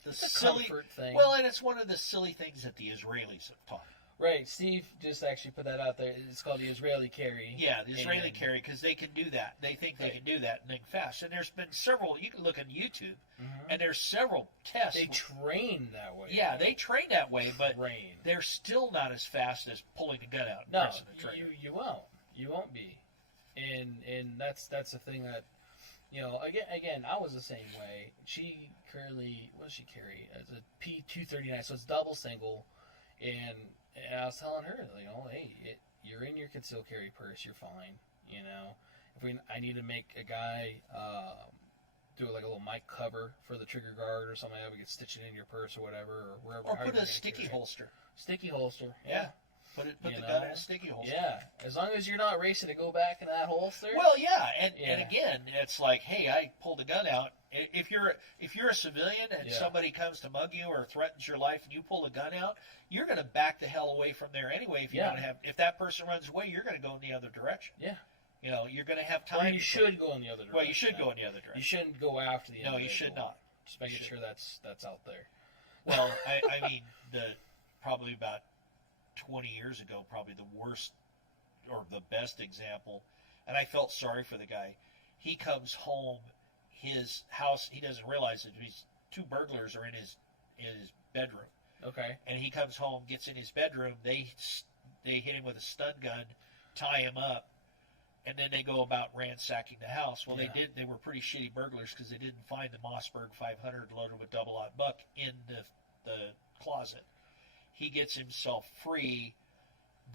the silly thing. Well, and it's one of the silly things that the Israelis have taught. Right, Steve just actually put that out there. It's called the Israeli carry. Yeah, the Israeli carry, because they can do that. They think they can do that and think fast. And there's been several, you can look on YouTube, mm-hmm. and there's several tests. They train that way. Yeah, they train that way, but they're still not as fast as pulling the gun out and pressing the trigger. You won't. You won't be. And that's the thing that, again, I was the same way. She currently, what does she carry? It's a P239, so it's double single. And And I was telling her, hey, you're in your concealed carry purse, you're fine. If I need to make a guy do like a little mic cover for the trigger guard or something, we could stitch it in your purse or whatever, or wherever. Or put a sticky holster. Sticky holster. Yeah. Put the gun in a sticky holster. Yeah, as long as you're not racing to go back in that holster. Well, yeah, and again, it's like, hey, I pulled a gun out. If you're a civilian and somebody comes to mug you or threatens your life and you pull a gun out, you're going to back the hell away from there anyway. If that person runs away, you're going to go in the other direction. Yeah. You're going to have time. Well, you should go in the other direction. Well, you should go in the other direction. You shouldn't go after the individual. No, you should not. Just making sure that's out there. Well, I mean, probably about 20 years ago, probably the worst or the best example, and I felt sorry for the guy. He comes home, his house, he doesn't realize it. Two burglars are in his bedroom. Okay. And he comes home, gets in his bedroom. They hit him with a stun gun, tie him up, and then they go about ransacking the house. Well, they were pretty shitty burglars because they didn't find the Mossberg 500 loaded with double-aught buck in the closet. He gets himself free.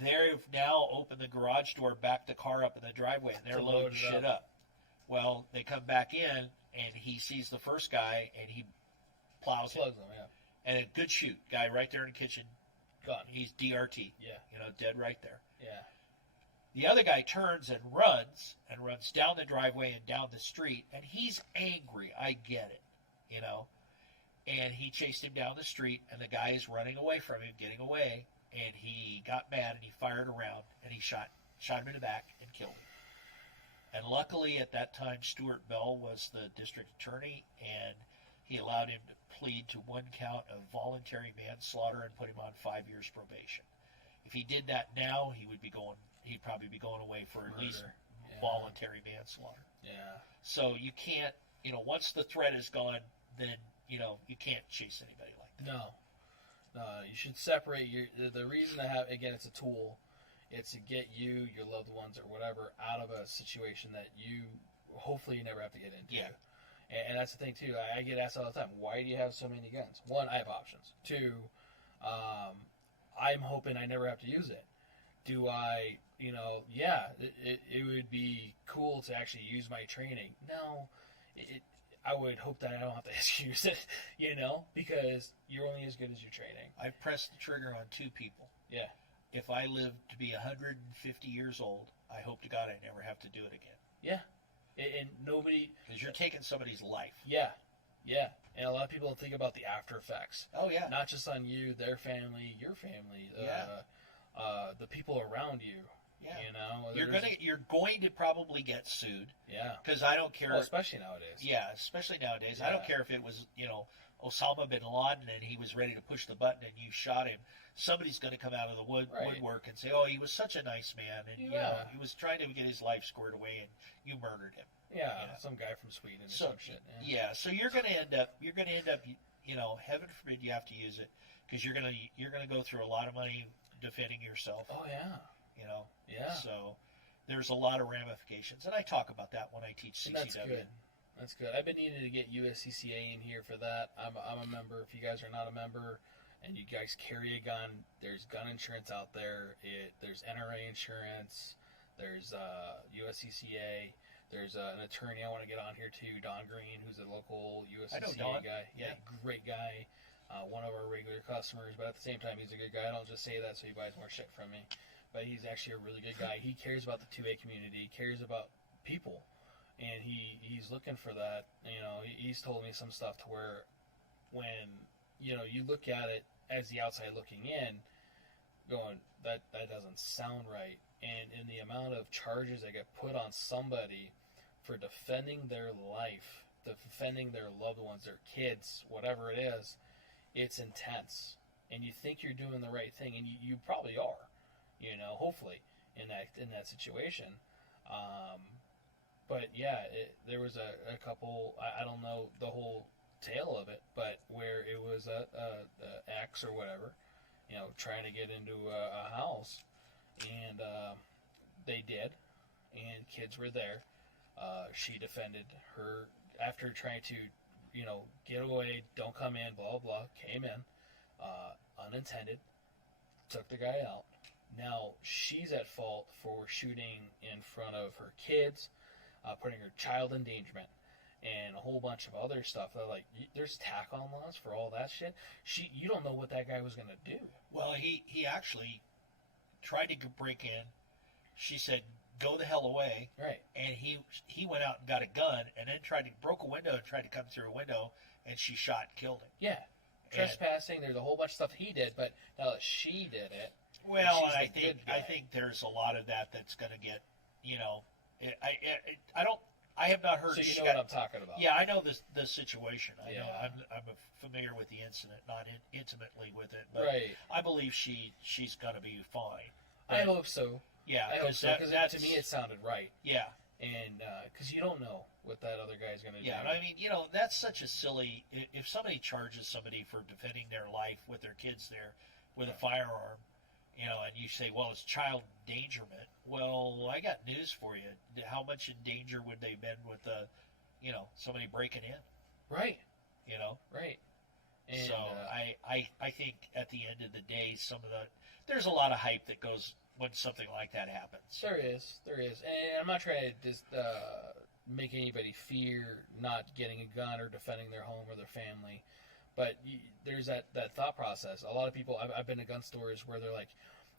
They've now opened the garage door, backed the car up in the driveway, and they're loading shit up. Well, they come back in, and he sees the first guy, and he plows him. And a good shoot. Guy right there in the kitchen. Gone. He's DRT. Yeah. Dead right there. Yeah. The other guy turns and runs down the driveway and down the street, and he's angry. I get it, And he chased him down the street, and the guy is running away from him, getting away, and he got mad, and he fired around, and he shot him in the back and killed him. And luckily, at that time, Stuart Bell was the district attorney, and he allowed him to plead to 1 count of voluntary manslaughter and put him on 5 years probation. If he did that now, he'd probably be going away for at least voluntary manslaughter. Yeah. So you can't, once the threat is gone, then you can't chase anybody like that. No, you should separate the reason to have, again, it's a tool. It's to get you, your loved ones, or whatever out of a situation that you hopefully you never have to get into. Yeah. And that's the thing too. I get asked all the time, why do you have so many guns? 1, I have options. 2, I'm hoping I never have to use it. Do I? It would be cool to actually use my training. No, I would hope that I don't have to use it, because you're only as good as your training. I've pressed the trigger on 2 people. Yeah. If I live to be 150 years old, I hope to God I never have to do it again. Yeah. And nobody... Because you're taking somebody's life. Yeah. Yeah. And a lot of people don't think about the after effects. Oh, yeah. Not just on you, their family, your family, the people around you. Yeah. You're going to probably get sued. Yeah. Because I don't care. Well, especially nowadays. Yeah, especially nowadays. Yeah. I don't care if it was, Osama bin Laden and he was ready to push the button and you shot him. Somebody's going to come out of the woodwork and say, "Oh, he was such a nice man, and he was trying to get his life squared away, and you murdered him." Yeah, some guy from Sweden or some shit. Yeah, so you're going to end up, heaven forbid you have to use it, because you're going to go through a lot of money defending yourself. Oh yeah. Yeah. So there's a lot of ramifications, and I talk about that when I teach CCW. That's good. I've been needing to get USCCA in here for that. I'm a member. If you guys are not a member and you guys carry a gun, there's gun insurance out there. There's NRA insurance. There's USCCA. There's an attorney I want to get on here too, Don Green, who's a local USCCA guy. Yeah, great guy. One of our regular customers, but at the same time, he's a good guy. I don't just say that so he buys more shit from me. But he's actually a really good guy. He cares about the 2A community. He cares about people. And he's looking for that. He's told me some stuff to where when, you look at it as the outside looking in, going, that doesn't sound right. And in the amount of charges that get put on somebody for defending their life, defending their loved ones, their kids, whatever it is, it's intense. And you think you're doing the right thing, and you probably are, hopefully, in that situation. But yeah, there was a couple, I don't know the whole tale of it, but where it was a ex or whatever, trying to get into a house, and they did, and kids were there. She defended her after trying to, get away, don't come in, blah, blah, blah, came in, unintended, took the guy out. Now she's at fault for shooting in front of her kids, putting her child in endangerment, and a whole bunch of other stuff. They're like, there's tack-on laws for all that shit. You don't know what that guy was gonna do. Well, he actually tried to break in. She said, "Go the hell away!" Right. And he went out and got a gun, and then broke a window and tried to come through a window, and she shot and killed him. Yeah. Trespassing. There's a whole bunch of stuff he did, but now that she did it. Well, and I think there's a lot of that's going to get, I have not heard. So you know what I'm talking about. Yeah, I know the situation. I know I'm familiar with the incident, not intimately with it, but right. I believe she's going to be fine. But, I hope so. Yeah, I hope so, because to me it sounded right. Yeah. And because you don't know what that other guy's going to do. Yeah, I mean, that's such a silly. If somebody charges somebody for defending their life with their kids there with a firearm, and you say, well, it's child endangerment. Well, I got news for you. How much in danger would they have been with somebody breaking in? Right. Right. And, so I think at the end of the day, there's a lot of hype that goes when something like that happens. There is, and I'm not trying to just make anybody fear not getting a gun or defending their home or their family, but there's that thought process. A lot of people, I've been to gun stores where they're like,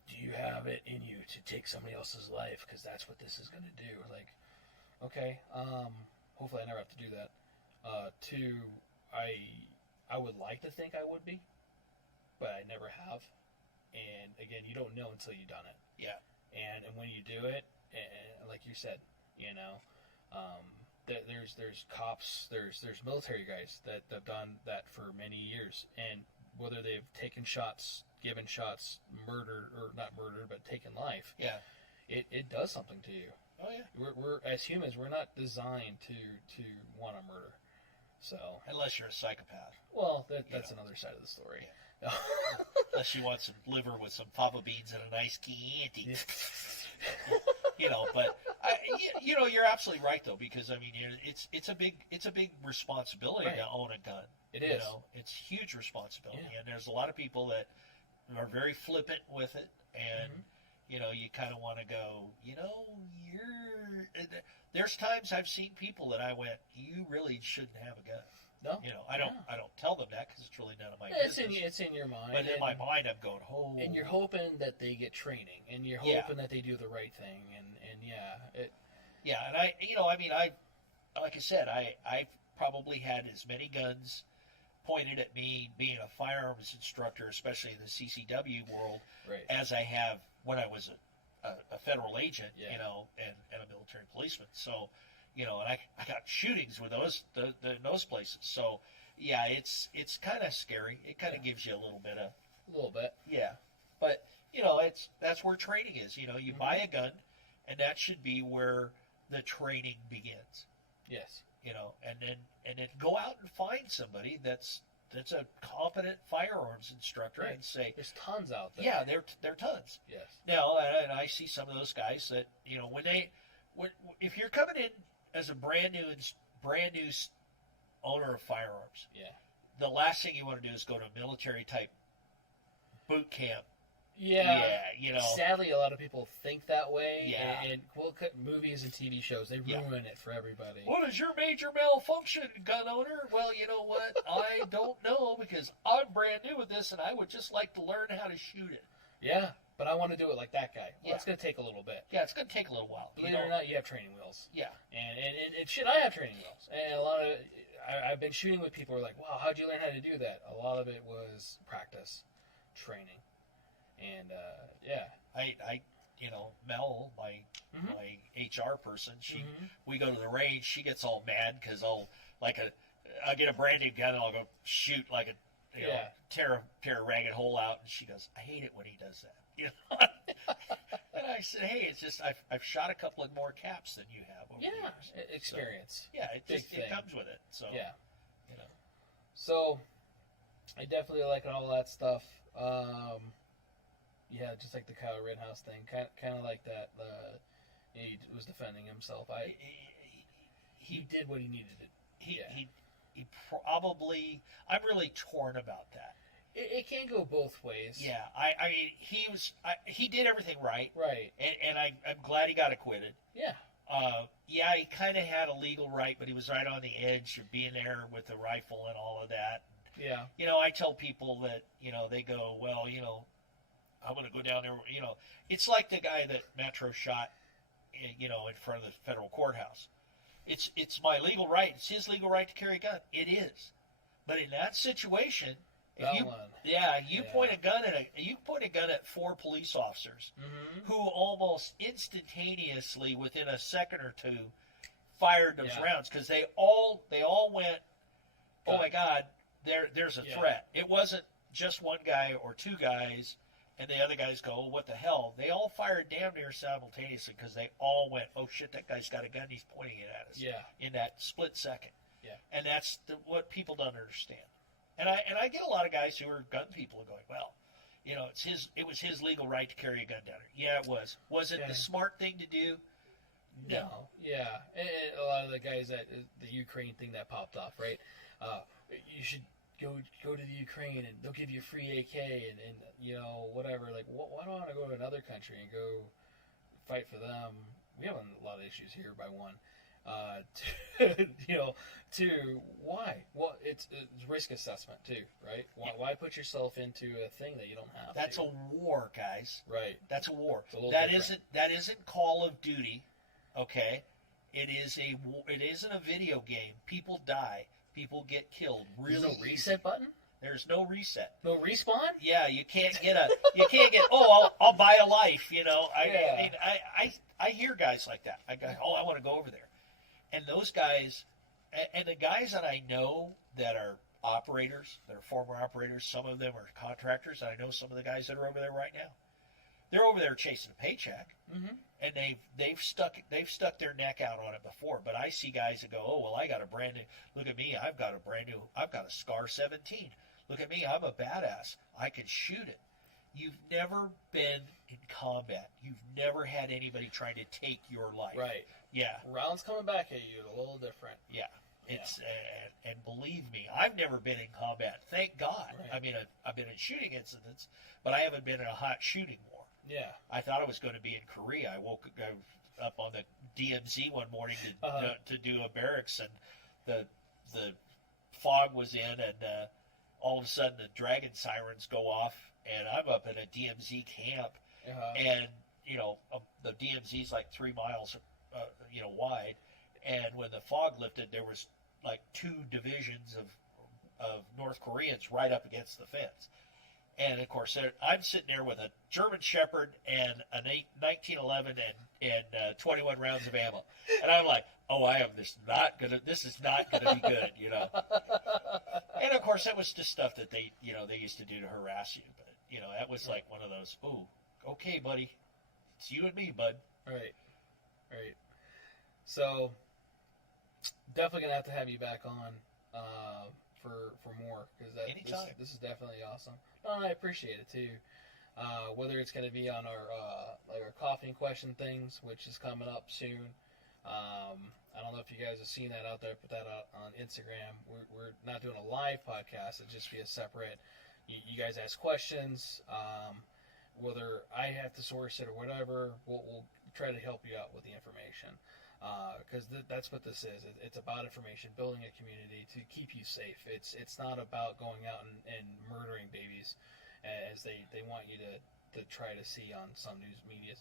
"Do you have it in you to take somebody else's life? Because that's what this is going to do." Like, okay, hopefully I never have to do that. Two, I would like to think I would be, but I never have. And again, you don't know until you've done it. Yeah. And when you do it, and like you said, there's cops, there's military guys that have done that for many years, and whether they've taken shots, given shots, murdered or not murdered, but taken life. Yeah. It does something to you. Oh yeah. We're as humans, we're not designed to want to murder. So unless you're a psychopath. Well, that's another side of the story. Yeah. Unless you want some liver with some fava beans and a nice Chianti. But you're absolutely right though, because I mean, it's a big responsibility to own a gun. It is. It's huge responsibility, and there's a lot of people that are very flippant with it, and you kind of want to go, there's times I've seen people that I went, you really shouldn't have a gun. No. I don't tell them that because it's really none of my business. It's in your mind. But in my mind, I'm going, oh. And you're hoping that they get training, and you're hoping that they do the right thing, and Yeah, and I like I said, I've probably had as many guns pointed at me being a firearms instructor, especially in the CCW world, as I have when I was a federal agent, and a military policeman. So, and I got shootings with those places. So, yeah, it's kind of scary. It kind of gives you a little bit. Yeah, but that's where training is. You buy a gun, and that should be where the training begins. Yes. And then go out and find somebody that's a competent firearms instructor and say, there's tons out there. Yeah, there are tons. Yes. Now, and I see some of those guys that if you're coming in as a brand new owner of firearms, the last thing you want to do is go to a military type boot camp. Yeah, sadly, a lot of people think that way. Yeah. And movies and TV shows, they ruin it for everybody. What is your major malfunction, gun owner? Well, you know what? I don't know, because I'm brand new at this, and I would just like to learn how to shoot it. Yeah, but I want to do it like that guy. Well, it's going to take a little bit. Yeah, it's going to take a little while. Believe it or not, you have training wheels. Yeah. And shit, I have training wheels. And a lot of I've been shooting with people who are like, wow, how'd you learn how to do that? A lot of it was practice, training. And Mel, my HR person, we go to the range. She gets all mad because I'll get a brand new gun and I'll go shoot tear a ragged hole out, and she goes, I hate it when he does that. And I said, hey, it's just I've shot a couple of more caps than you have over the years. Experience. So, it comes with it. So So I definitely like all that stuff. Yeah, just like the Kyle Rittenhouse thing, kind of like that. He was defending himself. He did what he needed to. He probably. I'm really torn about that. it can go both ways. Yeah, I mean, he did everything right. Right. And I'm glad he got acquitted. Yeah. Yeah, he kind of had a legal right, but he was right on the edge of being there with the rifle and all of that. Yeah. You know, I tell people that, you know, they go, well, you know, I'm going to go down there. You know, it's like the guy that Metro shot, you know, in front of the federal courthouse. It's my legal right. It's his legal right to carry a gun. It is. But in that situation, you point a gun at 4 police officers who almost instantaneously, within a second or two, fired those rounds because they all went, oh my God, there's a threat. It wasn't just one guy or 2 guys, and the other guys go, oh, what the hell? They all fired damn near simultaneously because they all went, oh shit, that guy's got a gun, he's pointing it at us. Yeah. In that split second. Yeah. And that's what people don't understand. And I get a lot of guys who are gun people going, well, you know, it was his legal right to carry a gun down there. Yeah, it was. Was it the smart thing to do? No. Yeah. And a lot of the guys that the Ukraine thing that popped off, right? You should go to the Ukraine and they'll give you a free AK and you know, whatever. Like, why do I want to go to another country and go fight for them? We have a lot of issues here by one. You know, to why? Well, it's risk assessment too, right? Why put yourself into a thing that you don't have? That's a war, guys. Right. That's a war. That isn't Call of Duty, okay? It isn't a video game. People die. People get killed. Really, there's no reset button. There's no reset. No respawn. Yeah, you can't get. Oh, I'll buy a life. You know, I hear guys like that. I go, oh, I want to go over there, and those guys, and the guys that I know that are operators, that are former operators. Some of them are contractors. And I know some of the guys that are over there right now. They're over there chasing a paycheck, and they've stuck their neck out on it before. But I see guys that go, oh well, I got a brand new. Look at me, I've got a Scar 17. Look at me, I'm a badass. I can shoot it. You've never been in combat. You've never had anybody trying to take your life. Right. Yeah. Rounds coming back at you, a little different. Yeah. It's and believe me, I've never been in combat. Thank God. Right. I mean, I've been in shooting incidents, but I haven't been in a hot shooting war. Yeah. I thought I was going to be in Korea. I woke up on the DMZ one morning to do a barracks, and the fog was in, and all of a sudden the dragon sirens go off, and I'm up in a DMZ camp, and you know the DMZ is like 3 miles, wide, and when the fog lifted, there was like 2 divisions of North Koreans right up against the fence. And, of course, I'm sitting there with a German Shepherd and a 1911 and 21 rounds of ammo. And I'm like, oh, this is not going to be good, you know. And, of course, that was just stuff that they used to do to harass you. But, you know, that was like one of those, ooh, okay, buddy. It's you and me, bud. Right. So, definitely going to have you back on for more, because this is definitely awesome. No, I appreciate it too. Whether it's going to be on our coffee and question things, which is coming up soon. I don't know if you guys have seen that out there. Put that out on Instagram. We're not doing a live podcast. It'll just be a separate. You guys ask questions. Whether I have to source it or whatever, we'll try to help you out with the information. Because that's what this is. It's about information, building a community to keep you safe. It's not about going out and murdering babies, as they want you to try to see on some news media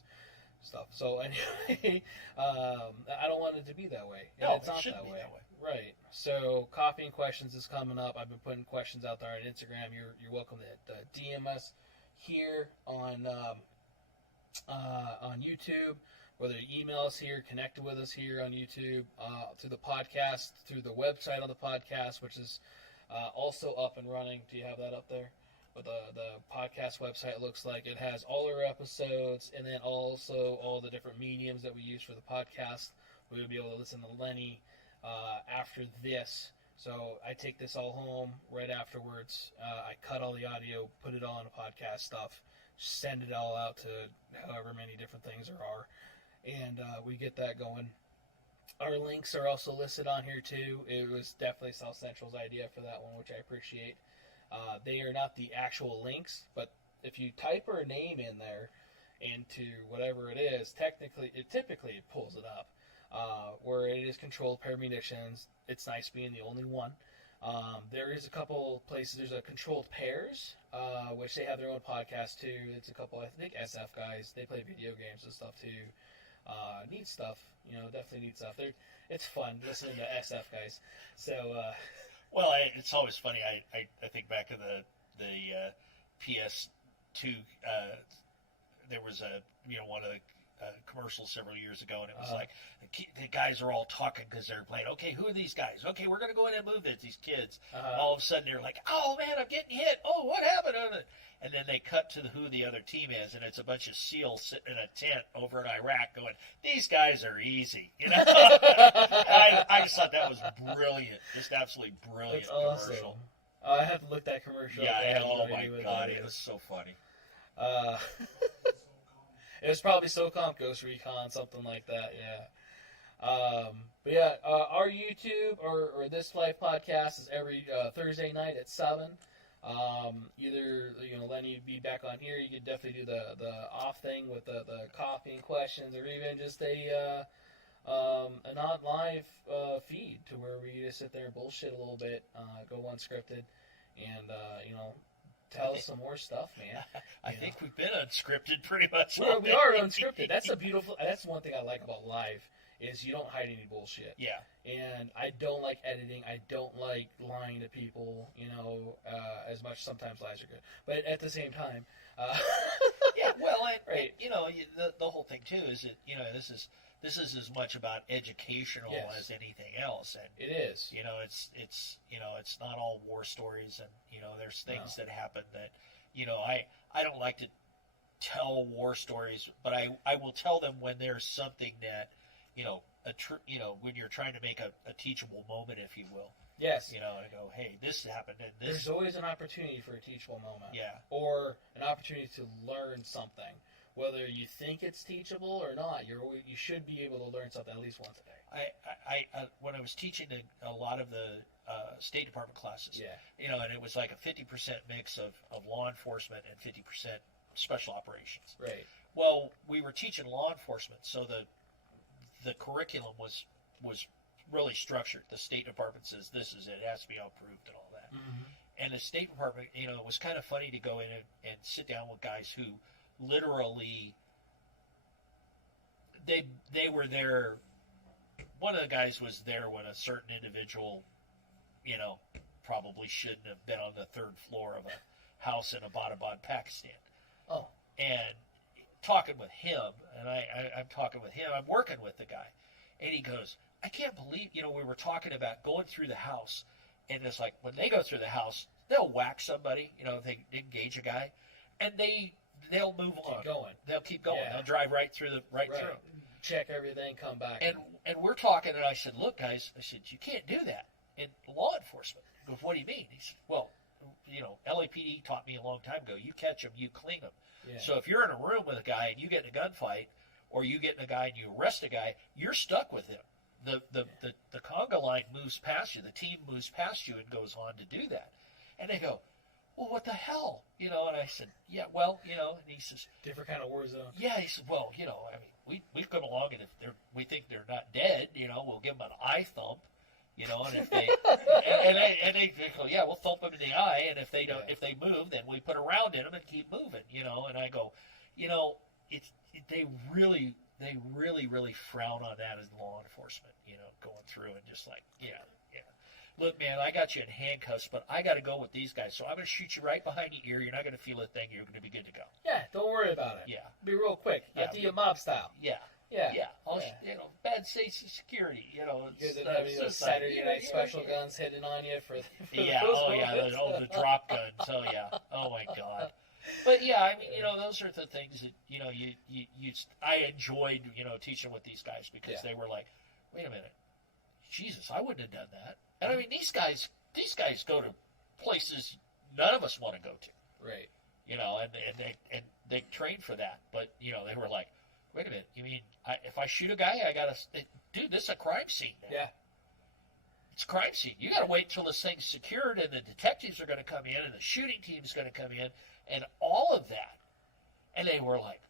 stuff. So anyway, I don't want it to be that way. No, it's not that way. Right. So coffee and questions is coming up. I've been putting questions out there on Instagram. You're welcome to DM us here on YouTube. Whether you email us here, connect with us here on YouTube, through the podcast, through the website on the podcast, which is also up and running. Do you have that up there? What the podcast website looks like. It has all our episodes, and then also all the different mediums that we use for the podcast. We will be able to listen to Lenny after this. So I take this all home right afterwards. I cut all the audio, put it all in the podcast stuff, send it all out to however many different things there are. And we get that going. Our links are also listed on here too. It was definitely South Central's idea for that one, which I appreciate. They are not the actual links, but if you type her name in there into whatever it is, typically it pulls it up. Where it is controlled pair munitions, it's nice being the only one. There is a couple places, there's a controlled pairs, which they have their own podcast too. It's a couple, I think, SF guys. They play video games and stuff too. Neat stuff, definitely neat stuff. It's fun listening to SF guys. So, well, it's always funny. I think back to the PS2. There was one of the commercials several years ago, and it was like the guys are all talking because they're playing. Okay, who are these guys? Okay, we're gonna go in and move it. These kids. All of a sudden, they're like, "Oh man, I'm getting hit. Oh, what happened?" And then they cut to who the other team is, and it's a bunch of SEALs sitting in a tent over in Iraq, going, "These guys are easy." I just thought that was brilliant, just absolutely brilliant. That's commercial. awesome. I have to look that commercial. Yeah. Oh my god, it was so funny. It was probably SOCOM, Ghost Recon, something like that, yeah. But yeah, our YouTube or this live podcast is every Thursday night at 7. Either, Lenny would be back on here. You could definitely do the off thing with the copying questions, or even just a not live feed to where we just sit there and bullshit a little bit, go unscripted, and, tell us some more stuff, man. I think we've been unscripted pretty much. We are unscripted. That's one thing I like about live, is you don't hide any bullshit. Yeah. And I don't like editing. I don't like lying to people, as much. Sometimes lies are good. But at the same time... yeah, well, right. The whole thing, too, is that, this is as much about educational as anything else, and it is. It's not all war stories, and there's things that happen that I don't like to tell war stories, but I will tell them when there's something that when you're trying to make a teachable moment, if you will. Yes. I go, hey, this happened, and this. There's always an opportunity for a teachable moment. Yeah. Or an opportunity to learn something. Whether you think it's teachable or not, you should be able to learn something at least once a day. I when I was teaching a lot of the State Department classes, and it was like a 50% mix of law enforcement and 50% special operations. Right. Well, we were teaching law enforcement, so the curriculum was really structured. The State Department says this is it has to be approved and all that. Mm-hmm. And the State Department, it was kind of funny to go in and sit down with guys who literally they were there. One of the guys was there when a certain individual probably shouldn't have been on the third floor of a house in Abbottabad, Pakistan. Oh. And talking with him, and I'm talking with him, I'm working with the guy, and he goes, I can't believe, we were talking about going through the house, and it's like, when they go through the house, they'll whack somebody, if they engage a guy, and they'll move on. Keep going. They'll keep going. Yeah. They'll drive right through. Check everything, come back. And we're talking, and I said, look, guys, you can't do that in law enforcement. He goes, what do you mean? He said, well, LAPD taught me a long time ago, you catch them, you clean them. Yeah. So if you're in a room with a guy and you get in a gunfight, or you get in a guy and you arrest a guy, you're stuck with him. The conga line moves past you. The team moves past you and goes on to do that. And they go, well, what the hell? And I said, yeah, well, and he says... Different kind of war zone. Yeah, he said, well, we've come along, and if we think they're not dead, we'll give them an eye thump, and if they... and they go, yeah, we'll thump them in the eye, and if they don't, if they move, then we put a round in them and keep moving, and I go, they really frown on that as law enforcement, going through and just like, yeah. Look, man, I got you in handcuffs, but I got to go with these guys, so I'm going to shoot you right behind your ear. You're not going to feel a thing. You're going to be good to go. Yeah, don't worry about it. Yeah. Be real quick. Not the mob style. Yeah. Bad safety security, Those Saturday night special guns hitting on you for the drop guns. Oh my God. But yeah, I mean, those are the things that I enjoyed, teaching with these guys, because they were like, wait a minute, Jesus, I wouldn't have done that. And I mean, these guys go to places none of us want to go to. Right. And they train for that. But they were like, wait a minute, you mean if I shoot a guy, I gotta, dude, this is a crime scene now. Yeah. It's a crime scene. You got to wait till this thing's secured, and the detectives are going to come in, and the shooting team's going to come in, and all of that. And they were like,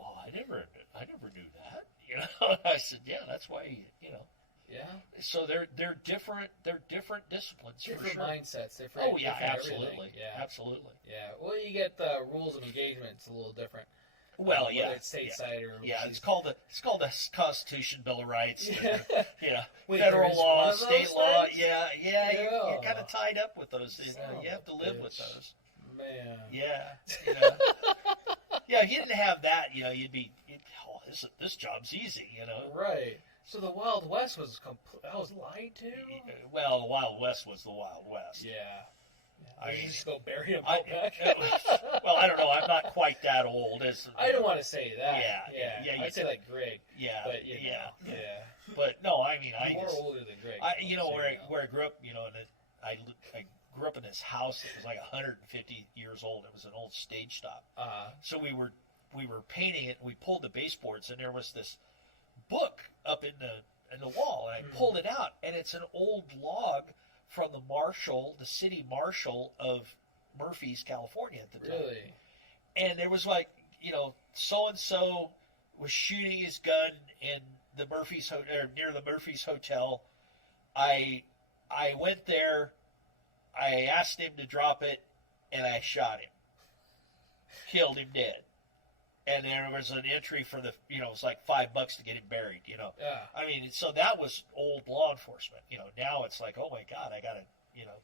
"Oh, I never knew that." You know, I said, "Yeah, that's why." You know. Yeah. So they're different. They're different disciplines. Different for sure. mindsets. Different. Oh yeah, different absolutely. everything. Yeah. Absolutely. Yeah. Well, you get the rules of engagement. It's a little different. Well, yeah. Whether it's stateside or it's called the Constitution, Bill of Rights. Yeah. Wait, Federal there's law, one of state those law. things? You're Yeah. kind of tied up with those. You have to live with bitch. those. Man. Yeah. Yeah. If you didn't have that, you'd be. This job's easy. Right. So the Wild West was that was lied to. Well, the Wild West was the Wild West. Yeah. I You mean, just go bury him I- out back. well, I don't know. I'm not quite that old. I don't want to say that. Yeah, I'd say like Greg. Yeah. But yeah. But no, I mean, You're more older than Greg. where I grew up, I grew up in this house that was like 150 years old. It was an old stage stop. So we were painting it. And we pulled the baseboards, and there was this book up in the wall, and I pulled it out, and it's an old log from the city marshal of Murphy's, California at the time. Really? And there was like, so and so was shooting his gun in the Murphy's near the Murphy's Hotel. I went there. I asked him to drop it, and I shot him. Killed him dead. And there was an entry for it was like $5 to get him buried, Yeah. I mean, so that was old law enforcement. Now it's like, oh my God, I got to,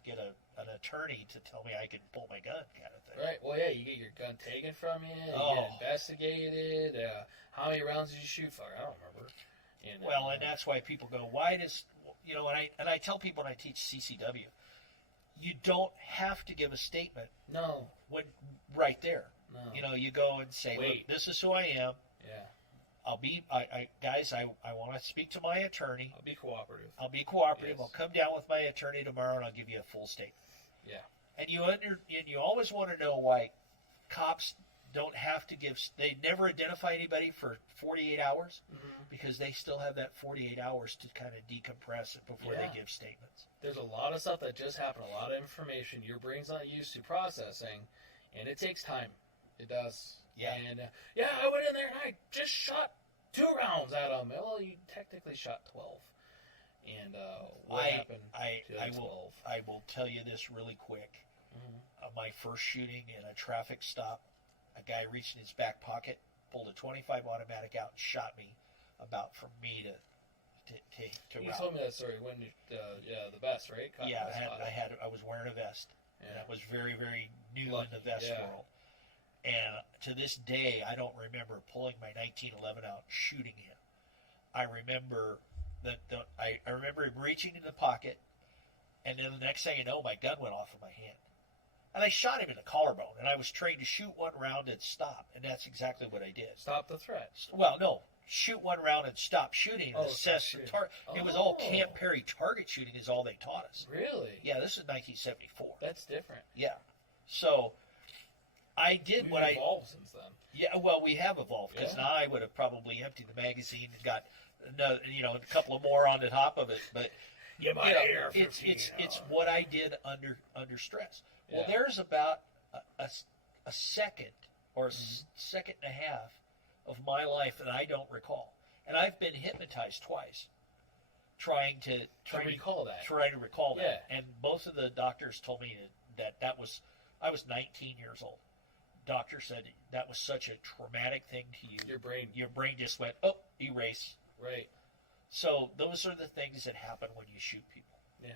get an attorney to tell me I can pull my gun kind of thing. Right. Well, yeah, you get your gun taken from you. You get investigated. How many rounds did you shoot for? I don't remember. And that's why people go, why does, and I tell people when I teach CCW, you don't have to give a statement. No. When right there. No. You go and say, look, this is who I am. Yeah. I'll be, guys, I want to speak to my attorney. I'll be cooperative. Yes. Yes. I'll come down with my attorney tomorrow, and I'll give you a full statement. Yeah. And you always want to know why cops don't have to they never identify anybody for 48 hours because they still have that 48 hours to kind of decompress it before they give statements. There's a lot of stuff that just happened, a lot of information your brain's not used to processing, and it takes time. It does. Yeah. And I went in there and I just shot 2 rounds at him. Well, you technically shot 12. And what happened to that 12? I will tell you this really quick. My first shooting in a traffic stop, a guy reached in his back pocket, pulled a .25 automatic out, and shot me about from me to You route. told me that story when the vest, right? Cotton Yeah, vest I was wearing a vest. Yeah. And that was very, very new Lucky, in the vest yeah. world. And to this day, I don't remember pulling my 1911 out and shooting him. I remember I remember him reaching in the pocket, and then the next thing you know, my gun went off in my hand. And I shot him in the collarbone, and I was trained to shoot 1 round and stop, and that's exactly what I did. Stop the threat. Well, no, shoot 1 round and stop shooting and assess the shooting. target. It was all Camp Perry target shooting is all they taught us. Really? Yeah, this is 1974. That's different. Yeah. So I did We've what I... evolved since then. Yeah, well, we have evolved, because Yeah. now I would have probably emptied the magazine and got another, a couple of more on the top of it. But it's what I did under stress. Well, Yeah. there's about a second or second and a half of my life that I don't recall, and I've been hypnotized twice, trying to recall that. Trying to recall that, Yeah. and both of the doctors told me that I was 19 years old. Doctor said that was such a traumatic thing to you. Your brain just went, erase. Right. So those are the things that happen when you shoot people. Yeah.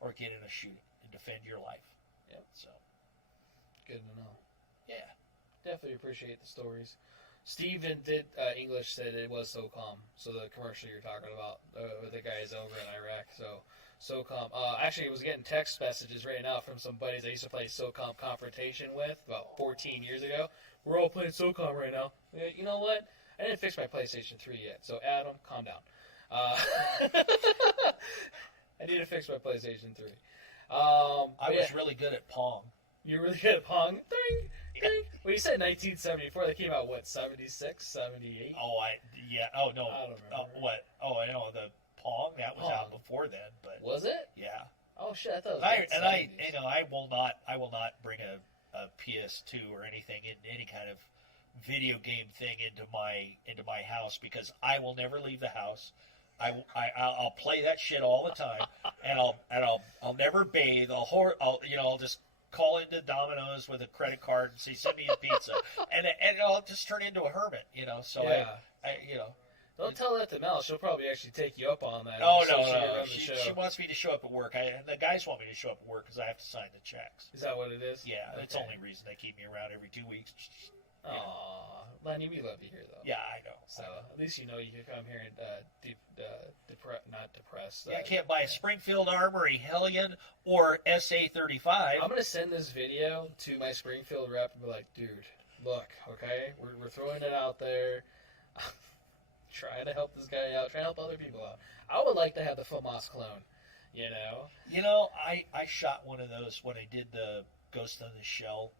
Or get in a shooting and defend your life. Yep. So. Good to know. Yeah. Definitely appreciate the stories. Steven did English said it was SOCOM. So the commercial you're talking about with the guys over in Iraq. So SOCOM. Actually, I was getting text messages right now from some buddies I used to play SOCOM Confrontation with about 14 years ago. We're all playing SOCOM right now. You know what? I didn't fix my PlayStation 3 yet. So Adam, calm down. I need to fix my PlayStation 3. I was really good at Pong. You're really good at Pong? Ding! Ding! Well, you said 1974. They came out, what, 76, 78? Oh, no. I don't remember. What? Oh, I know. The Pong. That was out Pong. before then, but Was it? yeah. Oh shit! I thought it was I late and I 70s. you know I will not bring a PS2 or anything in any kind of video game thing into my house because I will never leave the house. I'll play that shit all the time, and I'll never bathe. I'll just call into Domino's with a credit card and say send me a pizza, and I'll just turn into a hermit, So Yeah. I Don't tell that to Mel. She'll probably actually take you up on that. Oh So no, she can no. run the She show. wants me to show up at work. And the guys want me to show up at work because I have to sign the checks. Is that what it is? Yeah, that's the Okay. only reason they keep me around every 2 weeks. Aw, Lenny, we love you here though. Yeah, I know. So at least you know you can come here and not depressed. Yeah, I can't buy a Springfield Armory Hellion or SA-35. I'm gonna send this video to my Springfield rep and be like, dude, look, okay, we're throwing it out there, trying to help this guy out, trying to help other people out. I would like to have the FAMAS clone, I shot one of those when I did the Ghost in the Shell.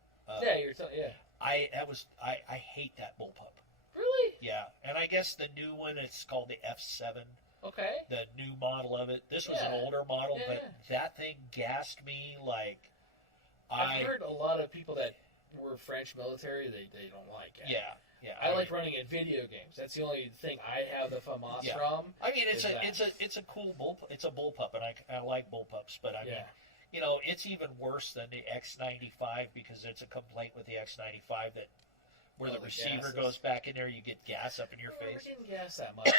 Yeah, yeah. I hate that bullpup. Really? Yeah, and I guess the new one, it's called the F7. Okay. The new model of it. This was an Yeah. older model, Yeah. but that thing gassed me like I've heard a lot of people that were French military, they don't like it. Yeah. I like running in video games. That's the only thing I have the FAMAS Yeah. from. I mean, it's is a cool it's a bullpup, and I like bullpups, but I Yeah. mean, it's even worse than the X95 because it's a complaint with the X95 that where the the receiver gases. goes back in there, you get gas up in your I face. didn't gas that much.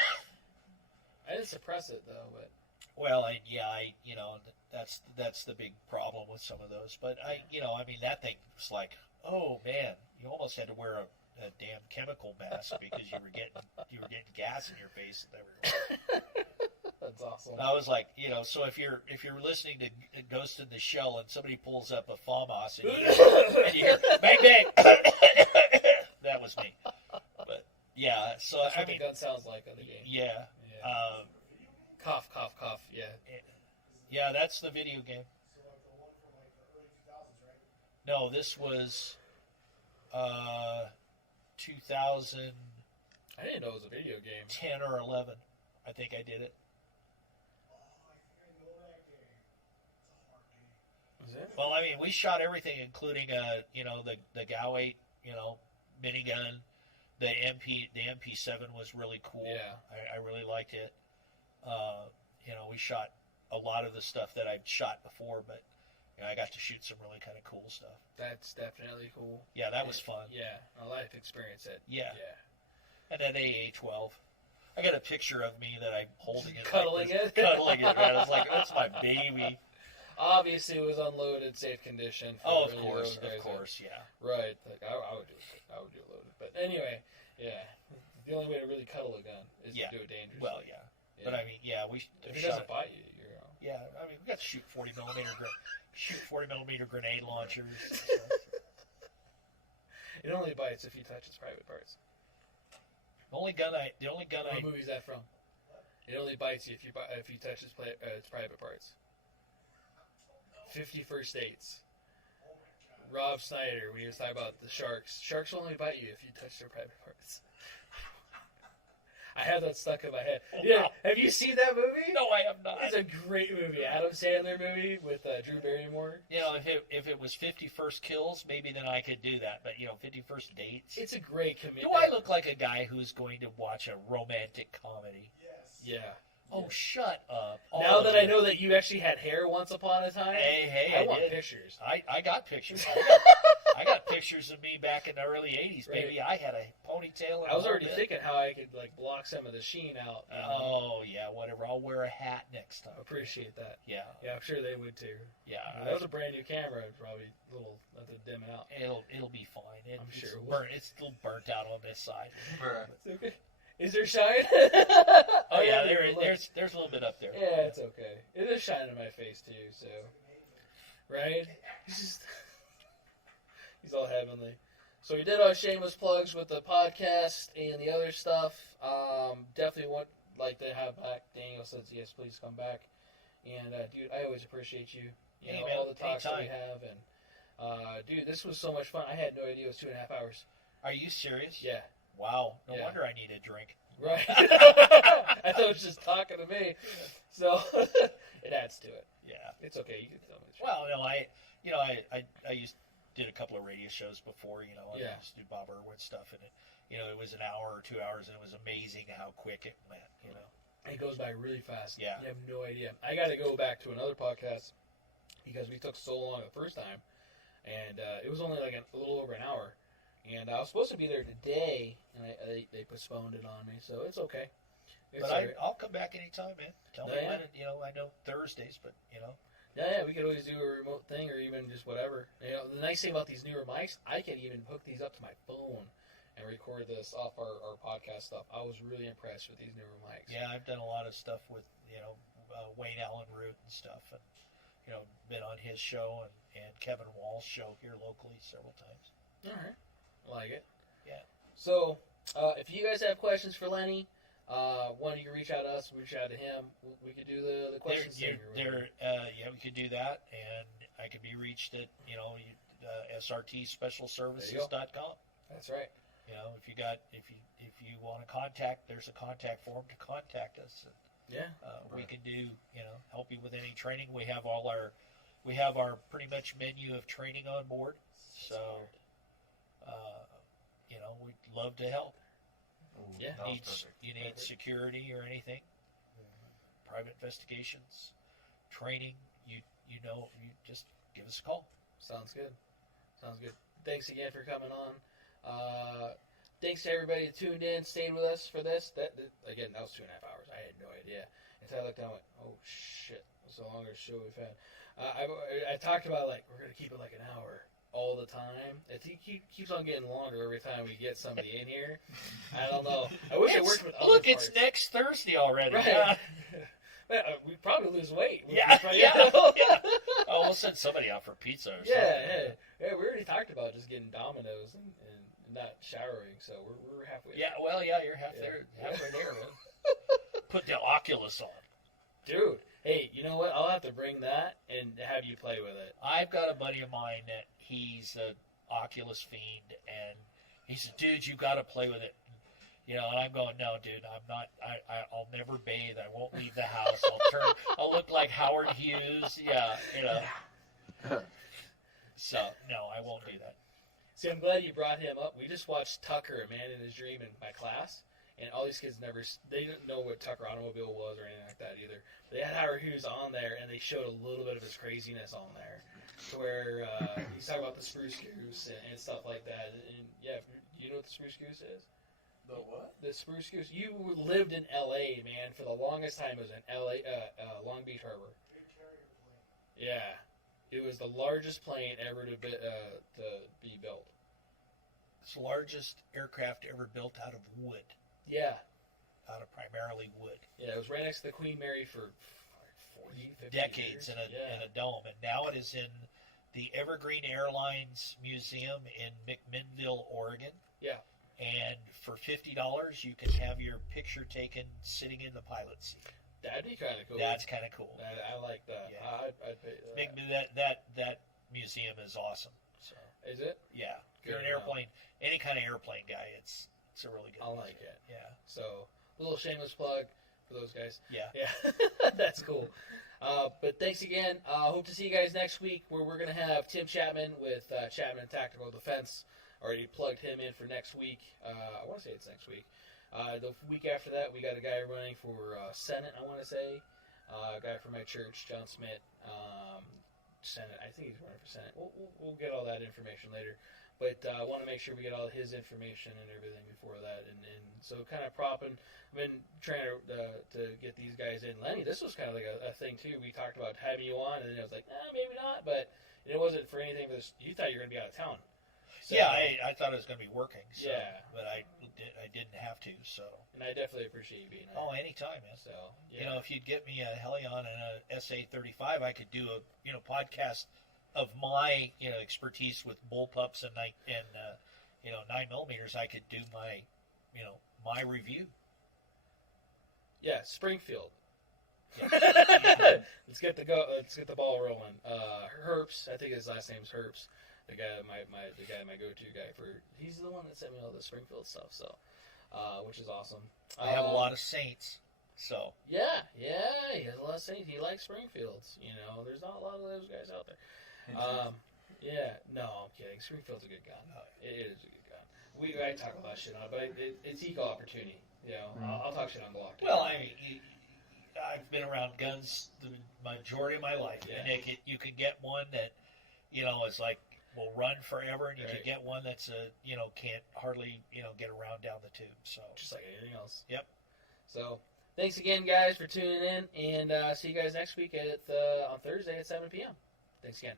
I didn't suppress it though, but Well, that's the big problem with some of those. But I mean, that thing was like, oh man, you almost had to wear a damn chemical mask because you were getting gas in your face and everywhere. that's awesome. I was like, so if you're listening to Ghost in the Shell and somebody pulls up a FAMAS and you hear bang bang, that was me. But yeah, so That's I what mean, the gun sounds like in the game. yeah, Yeah. Cough, cough, cough. Yeah. yeah, that's the video game. No, this was 2010 I didn't know it was a video game. or 11. I think I did it. Was it? Well, I mean, we shot everything, including the GAU 8, minigun. The MP7 was really cool. Yeah. I really liked it. We shot a lot of the stuff that I'd shot before, but I got to shoot some really kind of cool stuff. That's definitely cool. Yeah, that was fun. Yeah, a life experience. Yeah. Yeah. And then AA-12. I got a picture of me that I'm holding it. Cuddling like this, it? Cuddling it, man. I was like, that's my baby. Obviously, it was unloaded, safe condition. For Oh, of really course, those guys yeah. Right. Like I would do it. I would do it loaded. But anyway, yeah. The only way to really cuddle a gun is to do it dangerously. Well, yeah. But I mean, yeah, we if it shot. doesn't bite you, you're. Yeah, I mean, we got to shoot 40 millimeter grenade launchers. It only bites if you touch its private parts. The only gun What movie is that from? It only bites you if you touch its private parts. 50 First Dates. Rob Snyder, when he was talking about the sharks. Sharks will only bite you if you touch their private parts. I have that stuck in my head. Yeah, have you seen that movie? No, I have not. It's a great movie. Adam Sandler movie with Drew Barrymore. If it was 51st Kills, maybe then I could do that. But 51st Dates. It's a great comedy. Do I look like a guy who's going to watch a romantic comedy? Yeah. Oh, shut up! Now that I know that you actually had hair once upon a time, hey, I want did. pictures. I got pictures. I got pictures of me back in the early '80s, baby. I had a ponytail. I was already thinking how I could block some of the sheen out. Oh yeah, whatever. I'll wear a hat next time. Appreciate that. Yeah. Yeah, I'm sure they would too. Yeah. That was a brand new camera. Probably a little nothing to dim it out. It'll be fine. I'm sure it will. Burnt. It's still burnt out on this side. It's okay. Is there shine? Oh yeah, there's a little bit up there. Yeah, it's okay. It is shining in my face too. So, right? He's all heavenly. So we did our shameless plugs with the podcast and the other stuff. Definitely like to have back. Daniel says yes, please come back. And dude, I always appreciate you. You know, man, all the talks that we anytime. have, and dude, this was so much fun. I had no idea it was 2.5 hours. Are you serious? Yeah. Wow. No Yeah. wonder I need a drink. Right. I thought it was just talking to me. So it adds to it. Yeah. It's okay. You can tell me. Well, I did a couple of radio shows before, I used to do Bob Irwin stuff, and it was an hour or 2 hours, and it was amazing how quick it went, It goes by really fast. Yeah. You have no idea. I got to go back to another podcast because we took so long the first time, and it was only like a little over an hour. And I was supposed to be there today, and they postponed it on me, so it's okay. It's But all right. I'll come back anytime, man. Tell me when, I know Thursdays, but, Yeah, we could always do a remote thing or even just whatever. The nice thing about these newer mics, I can even hook these up to my phone and record this off our podcast stuff. I was really impressed with these newer mics. Yeah, I've done a lot of stuff with, Wayne Allen Root and stuff, and, been on his show and Kevin Wall's show here locally several times. All right. I like it. Yeah. So, if you guys have questions for Lenny, one, you can reach out to us, reach out to him. We could do the questions thing. We could do that, and I could be reached at, srtspecialservices.com. That's right. If you want to contact, there's a contact form to contact us. Yeah. We can do, help you with any training. We have our pretty much menu of training on board. So, we'd love to help. Yeah. You need security or anything, private investigations, training, you just give us a call. Sounds good. Thanks again for coming on. Thanks to everybody that tuned in, stayed with us for this. That was 2.5 hours. I had no idea. Until I looked down and went, oh shit, it's the longest show we've had. I talked about we're going to keep it like an hour all the time. It keeps on getting longer every time we get somebody in here. I don't know. I wish it worked with other Look, parts. it's next Thursday already. Right. Yeah. We'd probably lose weight. Yeah. Oh, we'll send somebody out for pizza or something. Yeah. We already talked about just getting Domino's and not showering, so we're halfway. Yeah. Well, yeah, you're halfway there, man. Put the Oculus on, dude. Hey, you know what? I'll have to bring that and have you play with it. I've got a buddy of mine that he's an Oculus fiend, and he said, dude, you got to play with it. And I'm going, no, dude, I'm not. I'll never bathe. I won't leave the house. I'll look like Howard Hughes. Yeah, So no, I won't do that. See, I'm glad you brought him up. We just watched Tucker, A Man in His Dream, in my class, and all these kids they didn't know what Tucker Automobile was or anything like that either. They had Howard Hughes on there, and they showed a little bit of his craziness on there, to where he's talking about the spruce goose and stuff like that. And yeah, you know what the spruce goose is? The what? The spruce goose. You lived in L.A., man, for the longest time. It was in L.A., Long Beach Harbor. Yeah. It was the largest plane ever to be built. It's the largest aircraft ever built out of wood. Yeah. Out of primarily wood. Yeah, it was right next to the Queen Mary for 40, 50 decades years. in a dome. And now it is in the Evergreen Airlines Museum in McMinnville, Oregon. Yeah. And for $50, you can have your picture taken sitting in the pilot seat. That'd be kind of cool. That's kind of cool. I like that. Yeah. I'd pay That museum is awesome. So is it? Yeah. If you're an airplane, any kind of airplane guy, it's a really good I museum. like it. Yeah. So, a little shameless plug for those guys. Yeah. Yeah. That's cool. But thanks again. Hope to see you guys next week, where we're going to have Tim Chapman with Chapman Tactical Defense. Already plugged him in for next week. I want to say it's next week. The week after that, we got a guy running for Senate, I want to say. A guy from my church, John Smith. Senate. I think he's running for Senate. We'll get all that information later. But I want to make sure we get all his information and everything before that. And so kind of propping. I've been trying to get these guys in. Lenny, this was kind of like a thing, too. We talked about having you on, and then I was like, maybe not. But it wasn't for anything. You thought you were going to be out of town. So, yeah, I thought it was going to be working. So, yeah. But I didn't have to, so. And I definitely appreciate you being here. Oh, anytime, man. So, yeah. If you'd get me a Helion and a SA-35, I could do a, podcast of my, expertise with bullpups and 9mm. I could do my, my review. Yeah, Springfield. Yeah. Let's get the ball rolling. Herps, I think his last name's Herps. The guy, my go-to guy he's the one that sent me all the Springfield stuff. So, which is awesome. I have a lot of Saints. So Yeah, he has a lot of saying. He likes Springfields. You know, there's not a lot of those guys out there. Yeah, no, I'm kidding. Springfield's a good gun. It is a good gun. I talk about shit on it, but it's equal opportunity. You know, I'll talk shit on Glock. well, I've been around guns the majority of my life, and you can get one that is like will run forever, and you can get one that's can't hardly get around down the tube. So just like anything else. Yep. So thanks again, guys, for tuning in, and see you guys next week on Thursday at 7 p.m. Thanks again.